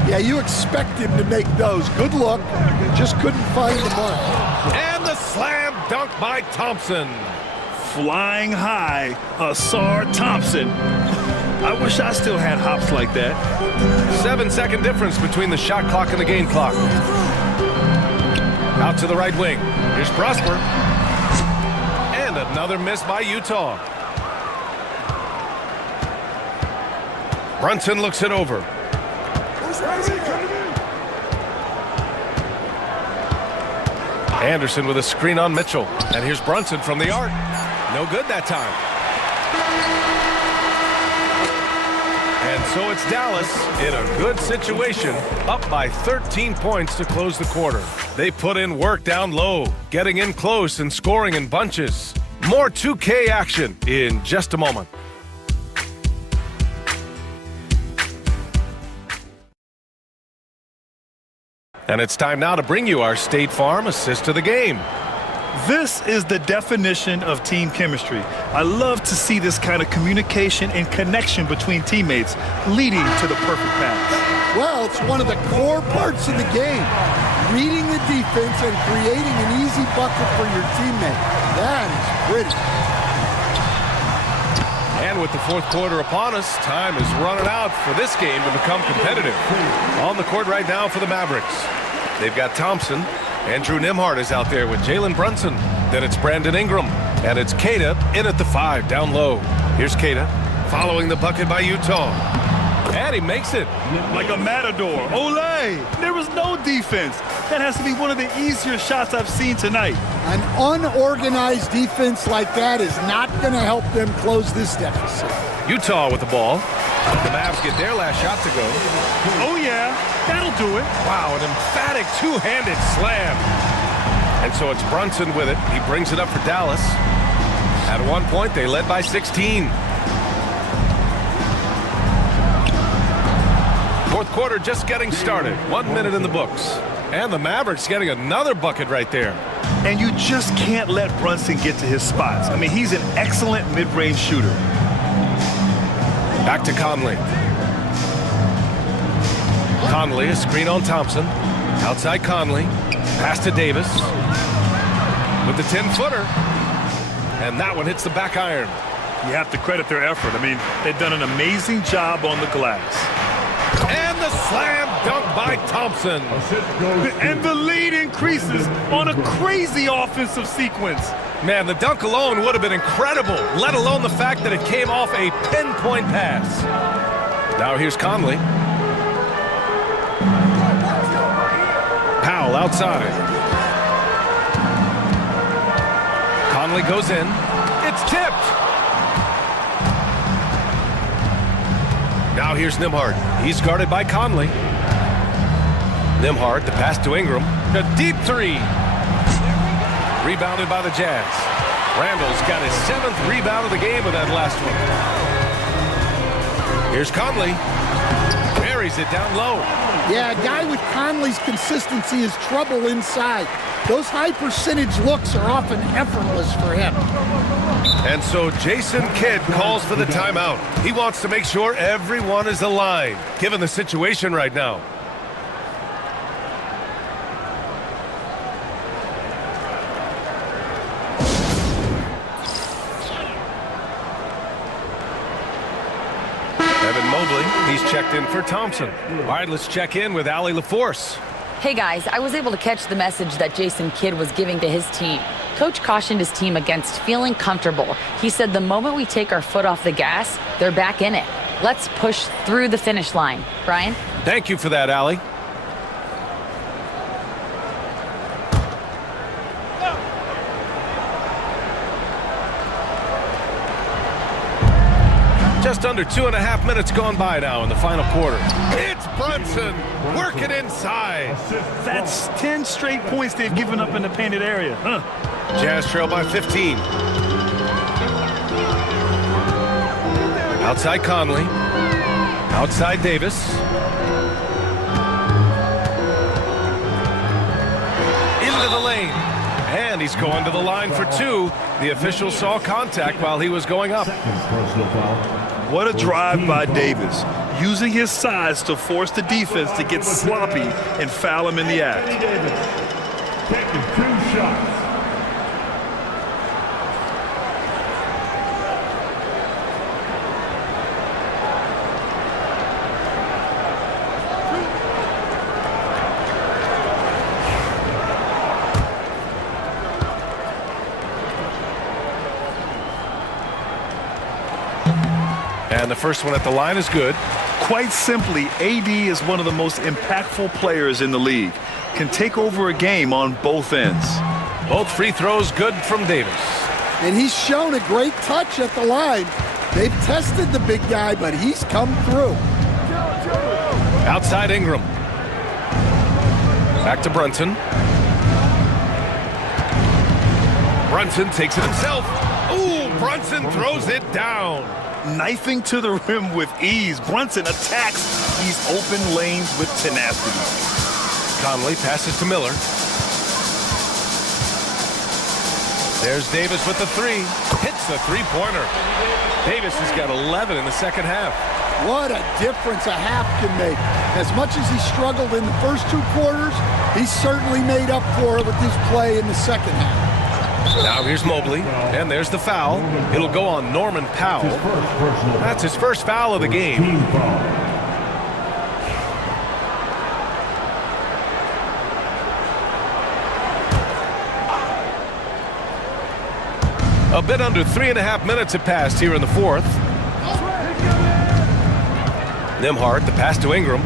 Yeah, you expect him to make those. Good look, just couldn't find the mark. And the slam dunk by Thompson. Flying high, Asar Thompson. I wish I still had hops like that. 7-second difference between the shot clock and the game clock. Out to the right wing. Here's Prosper. And another miss by Utah. Brunson looks it over. Anderson with a screen on Mitchell. And here's Brunson from the arc. No good that time. And so it's Dallas in a good situation, up by 13 points to close the quarter. They put in work down low, getting in close and scoring in bunches. More 2K action in just a moment. And it's time now to bring you our State Farm assist of the game. This is the definition of team chemistry. I love to see this kind of communication and connection between teammates leading to the perfect pass. Well, it's one of the core parts of the game. Reading the defense and creating an easy bucket for your teammate. That is pretty. And with the 4th quarter upon us, time is running out for this game to become competitive. On the court right now for the Mavericks. They've got Thompson. Andrew Nembhard is out there with Jalen Brunson. Then it's Brandon Ingram. And it's Queta in at the 5 down low. Here's Queta following the bucket by Utah. And he makes it. Like a matador. Olay! There was no defense. That has to be one of the easier shots I've seen tonight. An unorganized defense like that is not going to help them close this deficit. Utah with the ball. The Mavs get their last shot to go. Oh, yeah. That'll do it. Wow, an emphatic two-handed slam. And so it's Brunson with it. He brings it up for Dallas. At one point, they led by 16. Fourth quarter just getting started. 1 minute in the books. And the Mavericks getting another bucket right there. And you just can't let Brunson get to his spots. I mean, he's an excellent mid-range shooter. Back to Conley. Conley, a screen on Thompson. Outside Conley. Pass to Davis. With the 10-footer. And that one hits the back iron. You have to credit their effort. I mean, they've done an amazing job on the glass. And the slam dunk by Thompson. And the lead increases on a crazy offensive sequence. Man, the dunk alone would have been incredible, let alone the fact that it came off a pinpoint pass. Now here's Conley. Powell outside. Conley goes in. It's tipped. Now here's Nembhard. He's guarded by Conley. Nembhard, the pass to Ingram. A deep three. Rebounded by the Jazz. Randall's got his 7th rebound of the game with that last one. Here's Conley. Buries it down low. Yeah, a guy with Conley's consistency is trouble inside. Those high percentage looks are often effortless for him. And so Jason Kidd calls for the timeout. He wants to make sure everyone is aligned, given the situation right now. Evan Mobley, he's checked in for Thompson. All right, let's check in with Allie LaForce. Hey guys, I was able to catch the message that Jason Kidd was giving to his team. Coach cautioned his team against feeling comfortable. He said the moment we take our foot off the gas, they're back in it. Let's push through the finish line. Brian? Thank you for that, Allie. Just under 2.5 minutes gone by now in the final quarter. It's Brunson working inside. That's 10 straight points they've given up in the painted area. Huh? Jazz trail by 15. Outside Conley. Outside Davis. Into the lane. And he's going to the line for two. The official saw contact while he was going up. What a drive by Davis, using his size to force the defense to get sloppy and foul him in the act. Taking 2 shots. And the first one at the line is good. Quite simply, AD is one of the most impactful players in the league. Can take over a game on both ends. Both free throws good from Davis. And he's shown a great touch at the line. They've tested the big guy, but he's come through. Outside Ingram. Back to Brunson. Brunson takes it himself. Ooh, Brunson throws it down. Knifing to the rim with ease. Brunson attacks these open lanes with tenacity. Conley passes to Miller. There's Davis with the three. Hits the three-pointer. Davis has got 11 in the second half. What a difference a half can make. As much as he struggled in the first 2 quarters, he certainly made up for it with his play in the second half. Now here's Mobley, and there's the foul. It'll go on Norman Powell. That's his first foul of the game. A bit under 3.5 minutes have passed here in the fourth. Nembhard, the pass to Ingram.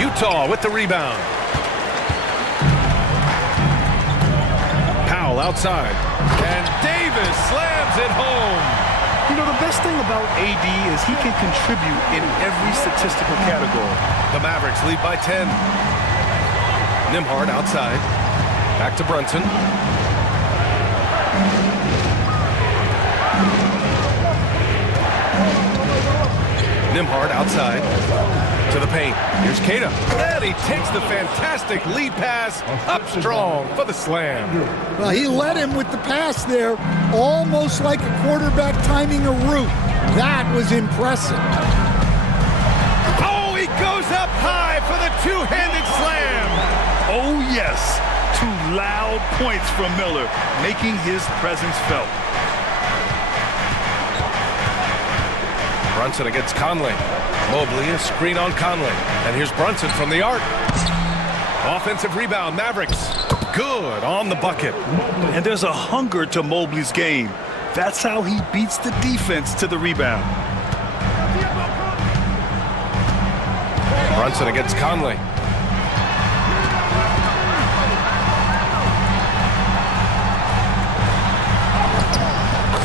Utah with the rebound. Powell outside. And Davis slams it home. You know, the best thing about AD is he can contribute in every statistical category. The Mavericks lead by 10. Nembhard outside. Back to Brunson. Nembhard outside to the paint. Here's Keita. And he takes the fantastic lead pass up strong for the slam. Well, he led him with the pass there, almost like a quarterback timing a route. That was impressive. Oh, he goes up high for the two-handed slam. Oh, yes. 2 loud points from Miller, making his presence felt. Brunson against Conley. Mobley, a screen on Conley. And here's Brunson from the arc. Offensive rebound, Mavericks. Good on the bucket. And there's a hunger to Mobley's game. That's how he beats the defense to the rebound. Brunson against Conley.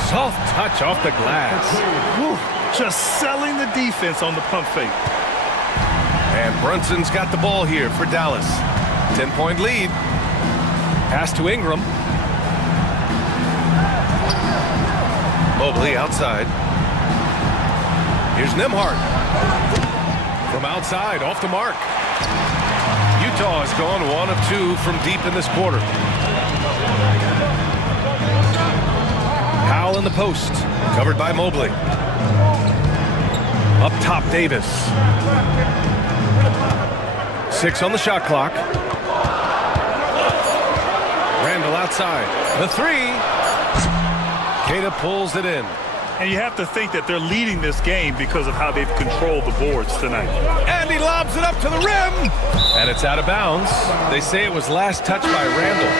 Soft touch off the glass. Woo. Just selling the defense on the pump fake. And Brunson's got the ball here for Dallas. 10-point lead. Pass to Ingram. Mobley outside. Here's Nembhard. From outside, off the mark. Utah has gone 1 of 2 from deep in this quarter. Powell in the post, covered by Mobley. Up top, Davis. 6 on the shot clock. Randall outside. The 3. Keita pulls it in. And you have to think that they're leading this game because of how they've controlled the boards tonight. And he lobs it up to the rim. And it's out of bounds. They say it was last touched by Randall.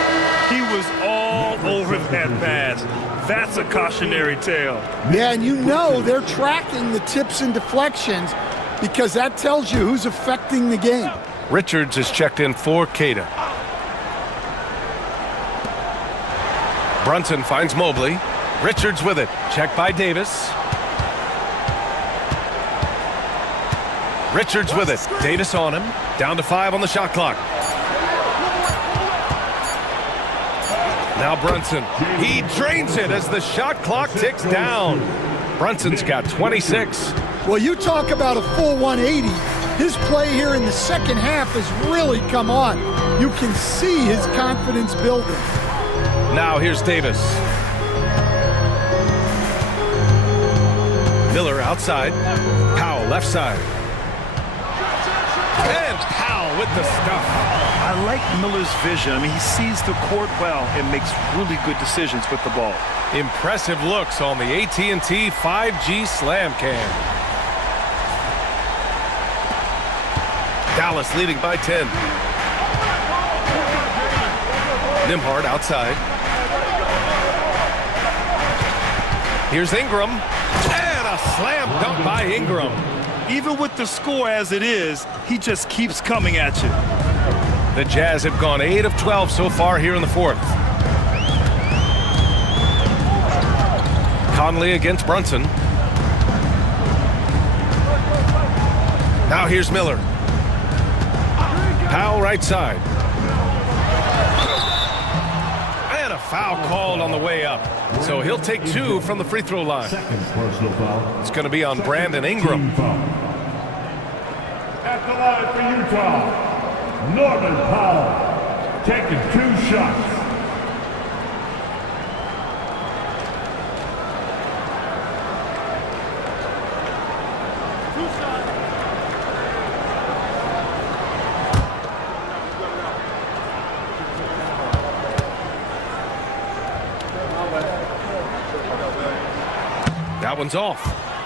He was all over that pass. That's a cautionary tale. Yeah, and you know they're tracking the tips and deflections because that tells you who's affecting the game. Richards is checked in for Keita. Brunson finds Mobley. Richards with it. Checked by Davis. Richards with it. Davis on him. Down to 5 on the shot clock. Now Brunson. He drains it as the shot clock ticks down. Brunson's got 26. Well, you talk about a full 180. His play here in the second half has really come on. You can see his confidence building. Now here's Davis. Miller outside. Powell left side. And Powell with the stuff. I like Miller's vision. I mean, he sees the court well and makes really good decisions with the ball. Impressive looks on the AT&T 5G Slam Cam. Dallas leading by 10. Nembhard outside. Here's Ingram. And a slam dunk by Ingram. Even with the score as it is, he just keeps coming at you. The Jazz have gone 8 of 12 so far here in the fourth. Conley against Brunson. Now here's Miller. Powell right side. And a foul called on the way up. So he'll take 2 from the free throw line. It's going to be on Brandon Ingram. At the line for Utah, Norman Powell taking 2 shots. That one's off.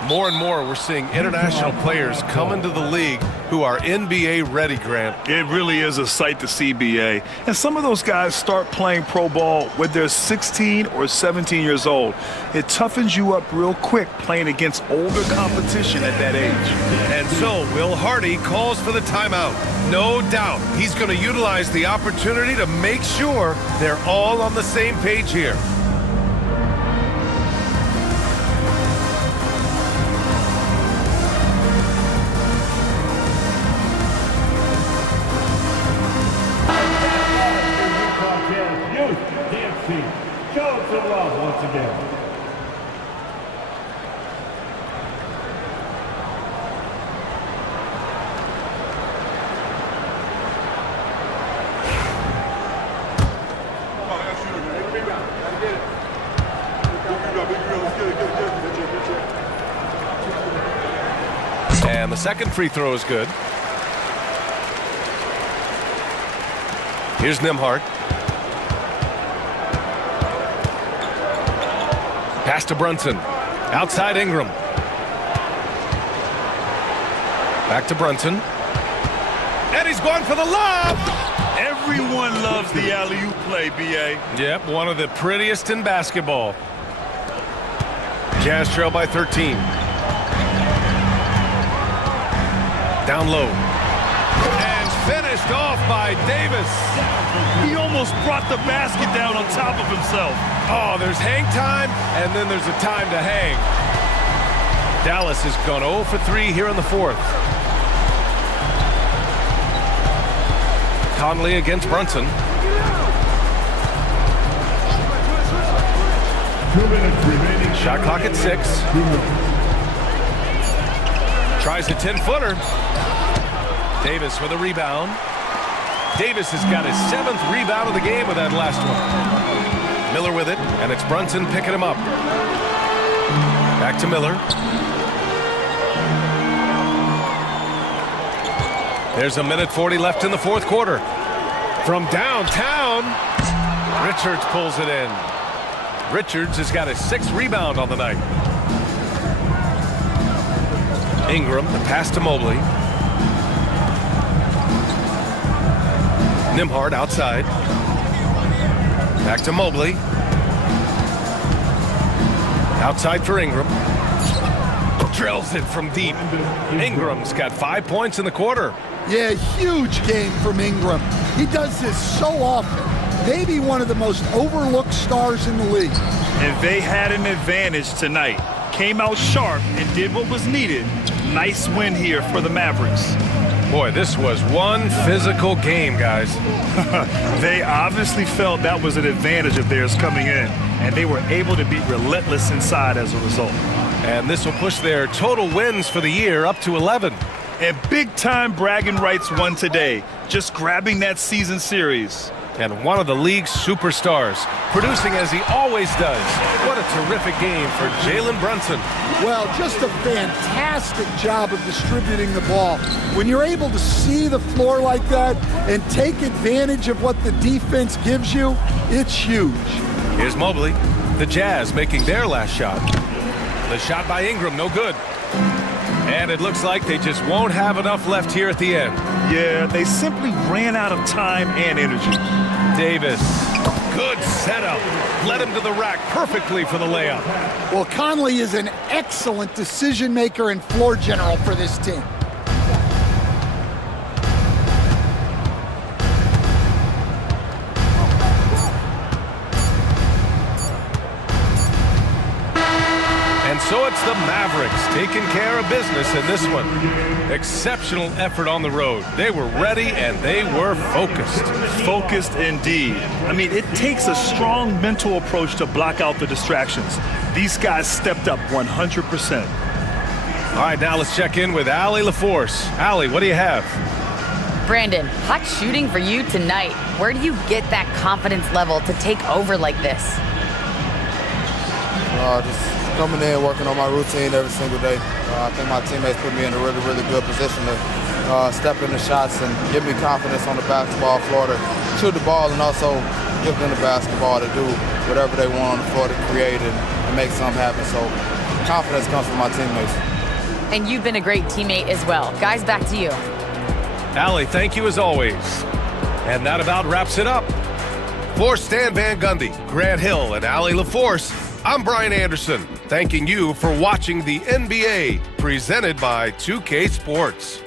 More and more we're seeing international players come into the league who are NBA ready, Grant. It really is a sight to see, BA. And some of those guys start playing pro ball when they're 16 or 17 years old. It toughens you up real quick playing against older competition at that age. And so Will Hardy calls for the timeout. No doubt he's going to utilize the opportunity to make sure they're all on the same page here. Show them some love once again. And the second free throw is good. Here's Nembhard. Pass to Brunson. Outside Ingram. Back to Brunson. And he's going for the lob. Everyone loves the alley-oop play, BA. Yep, one of the prettiest in basketball. Jazz trail by 13. Down low. And finished off by Davis. He almost brought the basket down on top of himself. Oh, there's hang time, and then there's a time to hang. Dallas has gone 0 for 3 here in the fourth. Conley against Brunson. 2 minutes remaining. Shot clock at 6. Tries a 10-footer. Davis with a rebound. Davis has got his 7th rebound of the game with that last one. Miller with it, and it's Brunson picking him up. Back to Miller. There's a minute 40 left in the fourth quarter. From downtown, Richards pulls it in. Richards has got his 6th rebound on the night. Ingram, the pass to Mobley. Nembhard outside. Back to Mobley. Outside for Ingram. Drills it from deep. Ingram's got 5 points in the quarter. Yeah, huge game from Ingram. He does this so often. Maybe one of the most overlooked stars in the league. And they had an advantage tonight. Came out sharp and did what was needed. Nice win here for the Mavericks. Boy, this was one physical game, guys. They obviously felt that was an advantage of theirs coming in, and they were able to be relentless inside as a result. And this will push their total wins for the year up to 11. And big-time bragging rights won today, just grabbing that season series. And one of the league's superstars, producing as he always does. What a terrific game for Jalen Brunson. Well, just a fantastic job of distributing the ball. When you're able to see the floor like that and take advantage of what the defense gives you, it's huge. Here's Mobley. The Jazz making their last shot. The shot by Ingram, no good. And it looks like they just won't have enough left here at the end. Yeah, they simply ran out of time and energy. Davis, good setup. Led him to the rack perfectly for the layup. Well, Conley is an excellent decision maker and floor general for this team. And so it's the Mavericks taking care of business in this one. Exceptional effort on the road. They were ready and they were focused. Focused indeed. I mean, it takes a strong mental approach to block out the distractions. These guys stepped up 100%. All right, now let's check in with Allie LaForce. Allie, what do you have? Brandon, hot shooting for you tonight. Where do you get that confidence level to take over like this? Just coming in, working on my routine every single day. I think my teammates put me in a really, really good position to step in the shots and give me confidence on the basketball floor to shoot the ball and also give them the basketball to do whatever they want on the floor to create and make something happen. So confidence comes from my teammates. And you've been a great teammate as well. Guys, back to you. Allie, thank you as always. And that about wraps it up. For Stan Van Gundy, Grant Hill, and Allie LaForce, I'm Brian Anderson, thanking you for watching the NBA presented by 2K Sports.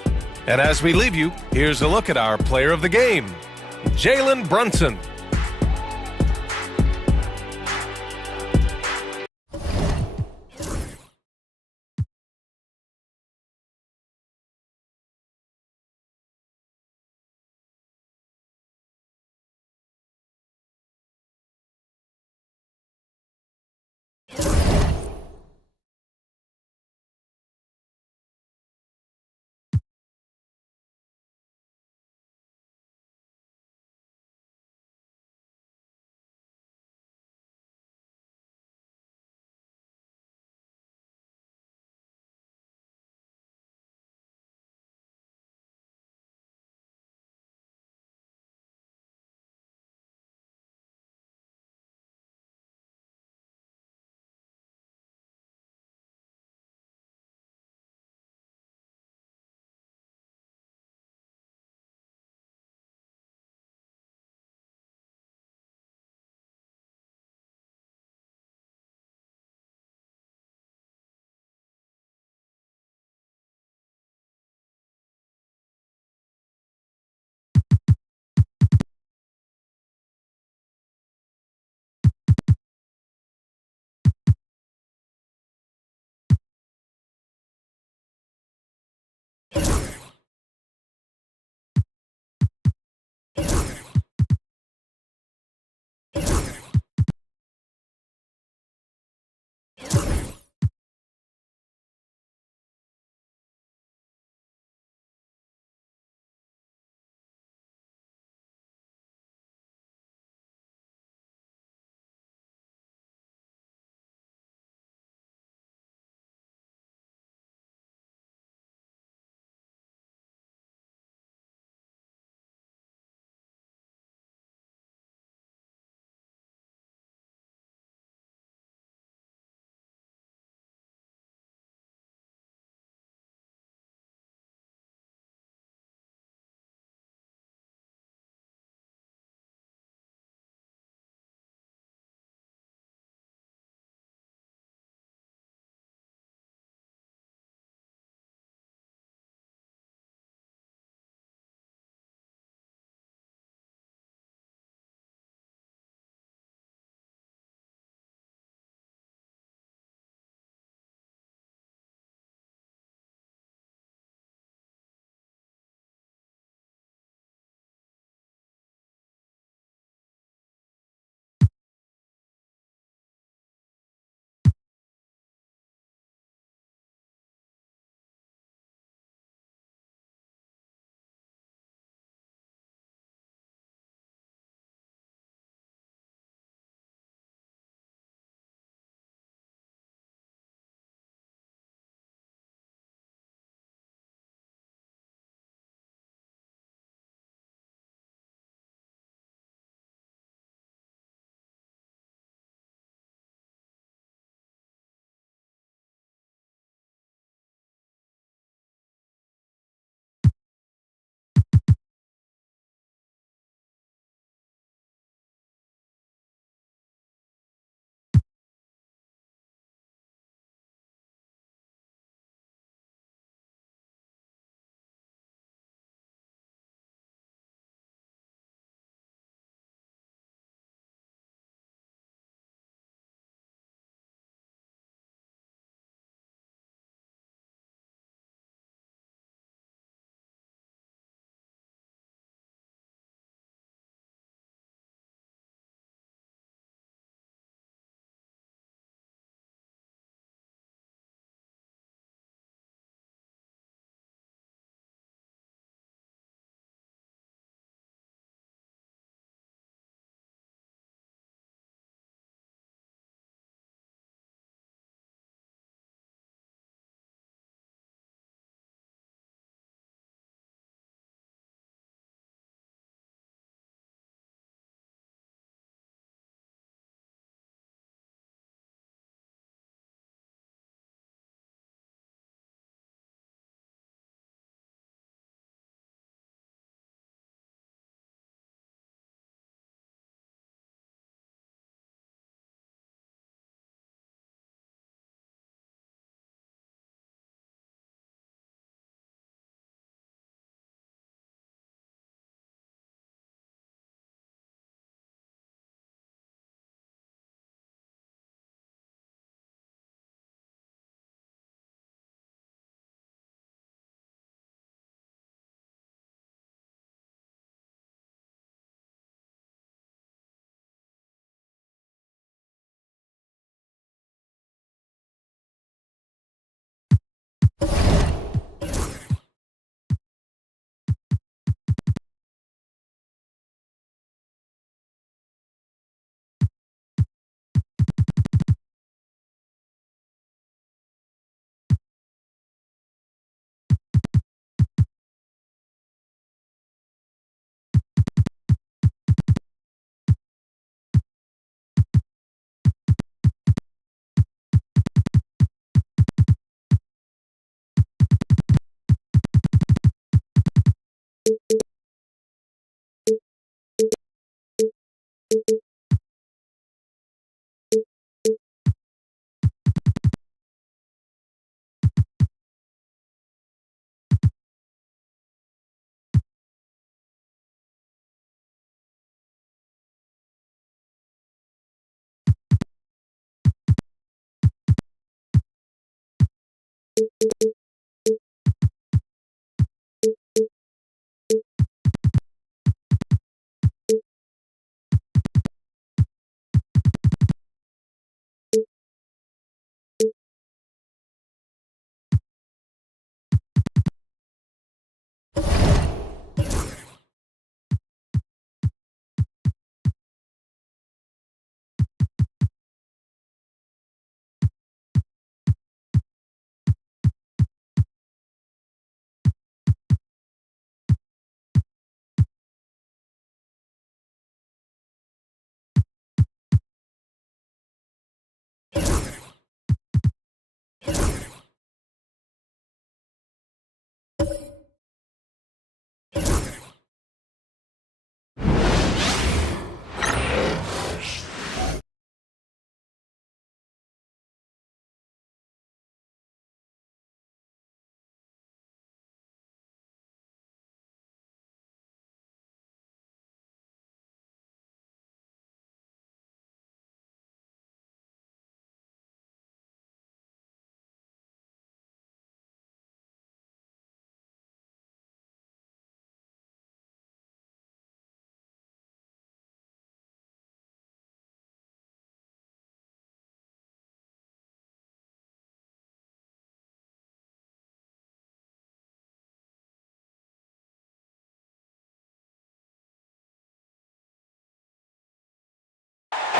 And as we leave you, here's a look at our player of the game, Jalen Brunson.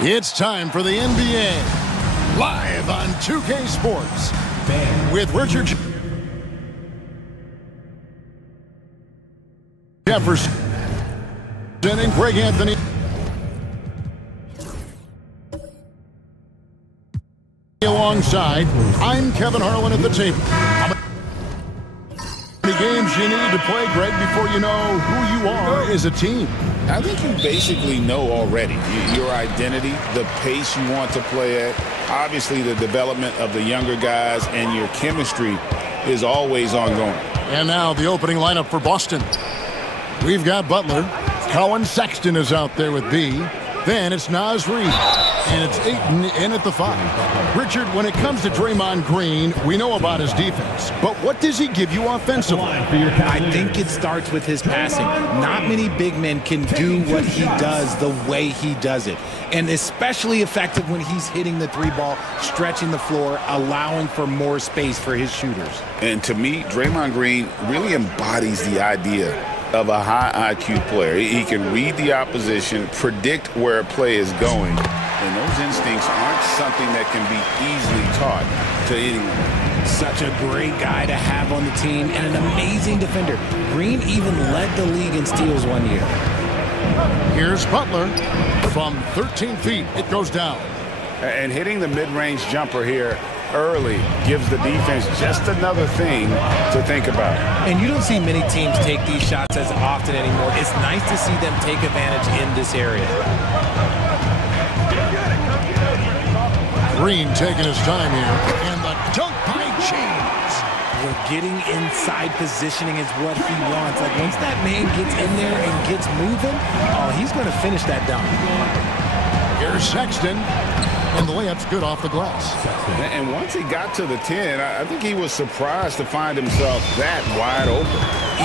It's time for the NBA, live on 2K Sports, with Richard Jefferson and Greg Anthony. Alongside, I'm Kevin Harlan at the table. How many games you need to play, Greg, before you know who you are as a team? I think you basically know already your identity, the pace you want to play at, obviously the development of the younger guys, and your chemistry is always ongoing. And now the opening lineup for Boston. We've got Butler. Colin Sexton is out there with B. Then it's Naz Reid. And it's Ayton in at the 5. Richard, when it comes to Draymond Green, we know about his defense. But what does he give you offensively? I think it starts with his passing. Not many big men can do what he does the way he does it. And especially effective when he's hitting the 3-ball, stretching the floor, allowing for more space for his shooters. And to me, Draymond Green really embodies the idea of a high IQ player. He can read the opposition, predict where a play is going, and those instincts aren't something that can be easily taught to anyone. Such a great guy to have on the team and an amazing defender. Green even led the league in steals one year. Here's Butler from 13 feet. It goes down. And hitting the mid-range jumper here early gives the defense just another thing to think about. And you don't see many teams take these shots as often anymore. It's nice to see them take advantage in this area. Green taking his time here, and the dunk by James. We're getting inside positioning is what he wants. Like once that man gets in there and gets moving, oh, he's going to finish that dunk. Here's Sexton. And the layup's good off the glass. And once he got to the 10, I think he was surprised to find himself that wide open.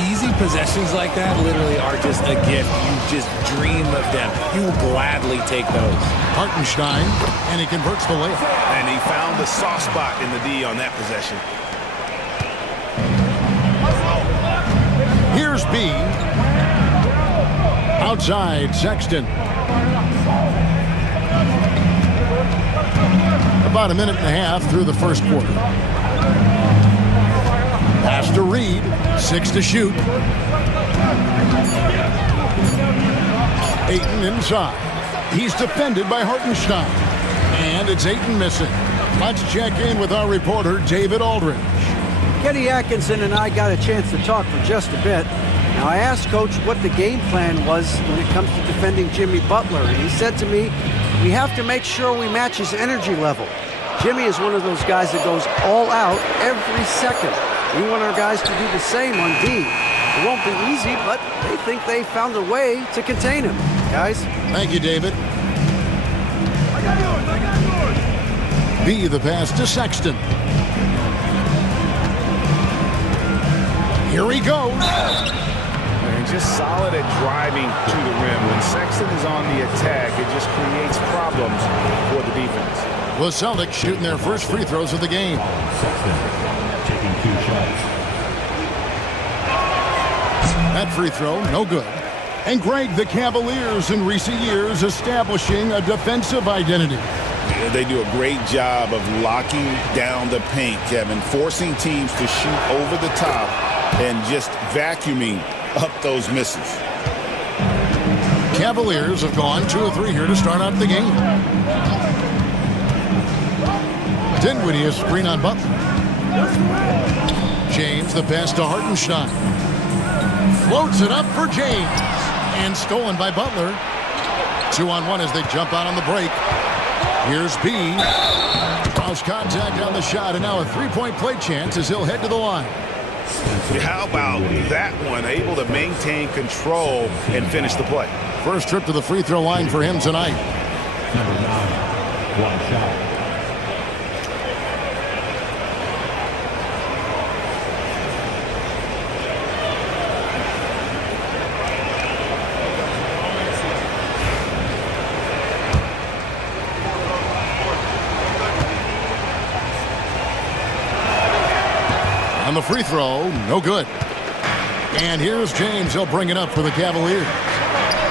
Easy possessions like that literally are just a gift. You just dream of them. You will gladly take those. Hartenstein, and he converts the layup. And he found the soft spot in the D on that possession. Here's B. Outside, Sexton. About a minute and a half through the first quarter. Pass to Reid. 6 to shoot. Ayton inside. He's defended by Hartenstein. And it's Ayton missing. Let's check in with our reporter, David Aldridge. Kenny Atkinson and I got a chance to talk for just a bit. Now, I asked Coach what the game plan was when it comes to defending Jimmy Butler, and he said to me, we have to make sure we match his energy level. Jimmy is one of those guys that goes all out every second. We want our guys to do the same on D. It won't be easy, but they think they found a way to contain him. Guys? Thank you, David. B, the pass to Sexton. Here he goes. And just solid at driving to the rim. When Sexton is on the attack, it just creates problems for the defense. The Celtics shooting their first free throws of the game. Sexton taking 2 shots. That free throw, no good. And Greg, the Cavaliers in recent years establishing a defensive identity. They do a great job of locking down the paint, Kevin, forcing teams to shoot over the top and just vacuuming up those misses. Cavaliers have gone 2 of 3 here to start out the game. Dinwiddie is screen on Butler. James, the pass to Hartenstein. Floats it up for James. And stolen by Butler. 2-on-1 as they jump out on the break. Here's B. Cross contact on the shot, and now a 3-point play chance as he'll head to the line. How about that one? Able to maintain control and finish the play. First trip to the free throw line for him tonight. Number 9, 1 shot. On the free throw, no good. And here's James. He'll bring it up for the Cavaliers.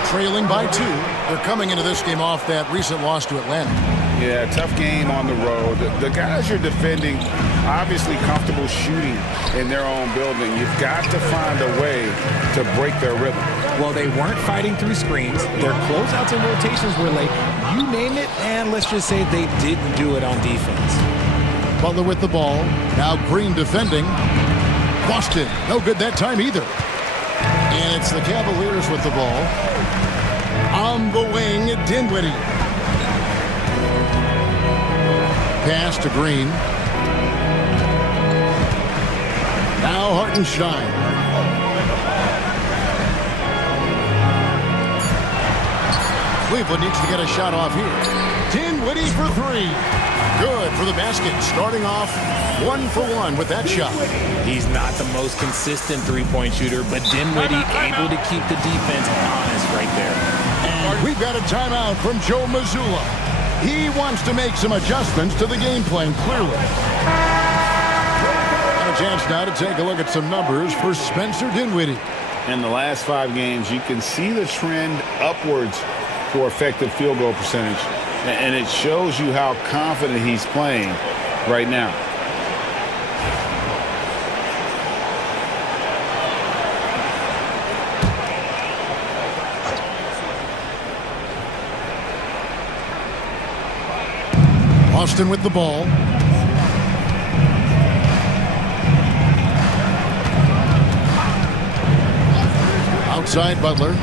Trailing by 2. They're coming into this game off that recent loss to Atlanta. Yeah, tough game on the road. The guys you're defending, obviously comfortable shooting in their own building. You've got to find a way to break their rhythm. Well, they weren't fighting through screens. Their closeouts and rotations were late. You name it, and let's just say they didn't do it on defense. Butler with the ball. Now Green defending. Boston, no good that time either. And it's the Cavaliers with the ball. On the wing, Dinwiddie. Pass to Green. Now Hartenstein. Cleveland needs to get a shot off here. Dinwiddie for 3. Good for the basket, starting off 1 for 1 with that shot. He's not the most consistent three-point shooter, but Dinwiddie able to keep the defense honest right there. And we've got a timeout from Joe Mazzulla. He wants to make some adjustments to the game plan, clearly. And a chance now to take a look at some numbers for Spencer Dinwiddie. In the last 5 games, you can see the trend upwards for effective field goal percentage. And it shows you how confident he's playing right now. Austin with the ball. Outside Butler.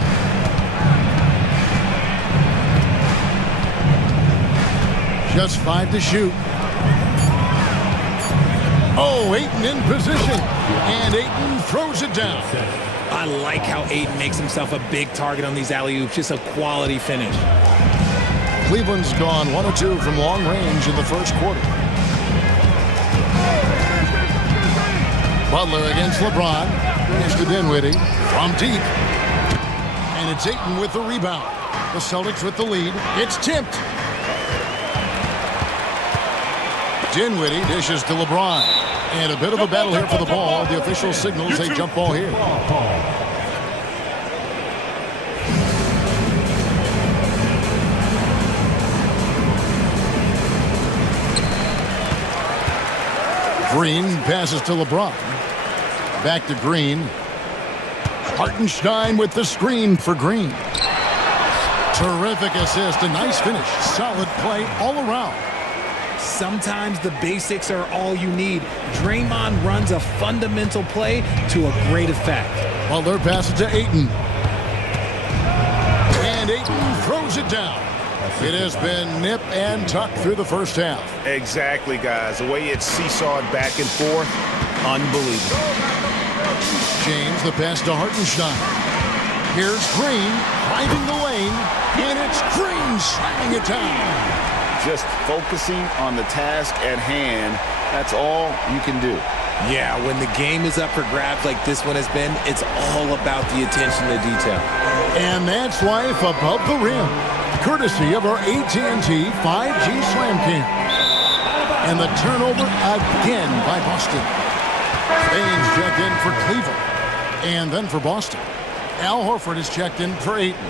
Just 5 to shoot. Oh, Ayton in position. And Ayton throws it down. I like how Ayton makes himself a big target on these alley-oops. Just a quality finish. Cleveland's gone 1 of 2 from long range in the first quarter. Butler against LeBron. Here's to Dinwiddie from deep. And it's Ayton with the rebound. The Celtics with the lead. It's tipped. Dinwiddie dishes to LeBron. And a bit of a battle here for the ball. The official signals a jump ball here. Green passes to LeBron. Back to Green. Hartenstein with the screen for Green. Terrific assist. A nice finish. Solid play all around. Sometimes the basics are all you need. Draymond runs a fundamental play to a great effect. Butler passes to Ayton. And Ayton throws it down. It has been nip and tuck through the first half. Exactly, guys. The way it's seesawed back and forth, unbelievable. James, the pass to Hartenstein. Here's Green, driving the lane, and it's Green slamming it down. Just focusing on the task at hand, that's all you can do. Yeah, when the game is up for grabs like this one has been, it's all about the attention to detail. And that's life above the rim, courtesy of our AT&T 5G Slam Cam. And the turnover again by Boston. Baines checked in for Cleveland, and then for Boston. Al Horford is checked in for Ayton.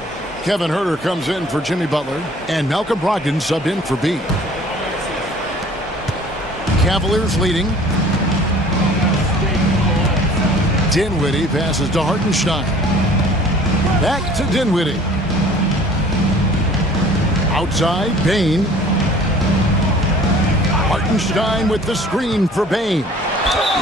Kevin Huerter comes in for Jimmy Butler, and Malcolm Brogdon subbed in for B. Cavaliers leading. Dinwiddie passes to Hartenstein. Back to Dinwiddie. Outside, Bane. Hartenstein with the screen for Bane.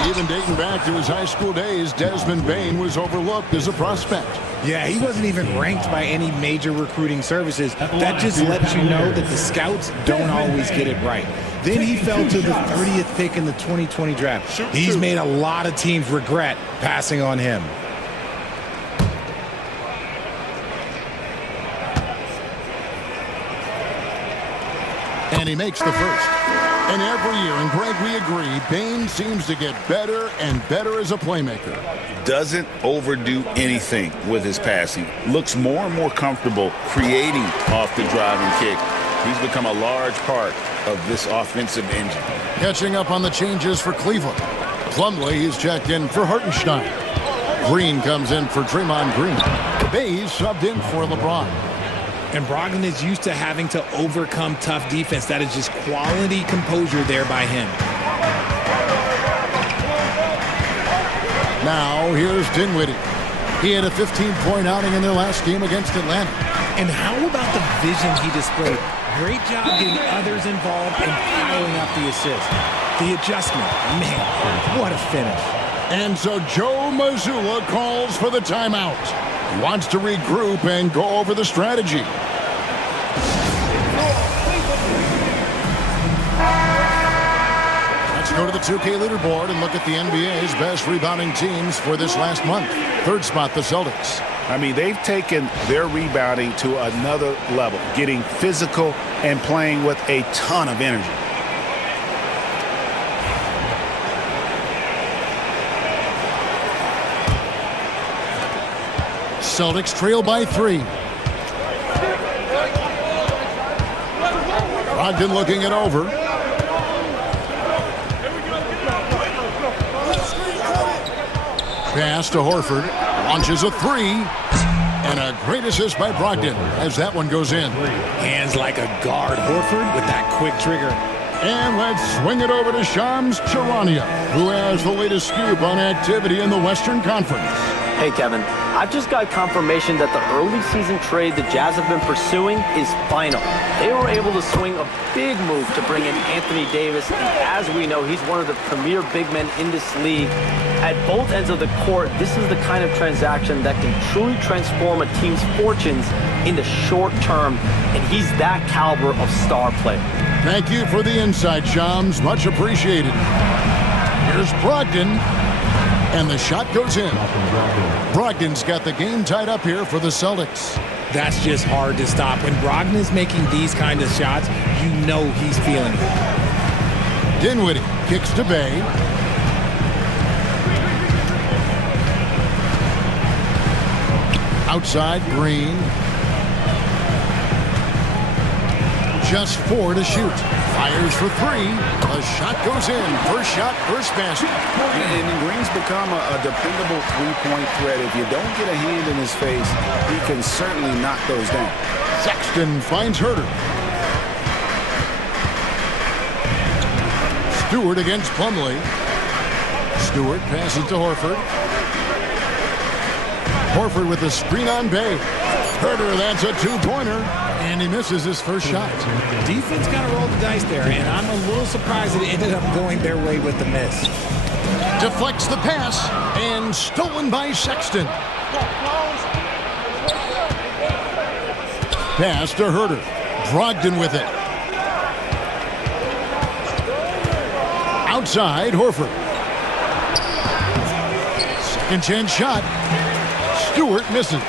Even dating back to his high school days, Desmond Bane was overlooked as a prospect. Yeah, he wasn't even ranked by any major recruiting services. That just lets you know that the scouts don't always get it right. Then he fell to the 30th pick in the 2020 draft. He's made a lot of teams regret passing on him. And he makes the first. And every year, and Greg, we agree, Bane seems to get better and better as a playmaker. Doesn't overdo anything with his passing. Looks more and more comfortable creating off the driving kick. He's become a large part of this offensive engine. Catching up on the changes for Cleveland. Plumlee is checked in for Hartenstein. Green comes in for Draymond Green. Bays subbed in for LeBron. And Brogdon is used to having to overcome tough defense. That is just quality composure there by him. Now, here's Dinwiddie. He had a 15-point outing in their last game against Atlanta. And how about the vision he displayed? Great job getting others involved and piling up the assist. The adjustment, man, what a finish. And so Joe Mazzulla calls for the timeout. He wants to regroup and go over the strategy. Let's go to the 2K leaderboard and look at the NBA's best rebounding teams for this last month. Third spot, the Celtics. I mean, they've taken their rebounding to another level, getting physical and playing with a ton of energy. Celtics trail by 3. Brogdon looking it over. Pass to Horford. Launches a 3. And a great assist by Brogdon as that one goes in. Hands like a guard. Horford with that quick trigger. And let's swing it over to Shams Charania, who has the latest scoop on activity in the Western Conference. Hey, Kevin. I've just got confirmation that the early season trade the Jazz have been pursuing is final. They were able to swing a big move to bring in Anthony Davis, and as we know, he's one of the premier big men in this league. At both ends of the court, this is the kind of transaction that can truly transform a team's fortunes in the short term, and he's that caliber of star player. Thank you for the insight, Shams. Much appreciated. Here's Brogdon. And the shot goes in. Brogdon's got the game tied up here for the Celtics. That's just hard to stop. When Brogdon is making these kind of shots, you know he's feeling it. Dinwiddie kicks to Bay. Outside, Green. Just 4 to shoot. Fires for 3. A shot goes in. First shot, first basket. And Green's become a dependable three-point threat. If you don't get a hand in his face, he can certainly knock those down. Sexton finds Huerter. Stewart against Plumlee. Stewart passes to Horford. Horford with a screen on Bay. Huerter, that's a two-pointer. And he misses his first shot. Defense got to roll the dice there, and I'm a little surprised that it ended up going their way with the miss. Deflects the pass, and stolen by Sexton. Pass to Huerter. Brogdon with it. Outside, Horford. Second chance shot. Stewart misses.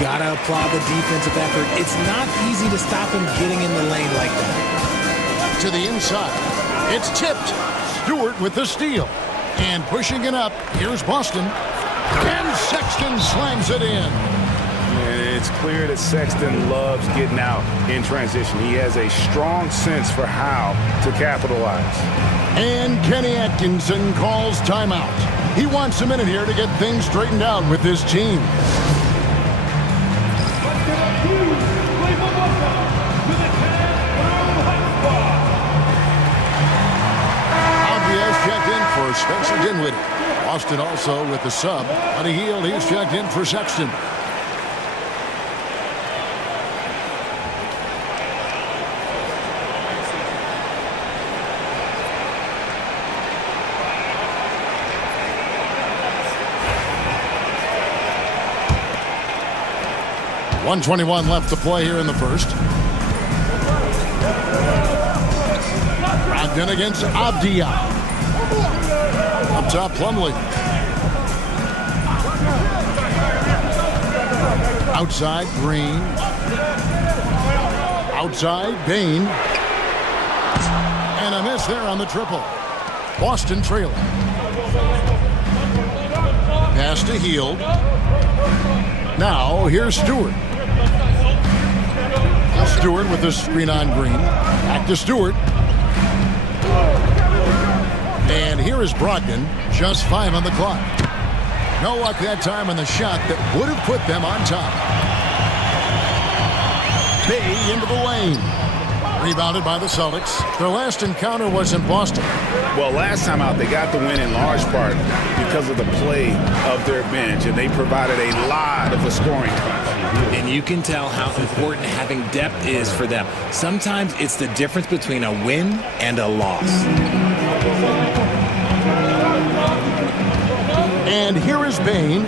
Gotta applaud the defensive effort. It's not easy to stop him getting in the lane like that. To the inside. It's tipped. Stewart with the steal. And pushing it up, here's Boston. And Sexton slams it in. And it's clear that Sexton loves getting out in transition. He has a strong sense for how to capitalize. And Kenny Atkinson calls timeout. He wants a minute here to get things straightened out with his team. Obvious checked in for Spencer Dinwiddie. Boston also with the sub. Buddy Hield, he's checked in for Sexton. .121 left to play here in the first. Brogdon against Avdia. Up top, Plumlee. Outside, Green. Outside, Bain. And a miss there on the triple. Boston trailing. Pass to Hield. Now, here's Stewart. Stewart with the screen on Green. Back to Stewart. And here is Brogdon. Just 5 on the clock. No luck that time on the shot that would have put them on top. Bay into the lane. Rebounded by the Celtics. Their last encounter was in Boston. Well, last time out, they got the win in large part because of the play of their bench, and they provided a lot of the scoring. And you can tell how important having depth is for them. Sometimes it's the difference between a win and a loss. And here is Bain.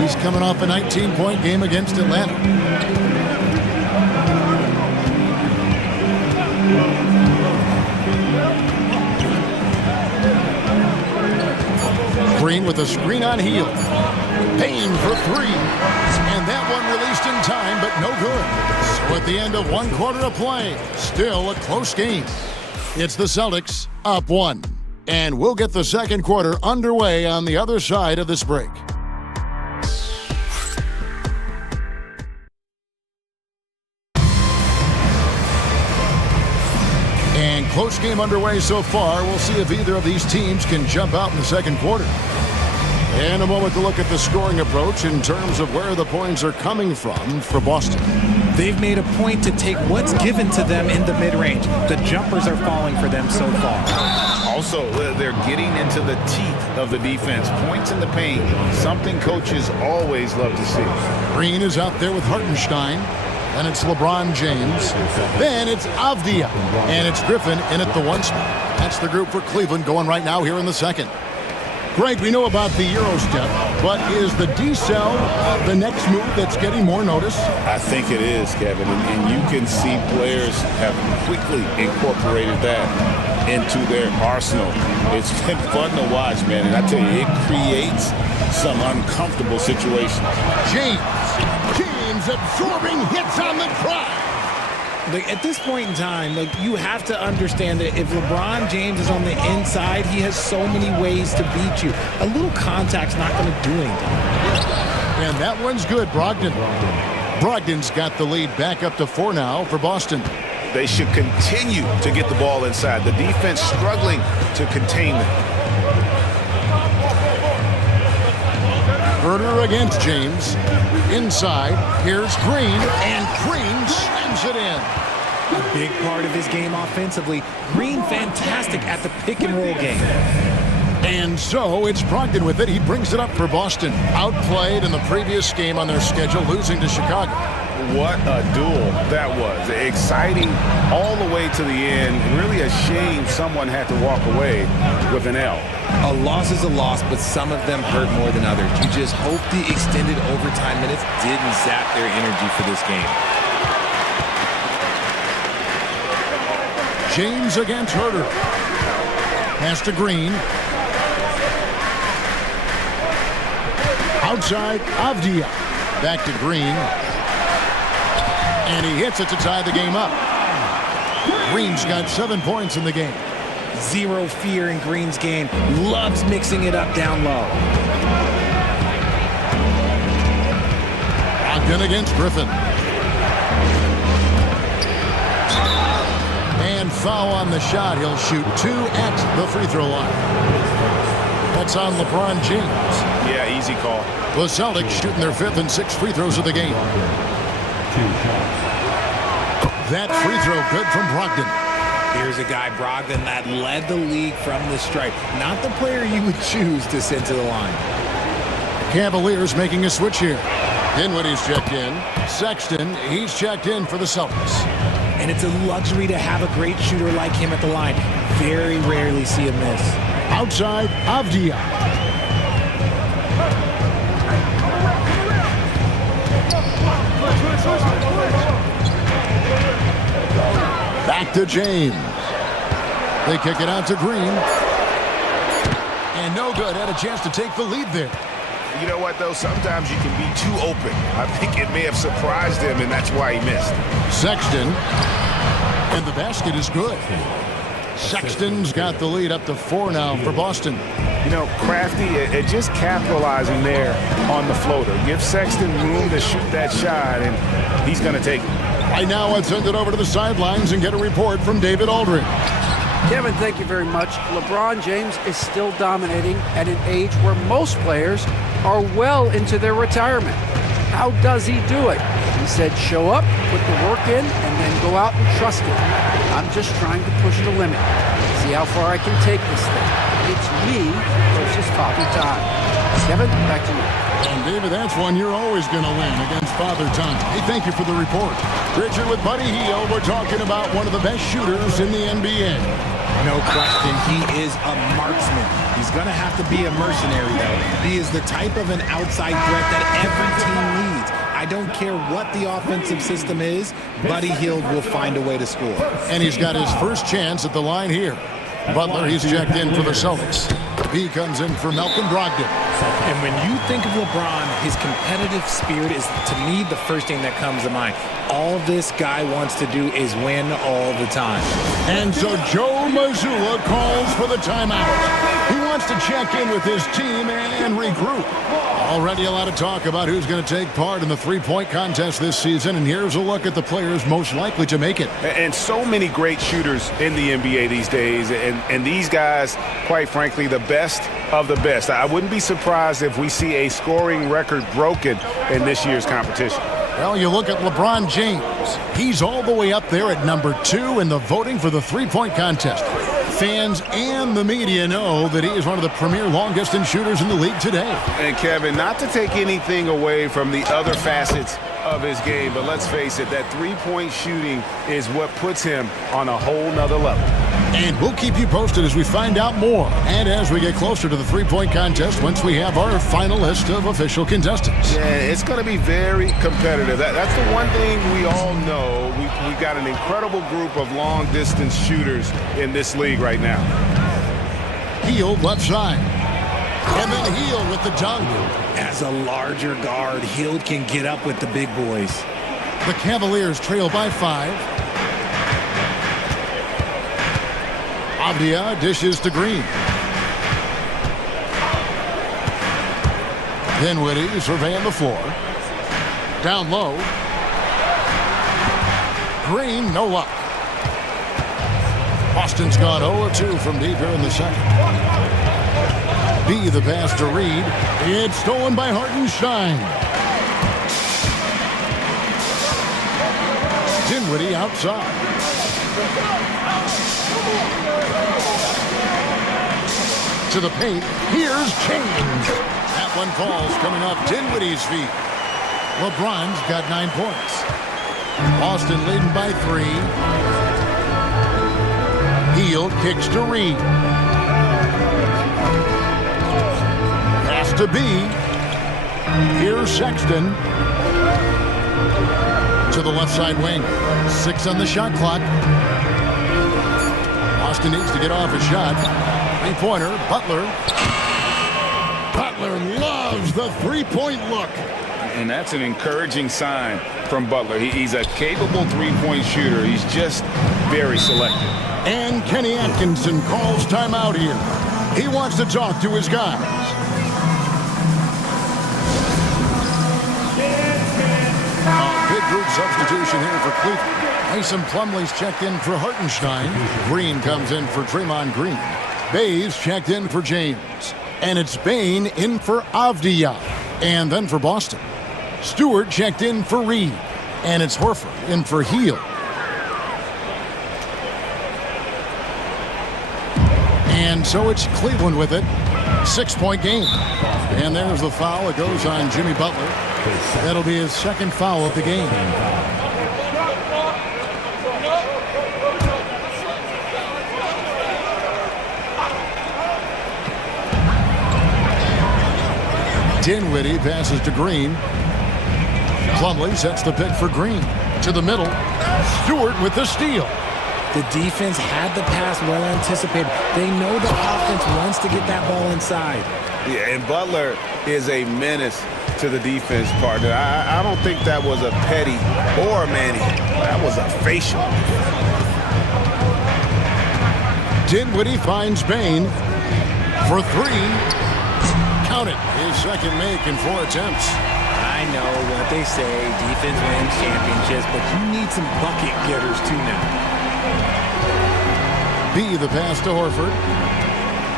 He's coming off a 19-point game against Atlanta. Green with a screen on Hield. Bain for 3. And that one released in time, but no good. So at the end of 1 quarter of play, still a close game. It's the Celtics up 1. And we'll get the second quarter underway on the other side of this break. And close game underway so far. We'll see if either of these teams can jump out in the second quarter. And a moment to look at the scoring approach in terms of where the points are coming from for Boston. They've made a point to take what's given to them in the mid-range. The jumpers are falling for them so far. Also, they're getting into the teeth of the defense. Points in the paint, something coaches always love to see. Green is out there with Hartenstein. Then it's LeBron James. Then it's Avdia. And it's Griffin in at the 1 spot. That's the group for Cleveland going right now here in the second. Greg, we know about the Euro step, but is the decel the next move that's getting more notice? I think it is, Kevin, and you can see players have quickly incorporated that into their arsenal. It's been fun to watch, man, and I tell you, it creates some uncomfortable situations. James absorbing hits on the drive. Like, at this point in time, like, you have to understand that if LeBron James is on the inside, he has so many ways to beat you. A little contact's not going to do anything. And that one's good, Brogdon. Brogdon's got the lead back up to 4 now for Boston. They should continue to get the ball inside. The defense struggling to contain them. Herter against James. Inside, here's Green, and Green slams it in. A big part of his game offensively. Green fantastic at the pick and roll game. And so it's Brogdon with it. He brings it up for Boston. Outplayed in the previous game on their schedule, losing to Chicago. What a duel that was. Exciting all the way to the end. Really a shame someone had to walk away with an L. A loss is a loss, but some of them hurt more than others. You just hope the extended overtime minutes didn't zap their energy for this game. James against Herter. Pass to Green. Outside, Avdia. Back to Green. And he hits it to tie the game up. Green's got 7 points in the game. Zero fear in Green's game. Loves mixing it up down low. Ogden against Griffin. And foul on the shot. He'll shoot 2 at the free throw line. That's on LeBron James. Yeah, easy call. The Celtics shooting their 5th and 6th free throws of the game. That free throw good from Brogdon. Here's a guy, Brogdon, that led the league from the stripe. Not the player you would choose to send to the line. Cavaliers making a switch here. Dinwiddie's checked in. Sexton, he's checked in for the Celtics. And it's a luxury to have a great shooter like him at the line. Very rarely see him miss. Outside, Avdia. Back to James. They kick it out to Green. And no good. Had a chance to take the lead there. You know what, though? Sometimes you can be too open. I think it may have surprised him, and that's why he missed. Sexton. And the basket is good. Sexton's got the lead up to 4 now for Boston. You know, Crafty, just capitalizing there on the floater. Give Sexton room to shoot that shot, and he's going to take it. Right now, let's send it over to the sidelines and get a report from David Aldridge. Kevin, thank you very much. LeBron James is still dominating at an age where most players are well into their retirement. How does he do it? He said, show up, put the work in, and then go out and trust it. I'm just trying to push the limit. See how far I can take this thing. It's me versus Father Time. Kevin, back to you. And David, that's one you're always going to win against Father Time. Hey, thank you for the report. Richard with Buddy Hield. We're talking about one of the best shooters in the NBA. No question, he is a marksman. He's going to have to be a mercenary, though. He is the type of an outside threat that every team needs. I don't care what the offensive system is, Buddy Hield will find a way to score. And he's got his first chance at the line here. Butler, he's checked in for the Celtics. He comes in for Malcolm Brogdon. And when you think of LeBron, his competitive spirit is, to me, the first thing that comes to mind. All this guy wants to do is win all the time. And so Joe Mazzulla calls for the timeout. He wants to check in with his team and regroup. Already a lot of talk about who's going to take part in the three-point contest this season, and here's a look at the players most likely to make it. And so many great shooters in the NBA these days, and these guys, quite frankly, the best of the best. I wouldn't be surprised if we see a scoring record broken in this year's competition. Well, you look at LeBron James. He's all the way up there at number 2 in the voting for the three-point contest. Fans and the media know that he is one of the premier long-distance shooters in the league today. And Kevin, not to take anything away from the other facets of his game, but let's face it, that three-point shooting is what puts him on a whole nother level. And we'll keep you posted as we find out more and as we get closer to the three-point contest once we have our final list of official contestants. Yeah, it's going to be very competitive. That's the one thing we all know. We've got an incredible group of long-distance shooters in this league right now. Hield left side. And then Hield with the dunk. As a larger guard, Hield can get up with the big boys. The Cavaliers trail by 5. Avdia dishes to Green. Dinwiddie surveying the floor. Down low. Green, no luck. Boston's gone 0-2 from deep here in the second. B the pass to Reed. It's stolen by Hartenstein. Dinwiddie outside. To the paint. Here's James. That one falls coming off Dinwiddie's feet. LeBron's got 9 points. Boston leading by 3. Hield kicks to Reed. Pass to B. Here's Sexton. To the left side wing. 6 on the shot clock. Boston needs to get off a shot. Three-pointer, Butler. Butler loves the three-point look. And that's an encouraging sign from Butler. He's a capable three-point shooter. He's just very selective. And Kenny Atkinson calls timeout here. He wants to talk to his guys. A big group substitution here for Cleveland. Mason Plumlee's checked in for Hartenstein. Green comes in for Draymond Green. Bayes checked in for James. And it's Bane in for Avdija. And then for Boston, Stewart checked in for Reed. And it's Horford in for Heel. And so it's Cleveland with it. 6-point game. And there's the foul. It goes on Jimmy Butler. That'll be his second foul of the game. Dinwiddie passes to Green. Plumlee sets the pick for Green. To the middle. Stewart with the steal. The defense had the pass well anticipated. They know the offense wants to get that ball inside. Yeah, and Butler is a menace to the defense partner. I don't think that was a Petty or a Manny. That was a facial. Dinwiddie finds Bane for three. Count it. His second make in 4 attempts. I know what they say, defense wins championships, but you need some bucket getters too now. B the pass to Horford.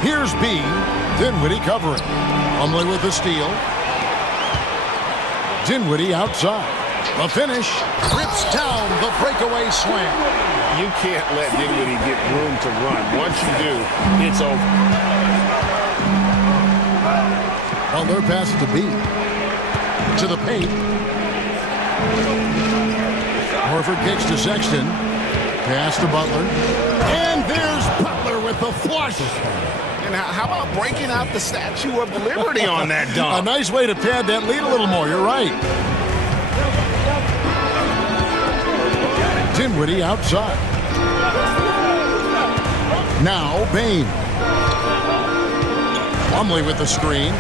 Here's B. Dinwiddie covering. Plumlee with the steal. Dinwiddie outside. The finish. Rips down the breakaway slam. You can't let Dinwiddie get room to run. Once you do, it's over. Butler passes to B. To the paint. Horford kicks to Sexton. Pass to Butler. And there's Butler with the flush. And how about breaking out the Statue of Liberty on that dunk? A nice way to pad that lead a little more. You're right. Dinwiddie outside. Now Bane. Plumlee with the screen.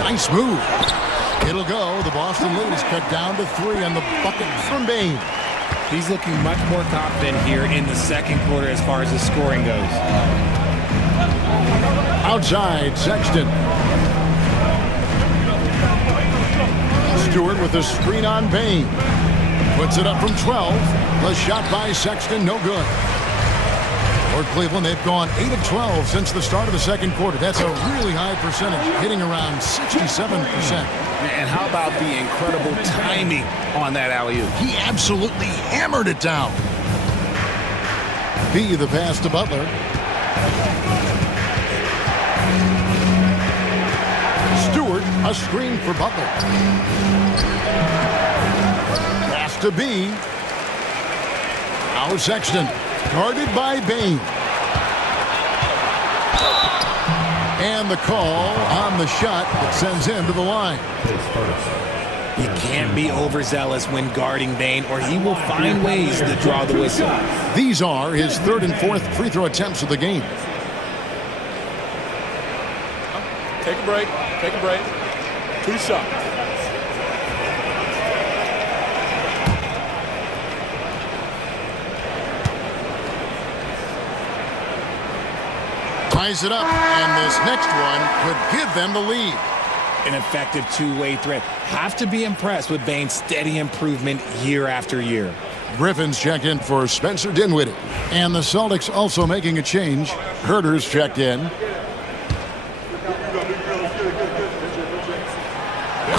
Nice move. It'll go. The Boston lead is cut down to 3 on the bucket from Bane. He's looking much more confident here in the second quarter as far as his scoring goes. Outside, Sexton. Stewart with the screen on Bane. Puts it up from 12. The shot by Sexton, no good. For Cleveland, they've gone 8 of 12 since the start of the second quarter. That's a really high percentage, hitting around 67%. And how about the incredible timing on that alley-oop? He absolutely hammered it down. B the pass to Butler. Stewart, a screen for Butler. Pass to B. Now Sexton, guarded by Bane. And the call on the shot that sends him to the line. You can't be overzealous when guarding Bane, or he will find ways to draw the whistle. These are his 3rd and 4th free throw attempts of the game. Take a break. Take a break. 2 shots. Ties it up, and this next one could give them the lead. An effective two-way threat. Have to be impressed with Bane's steady improvement year after year. Griffin's checked in for Spencer Dinwiddie. And the Celtics also making a change. Herter's checked in.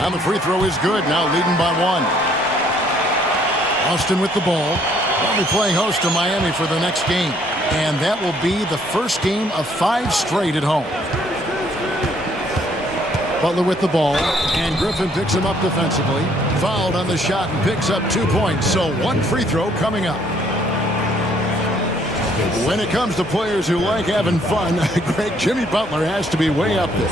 And the free throw is good, now leading by 1. Austin with the ball. They'll be playing host to Miami for the next game. And that will be the first game of 5 straight at home. Butler with the ball, and Griffin picks him up defensively. Fouled on the shot and picks up 2 points, so 1 free throw coming up. When it comes to players who like having fun, great Jimmy Butler has to be way up there.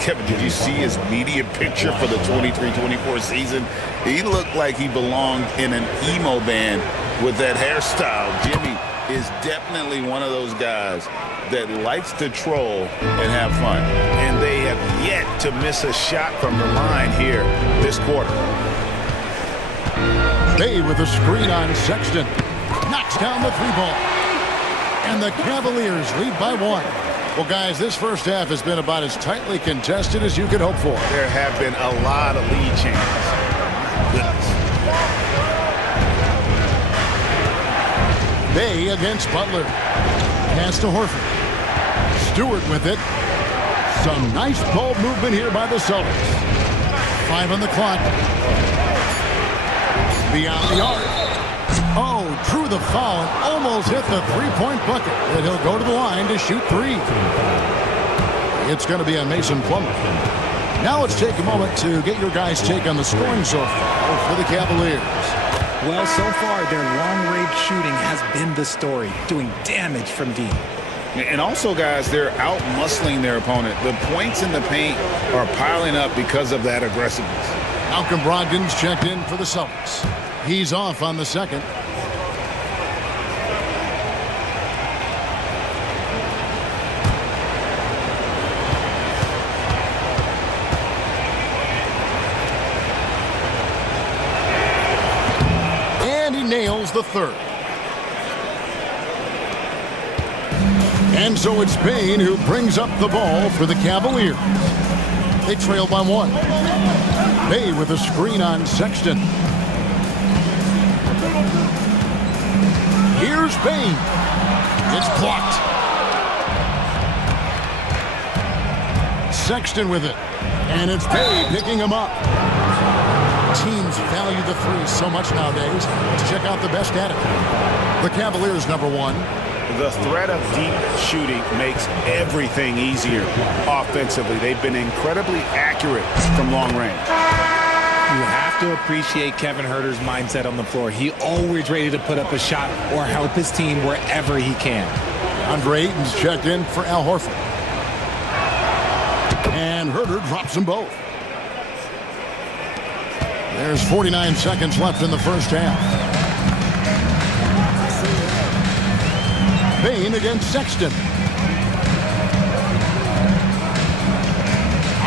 Kevin, did you see his media picture for the 23-24 season? He looked like he belonged in an emo band with that hairstyle. Jimmy is definitely one of those guys that likes to troll and have fun. And they have yet to miss a shot from the line here this quarter. Bay with a screen on Sexton. Knocks down the three ball. And the Cavaliers lead by 1. Well, guys, this first half has been about as tightly contested as you could hope for. There have been a lot of lead changes. My goodness. Bay against Butler. Pass to Horford. Stewart with it. Some nice ball movement here by the Celtics. 5 on the clock. Beyond the arc. Oh, drew the foul and almost hit the three-point bucket. And he'll go to the line to shoot 3. It's going to be on Mason Plumlee. Now let's take a moment to get your guys' take on the scoring so far for the Cavaliers. Well, so far, their long-range shooting has been the story, doing damage from deep. And also, guys, they're out-muscling their opponent. The points in the paint are piling up because of that aggressiveness. Malcolm Brogdon's checked in for the Celtics. He's off on the second. And he nails the third. And so it's Payne who brings up the ball for the Cavaliers. They trail by 1. Bay with a screen on Sexton. Here's Payne. It's blocked. Sexton with it. And it's Bay picking him up. Teams value the 3 so much nowadays. Let's check out the best at it. The Cavaliers, number 1. The threat of deep shooting makes everything easier offensively. They've been incredibly accurate from long range. You have to appreciate Kevin Huerter's mindset on the floor. He always ready to put up a shot or help his team wherever he can. Andre Ayton's checked in for Al Horford. And Huerter drops them both. There's 49 seconds left in the first half. Payne against Sexton.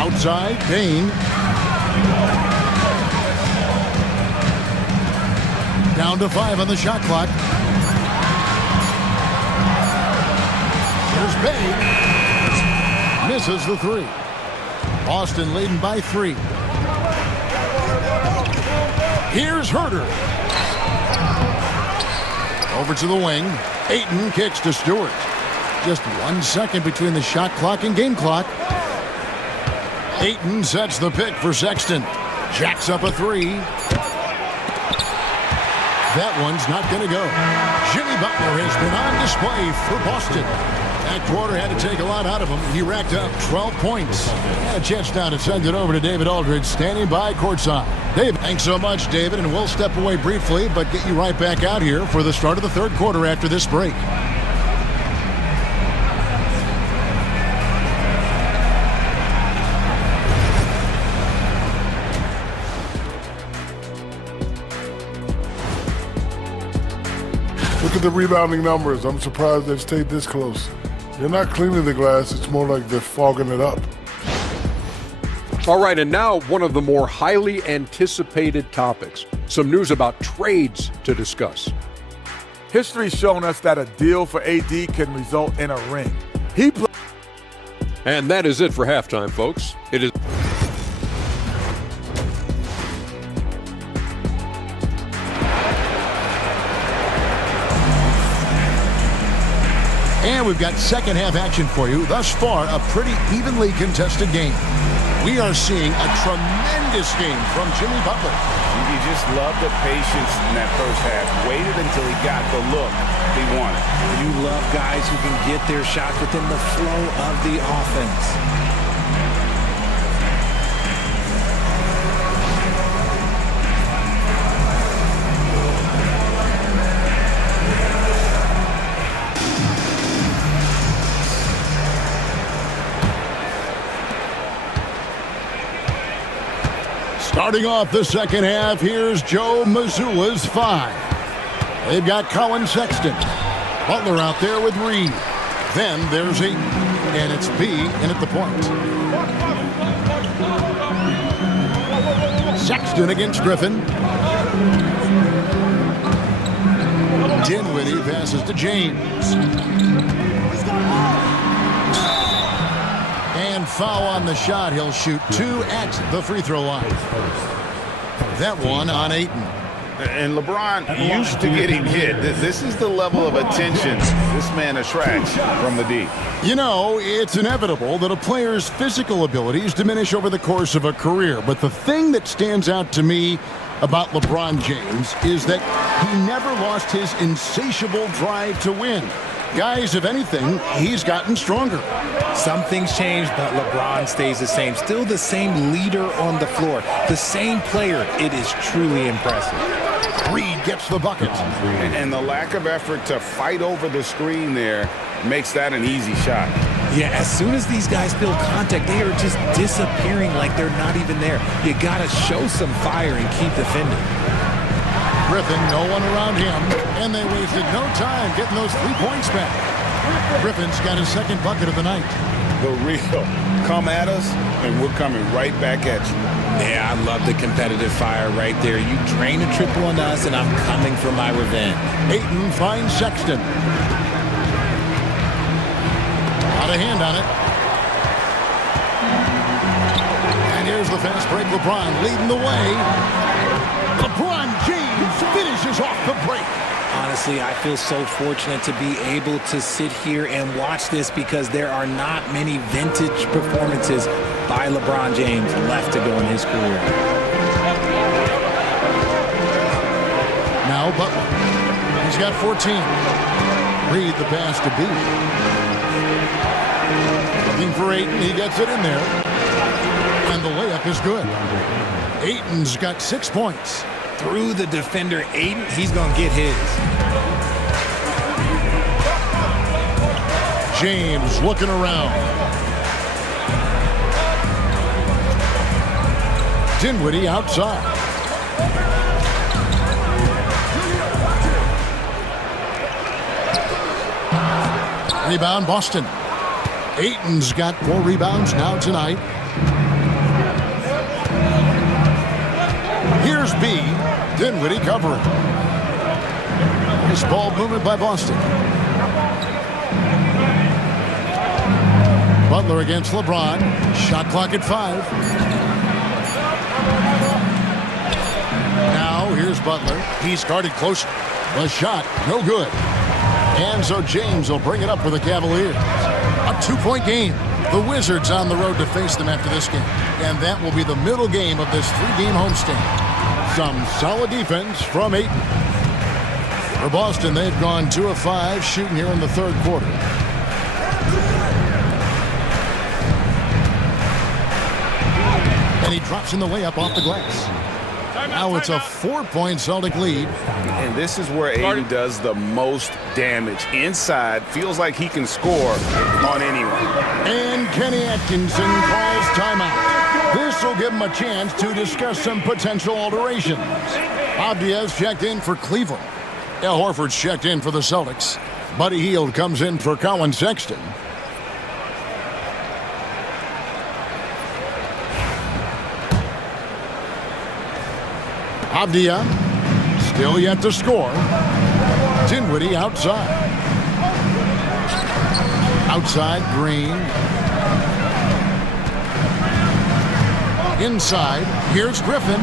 Outside, Payne. Down to 5 on the shot clock. Here's Bay. Misses the 3. Boston leading by 3. Here's Huerter. Over to the wing. Ayton kicks to Stewart. Just 1 second between the shot clock and game clock. Ayton sets the pick for Sexton. Jacks up a 3. That one's not going to go. Jimmy Butler has been on display for Boston. That quarter had to take a lot out of him. He racked up 12 points. Had a chance now to send it over to David Aldridge, standing by courtside. Dave, thanks so much, David, and we'll step away briefly, but get you right back out here for the start of the third quarter after this break. Look at the rebounding numbers. I'm surprised they've stayed this close. They're not cleaning the glass. It's more like they're fogging it up. All right, and now one of the more highly anticipated topics. Some news about trades to discuss. History's shown us that a deal for AD can result in a ring. And that is it for halftime, folks. It is. And we've got second half action for you. Thus far, a pretty evenly contested game. We are seeing a tremendous game from Jimmy Butler. You just love the patience in that first half. Waited until he got the look he wanted. You love guys who can get their shots within the flow of the offense. Starting off the second half, here's Joe Mazzulla's 5. They've got Colin Sexton. Butler out there with Reed. Then there's Ayton. And it's B in at the point. Sexton against Griffin. Dinwiddie passes to James. And foul on the shot. He'll shoot 2 at the free throw line. That one on Ayton. And LeBron used to getting hit. This is the level of attention this man attracts from the D. You know, it's inevitable that a player's physical abilities diminish over the course of a career. But the thing that stands out to me about LeBron James is that he never lost his insatiable drive to win. Guys, if anything, he's gotten stronger. Some things change, but LeBron stays the same. Still the same leader on the floor. The same player. It is truly impressive. Reed gets the bucket. And the lack of effort to fight over the screen there makes that an easy shot. Yeah, as soon as these guys feel contact, they are just disappearing like they're not even there. You got to show some fire and keep defending. Griffin, no one around him, and they wasted no time getting those 3 points back. Griffin's got his second bucket of the night. The real come at us, and we're coming right back at you. Yeah, I love the competitive fire right there. You drain a triple on us, and I'm coming for my revenge. Ayton finds Sexton. Out of hand on it. And here's the fast break. LeBron leading the way. LeBron James finishes off the break. Honestly, I feel so fortunate to be able to sit here and watch this because there are not many vintage performances by LeBron James left to go in his career. Now Butler. He's got 14. Reed the pass to B. Looking for Ayton. He gets it in there. And the layup is good. Ayton's got 6 points. Through the defender, Ayton, he's going to get his. James looking around. Dinwiddie outside. Rebound, Boston. Ayton's got 4 rebounds now tonight. Here's B. Dinwiddie covering. Nice ball movement by Boston. Butler against LeBron. Shot clock at 5. Now here's Butler. He's guarded close. The shot, no good. And so James will bring it up for the Cavaliers. A 2-point game. The Wizards on the road to face them after this game. And that will be the middle game of this 3-game homestand. Some solid defense from Ayton. For Boston, they've gone 2 of 5 shooting here in the third quarter. And he drops in the layup off the glass. Now it's a 4-point Celtic lead. And this is where Ayton does the most damage. Inside, feels like he can score on anyone. And Kenny Atkinson calls timeout. This will give him a chance to discuss some potential alterations. Abdia's checked in for Cleveland. Al Horford's checked in for the Celtics. Buddy Hield comes in for Colin Sexton. Abdia still yet to score. Dinwiddie outside. Outside, Green. Inside, here's Griffin.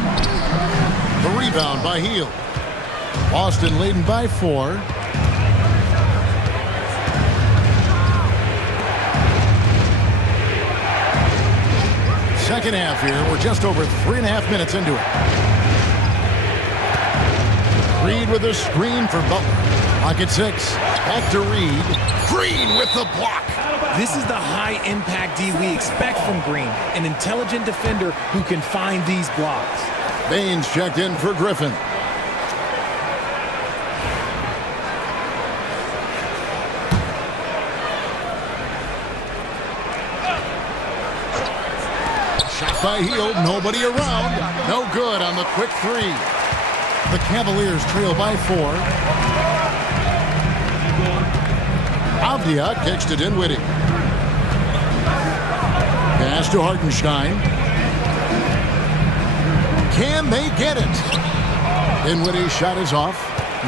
The rebound by Hield. Boston leading by 4. Second half here. We're just over 3.5 minutes into it. Reed with a screen for Butler. Pocket 6. Back to Reed. Green with the block. This is the high-impact D we expect from Green, an intelligent defender who can find these blocks. Baines checked in for Griffin. Shot by Hield, nobody around. No good on the quick 3. The Cavaliers trail by 4. Avdia kicks to Dinwiddie. Pass to Hartenstein. Can they get it? Dinwiddie's shot is off.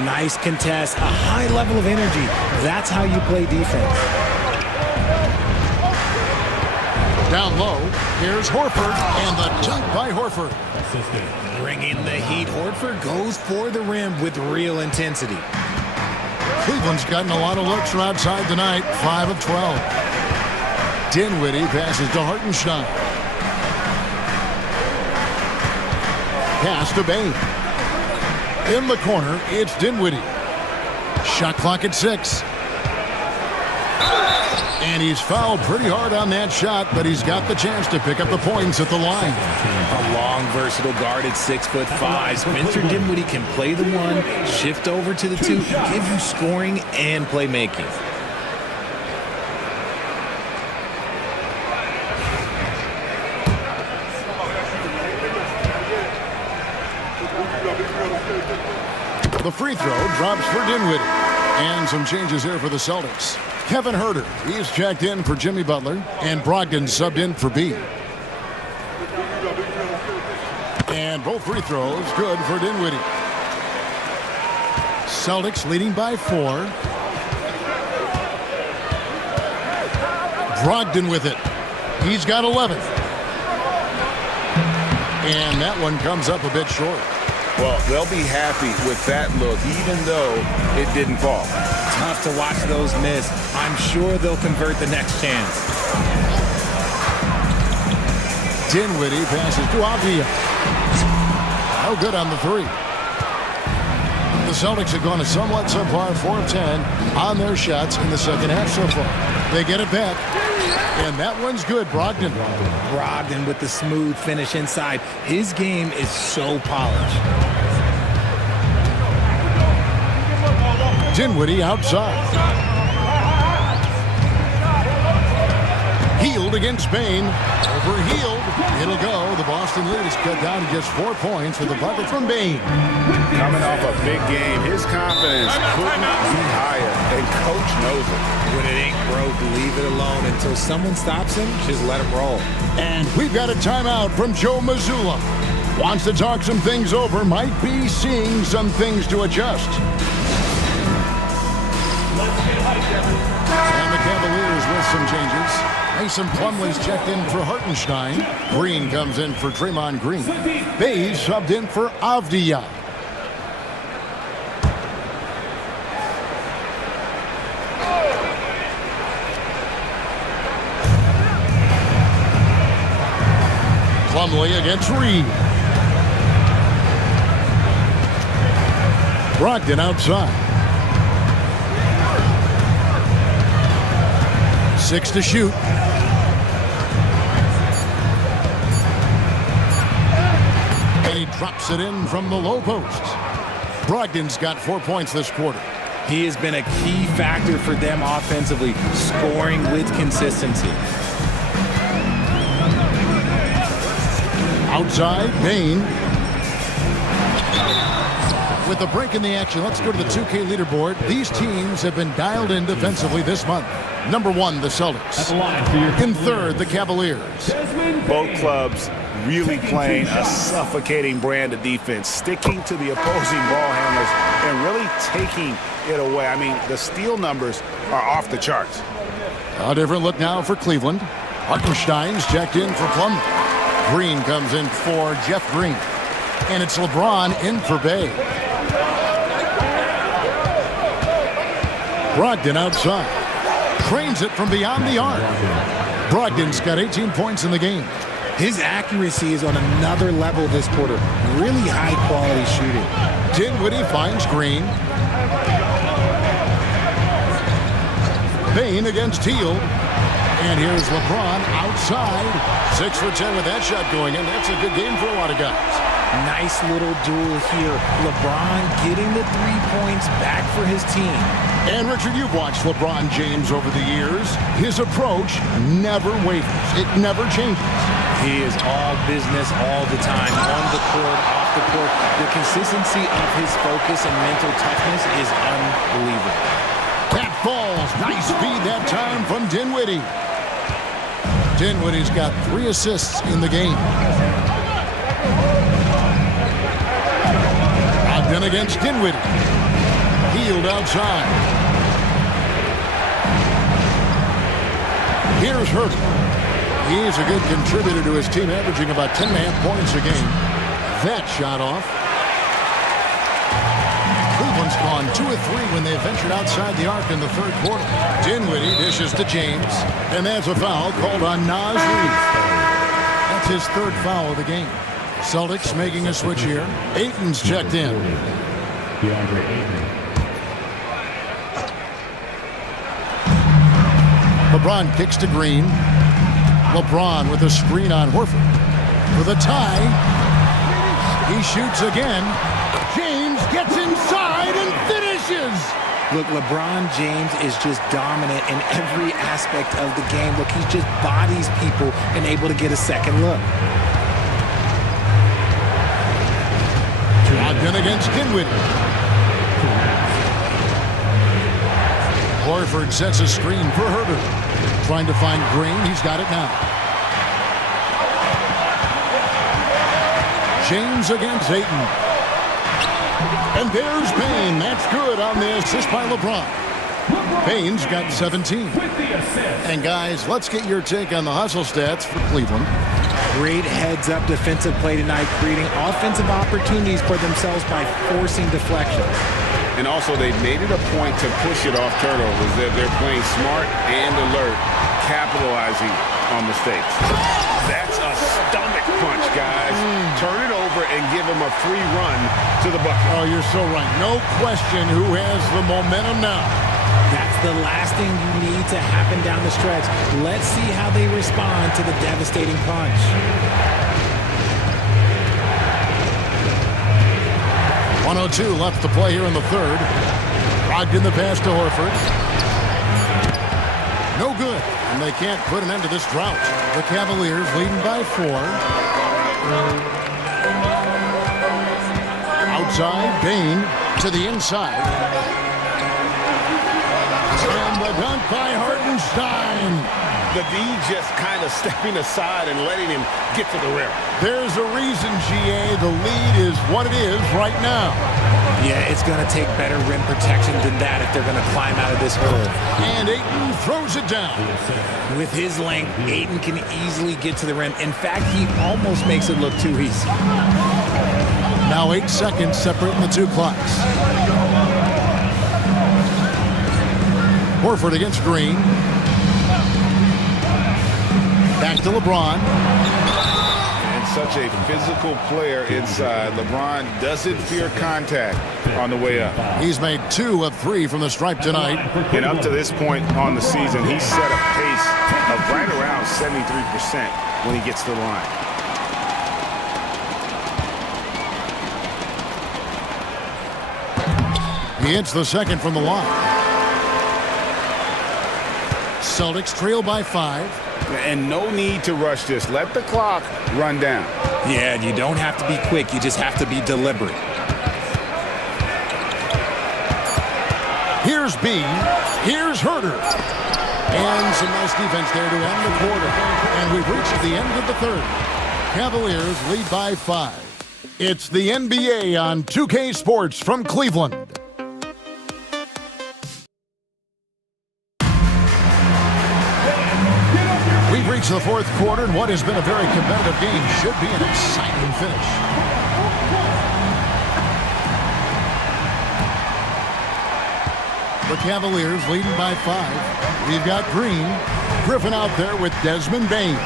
Nice contest, a high level of energy. That's how you play defense. Down low, here's Horford, and the dunk by Horford. Bringing the heat, Horford goes for the rim with real intensity. Cleveland's gotten a lot of looks from outside tonight, 5 of 12. Dinwiddie passes to Hartenstein. Pass to Bain. In the corner, it's Dinwiddie. Shot clock at 6. And he's fouled pretty hard on that shot, but he's got the chance to pick up the points at the line. A long, versatile guard at 6'5". Spencer Dinwiddie can play the 1, shift over to the 2, give you scoring and playmaking. The free throw drops for Dinwiddie. And some changes here for the Celtics. Kevin Huerter, he's checked in for Jimmy Butler, and Brogdon subbed in for B. And both free throws good for Dinwiddie. Celtics leading by 4. Brogdon with it. He's got 11. And that one comes up a bit short. Well, they'll be happy with that look, even though it didn't fall. Tough to watch those miss. I'm sure they'll convert the next chance. Dinwiddie passes to Avdia. No good on the 3. The Celtics have gone a somewhat subpar 4 of 10 on their shots in the second half so far. They get it back. And that one's good, Brogdon. Brogdon with the smooth finish inside. His game is so polished. Dinwiddie outside. Healed against Bain. Overhealed. It'll go. The Boston lead is cut down to just 4 points with the bucket from Bain. Coming off a big game, his confidence couldn't be higher, and coach knows it. When it ain't broke, leave it alone until someone stops him. Just let him roll. And we've got a timeout from Joe Mazzulla. Wants to talk some things over. Might be seeing some things to adjust. And the Cavaliers with some changes. Mason Plumlee's checked in for Hartenstein. Green comes in for Draymond Green. Bays subbed in for Avdia. Plumlee against Reed. Brogdon outside. 6 to shoot. And he drops it in from the low post. Brogdon's got 4 points this quarter. He has been a key factor for them offensively, scoring with consistency. Outside, Bain. With the break in the action, let's go to the 2K leaderboard. These teams have been dialed in defensively this month. Number 1, the Celtics. In third, the Cavaliers. Both clubs really playing a suffocating brand of defense, sticking to the opposing ball handlers and really taking it away. I mean, the steal numbers are off the charts. A different look now for Cleveland. Hartenstein's checked in for Plumlee. Green comes in for Jeff Green. And it's LeBron in for Bay. Brogdon outside. Trains it from beyond the arc. Brogdon's got 18 points in the game. His accuracy is on another level this quarter. Really high-quality shooting. Dinwiddie finds Green. Bain against Teal. And here's LeBron outside. 6 for 10 with that shot going in. That's a good game for a lot of guys. Nice little duel here. LeBron getting the 3 points back for his team. And Richard, you've watched LeBron James over the years. His approach never wavers. It never changes. He is all business all the time, on the court, off the court. The consistency of his focus and mental toughness is unbelievable. That falls. Nice feed that time from Dinwiddie. Dinwiddie's got 3 assists in the game. Brogdon against Dinwiddie. Healed outside. Here's Hurt. He's a good contributor to his team, averaging about 10.5 points a game. That shot off. Cleveland's gone 2 of 3 when they ventured outside the arc in the third quarter. Dinwiddie dishes to James, and that's a foul called on Naz Reid. That's his third foul of the game. Celtics making a switch here. Ayton's checked in. LeBron kicks to Green. LeBron with a screen on Horford. For the tie. He shoots again. James gets inside and finishes. Look, LeBron James is just dominant in every aspect of the game. Look, he just bodies people and able to get a second look. Brogdon against Dinwiddie. Horford sets a screen for Herbert. Trying to find Green. He's got it now. James against Ayton. And there's Payne. That's good on the assist by LeBron. Payne's got 17. And guys, let's get your take on the hustle stats for Cleveland. Great heads-up defensive play tonight, creating offensive opportunities for themselves by forcing deflections. And also, they made it a point to push it off turnovers. They're playing smart and alert, capitalizing on mistakes. That's a stomach punch, guys. Turn it over and give him a free run to the bucket. Oh, you're so right. No question who has the momentum now. That's the last thing you need to happen down the stretch. Let's see how they respond to the devastating punch. .102 left to play here in the third. Brogdon the pass to Horford. No good, and they can't put an end to this drought. The Cavaliers leading by 4. Outside, Bane to the inside. And the dunk by Hartenstein. The D just kind of stepping aside and letting him get to the rim. There's a reason, GA. The lead is what it is right now. Yeah, it's going to take better rim protection than that if they're going to climb out of this hole. And Ayton throws it down. With his length, Ayton can easily get to the rim. In fact, he almost makes it look too easy. Now 8 seconds separating the two clocks. Horford against Green. Back to LeBron. And such a physical player inside. LeBron doesn't fear contact on the way up. He's made 2 of 3 from the stripe tonight. And up to this point on the season, he's set a pace of right around 73% when he gets to the line. He hits the second from the line. Celtics trail by 5. And no need to rush this. Let the clock run down. Yeah, you don't have to be quick. You just have to be deliberate. Here's B. Here's Herter. And some nice defense there to end the quarter. And we've reached the end of the third. Cavaliers lead by 5. It's the NBA on 2K Sports from Cleveland. We've reached the fourth quarter, and what has been a very competitive game should be an exciting finish. The Cavaliers leading by 5. We've got Green. Griffin out there with Desmond Bane.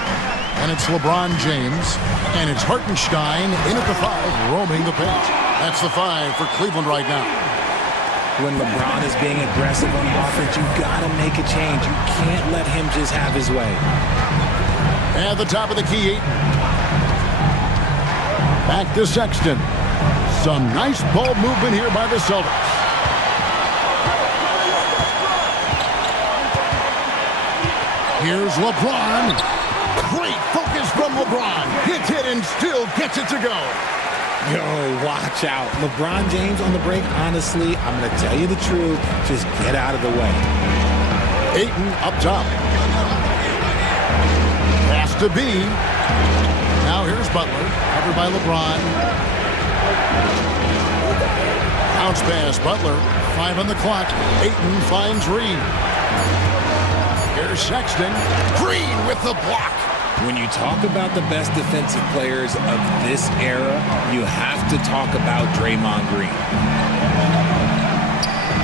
And it's LeBron James. And it's Hartenstein in at the 5, roaming the paint. That's the 5 for Cleveland right now. When LeBron is being aggressive on offense, you got to make a change. You can't let him just have his way. At the top of the key, Ayton. Back to Sexton. Some nice ball movement here by the Celtics. Here's LeBron. Great focus from LeBron. Hits it and still gets it to go. Yo, watch out. LeBron James on the break, honestly, I'm going to tell you the truth. Just get out of the way. Ayton up top. Pass to B. Now here's Butler. Covered by LeBron. Bounce pass, Butler. 5 on the clock. Ayton finds Reed. Here's Sexton. Green with the block. When you talk about the best defensive players of this era, you have to talk about Draymond Green.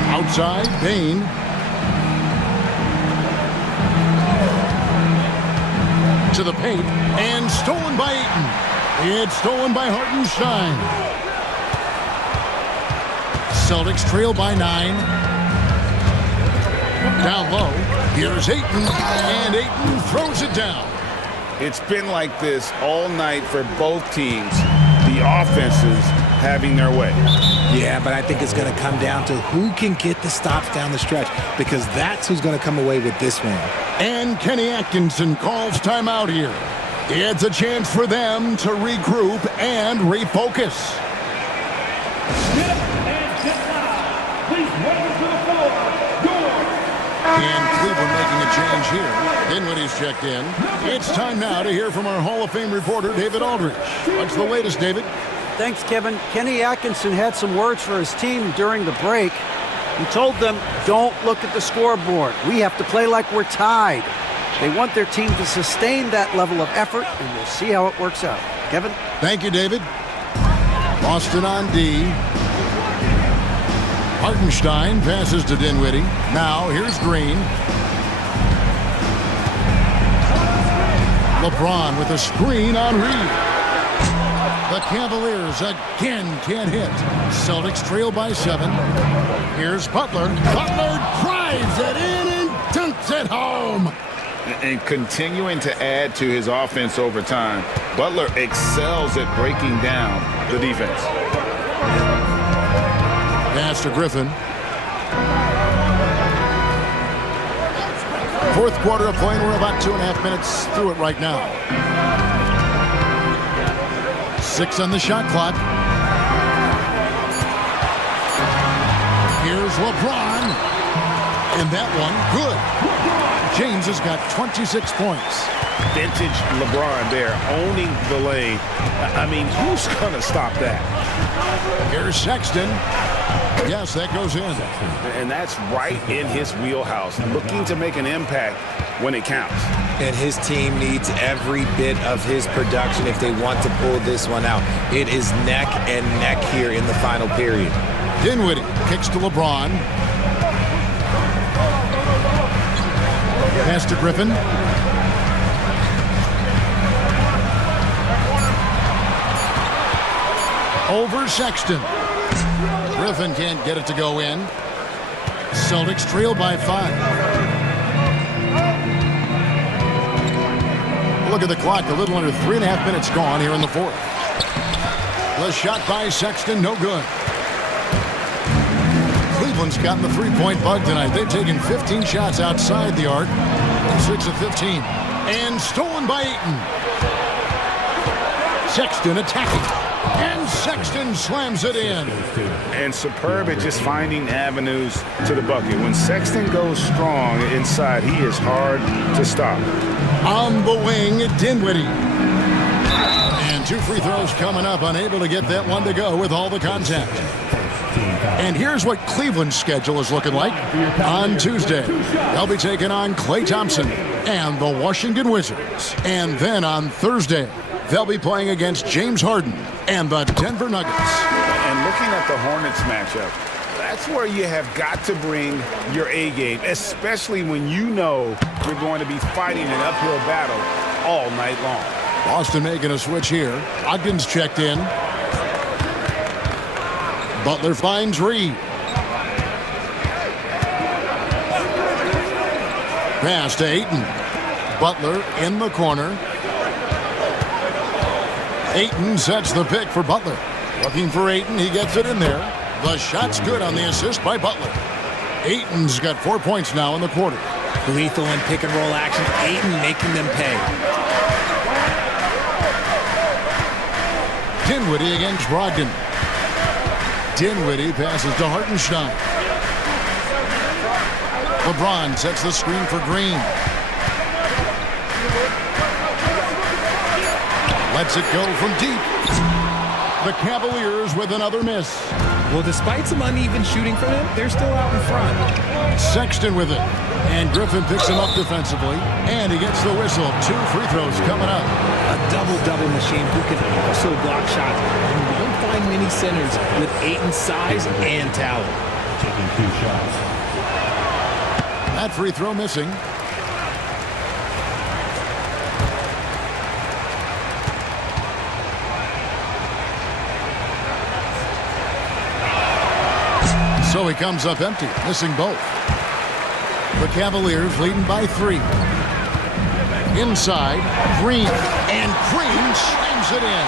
Outside, Bane. To the paint, and stolen by Ayton. It's stolen by Hartenstein. Celtics trail by 9. Down low, here's Ayton, and Ayton throws it down. It's been like this all night for both teams. The offenses having their way. Yeah, but I think it's going to come down to who can get the stops down the stretch, because that's who's going to come away with this one. And Kenny Atkinson calls timeout here. It's a chance for them to regroup and refocus. And Cleveland making a change here. Dinwiddie's checked in. It's time now to hear from our Hall of Fame reporter, David Aldridge. What's the latest, David? Thanks, Kevin. Kenny Atkinson had some words for his team during the break. He told them, don't look at the scoreboard. We have to play like we're tied. They want their team to sustain that level of effort, and we'll see how it works out. Kevin? Thank you, David. Boston on D. Hartenstein passes to Dinwiddie. Now, here's Green. LeBron with a screen on Reed. The Cavaliers again can't hit. Celtics trail by 7. Here's Butler. Butler drives it in and dunks it home. And continuing to add to his offense over time, Butler excels at breaking down the defense. Pass to Griffin. Fourth quarter of play, and we're about 2.5 minutes through it right now. 6 on the shot clock. Here's LeBron. And that one, good. James has got 26 points. Vintage LeBron there, owning the lane. I mean, who's going to stop that? Here's Sexton. Yes, that goes in. And that's right in his wheelhouse, looking to make an impact when it counts. And his team needs every bit of his production if they want to pull this one out. It is neck and neck here in the final period. Dinwiddie kicks to LeBron. Pass to Griffin. Over Sexton. Griffin can't get it to go in. Celtics trail by 5. Look at the clock. A little under 3.5 minutes gone here in the fourth. The shot by Sexton, no good. Cleveland's gotten the three-point bug tonight. They've taken 15 shots outside the arc. 6 of 15. And stolen by Ayton. Sexton attacking. And Sexton slams it in. And superb at just finding avenues to the bucket. When Sexton goes strong inside, he is hard to stop. On the wing, Dinwiddie. And 2 free throws coming up. Unable to get that one to go with all the contact. And here's what Cleveland's schedule is looking like. On Tuesday, they'll be taking on Klay Thompson and the Washington Wizards. And then on Thursday, they'll be playing against James Harden and the Denver Nuggets. And looking at the Hornets matchup, that's where you have got to bring your A game, especially when you know you're going to be fighting an uphill battle all night long. Boston making a switch here. Ogden's checked in. Butler finds Reed. Pass to Ayton. Butler in the corner. Ayton sets the pick for Butler. Looking for Ayton. He gets it in there. The shot's good on the assist by Butler. Ayton's got 4 points now in the quarter. Lethal and pick and roll action. Ayton making them pay. Dinwiddie against Brogdon. Dinwiddie passes to Hartenstein. LeBron sets the screen for Green. Lets it go from deep. The Cavaliers with another miss. Well, despite some uneven shooting from him, they're still out in front. Sexton with it. And Griffin picks him up defensively. And he gets the whistle. 2 free throws coming up. A double-double machine who can also block shots. And you don't find many centers with 8 in size and talent. Taking 2 shots. That free throw missing. So he comes up empty, missing both. The Cavaliers leading by 3. Inside, Green, and Green slams it in.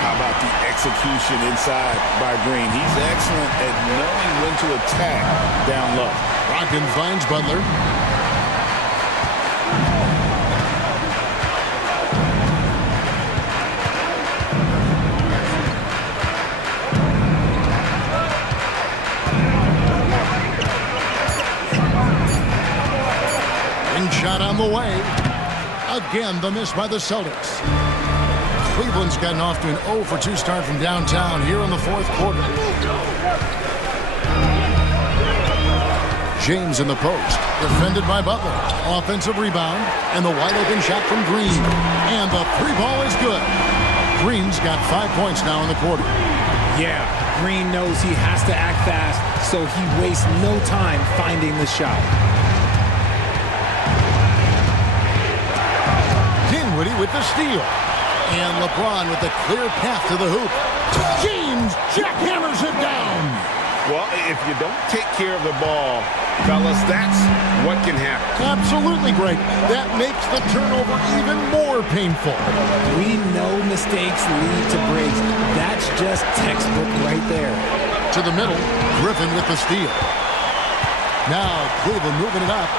How about the execution inside by Green? He's excellent at knowing when to attack down low. Brogdon finds Butler. Shot on the way. Again, the miss by the Celtics. Cleveland's gotten off to an 0 for 2 start from downtown here in the 4th quarter. James in the post. Defended by Butler. Offensive rebound. And the wide open shot from Green. And the 3-ball is good. Green's got 5 points now in the quarter. Yeah, Green knows he has to act fast, so he wastes no time finding the shot. Dinwiddie with the steal. And LeBron with a clear path to the hoop. James jackhammers it down. Well, if you don't take care of the ball, fellas, that's what can happen. Absolutely great. That makes the turnover even more painful. We know mistakes lead to breaks. That's just textbook right there. To the middle, Griffin with the steal. Now Cleveland moving it up.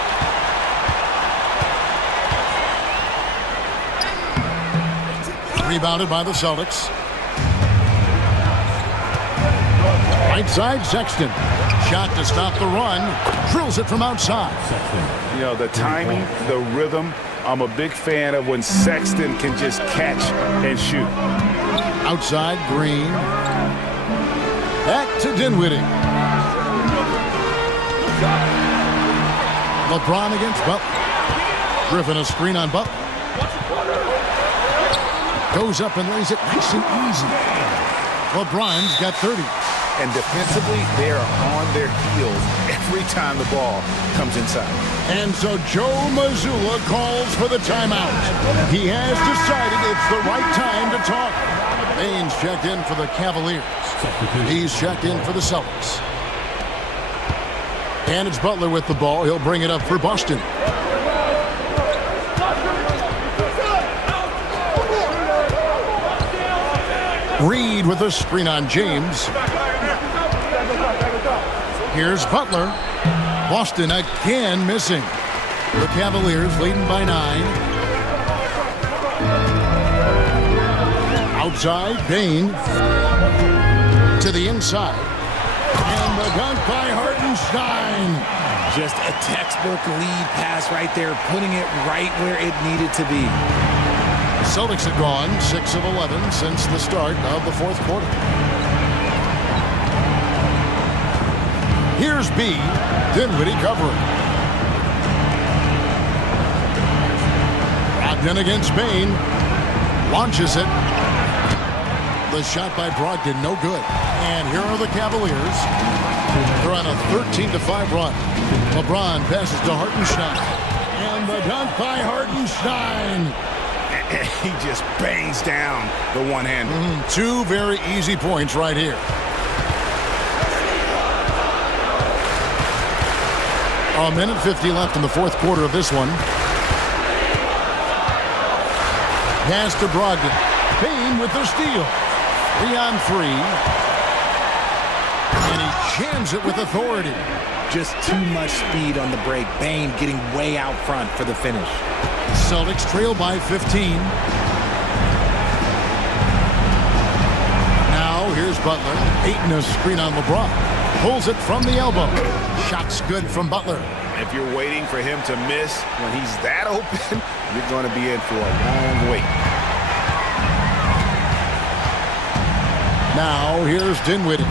Rebounded by the Celtics. Right side, Sexton. Shot to stop the run. Drills it from outside. You know, the timing, the rhythm, I'm a big fan of when Sexton can just catch and shoot. Outside, Green. Back to Dinwiddie. LeBron against Butler. Griffin a screen on Butler. Goes up and lays it nice and easy. LeBron's got 30. And defensively, they are on their heels every time the ball comes inside. And so Joe Mazzulla calls for the timeout. He has decided it's the right time to talk. Baines checked in for the Cavaliers. He's checked in for the Celtics. And it's Butler with the ball. He'll bring it up for Boston. Reed with a screen on James. Here's Butler. Boston again missing. The Cavaliers leading by 9. Outside, Bain. To the inside. And the dunk by Hartenstein. Just a textbook lead pass right there, putting it right where it needed to be. Celtics have gone 6 of 11 since the start of the 4th quarter. Here's B. Dinwiddie covering. Brogdon against Bain. Launches it. The shot by Brogdon, no good. And here are the Cavaliers. They're on a 13-5 run. LeBron passes to Hartenstein. And the dunk by Hartenstein. He just bangs down the one-hander. 2 very easy points right here. A minute 50 left in the 4th quarter of this one. Pass to Brogdon. Bain with the steal. 3 on 3. And he jams it with authority. Just too much speed on the break. Bain getting way out front for the finish. Celtics trail by 15. Now here's Butler. Ayton a screen on LeBron. Pulls it from the elbow. Shot's good from Butler. If you're waiting for him to miss when he's that open, you're going to be in for a long wait. Now here's Dinwiddie.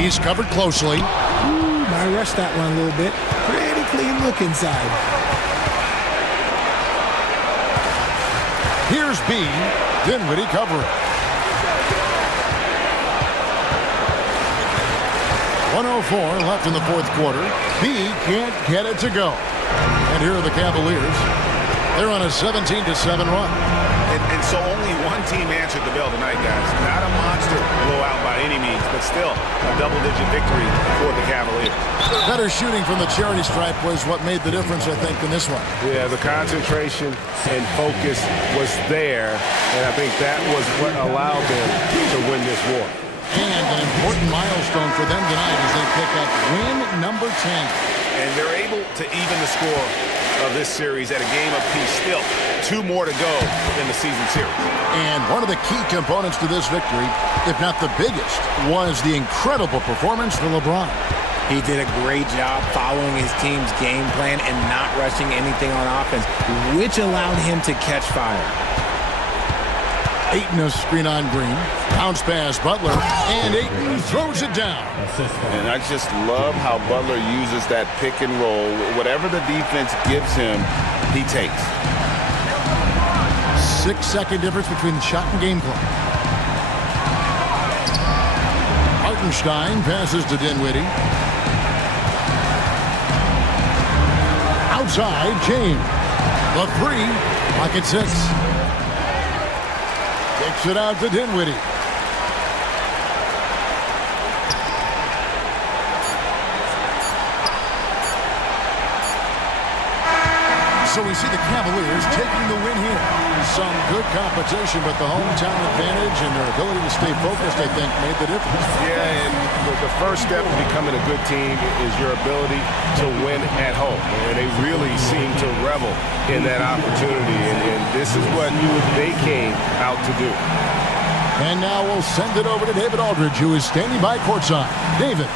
He's covered closely. Ooh, might rush that one a little bit. Pretty clean look inside. Here's B. Dinwiddie covering. 1:04 left in the fourth quarter. B can't get it to go. And here are the Cavaliers. They're on a 17-7 run. And so only one team answered the bell tonight, guys. Not a monster blowout by any means, but still a double-digit victory for the Cavaliers. Better shooting from the charity stripe was what made the difference, I think, in this one. Yeah, the concentration and focus was there, and I think that was what allowed them to win this war. And an important milestone for them tonight as they pick up win number 10. And they're able to even the score of this series at a game apiece. Still, 2 more to go in the season series. And one of the key components to this victory, if not the biggest, was the incredible performance for LeBron. He did a great job following his team's game plan and not rushing anything on offense, which allowed him to catch fire. Ayton a screen on Green. Bounce pass Butler. And Ayton throws it down. And I just love how Butler uses that pick and roll. Whatever the defense gives him, he takes. 6-second difference between the shot and game clock. Hartenstein passes to Dinwiddie. Outside, James. The 3, pocket 6. Kicks it out to Dinwiddie. So we see the Cavaliers taking the win here. Some good competition, but the hometown advantage and their ability to stay focused, I think, made the difference. Yeah, and the first step to becoming a good team is your ability to win at home. And they really seem to revel in that opportunity, and this is what they came out to do. And now we'll send it over to David Aldridge, who is standing by courtside. David.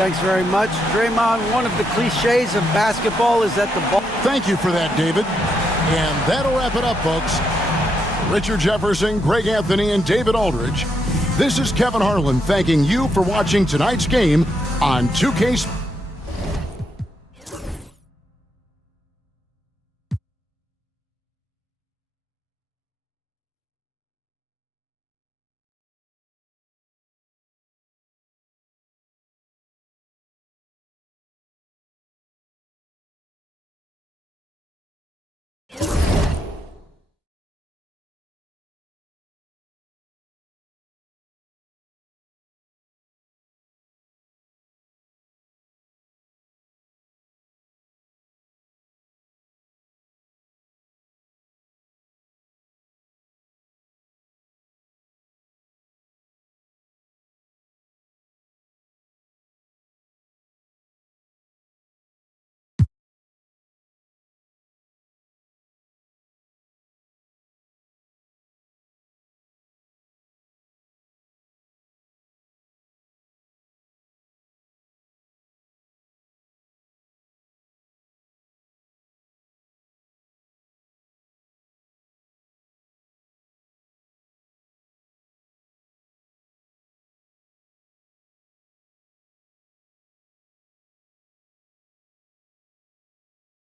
Thanks very much. Draymond, one of the cliches of basketball is that the ball... Thank you for that, David. And that'll wrap it up, folks. Richard Jefferson, Greg Anthony, and David Aldridge. This is Kevin Harlan thanking you for watching tonight's game on 2K Sports.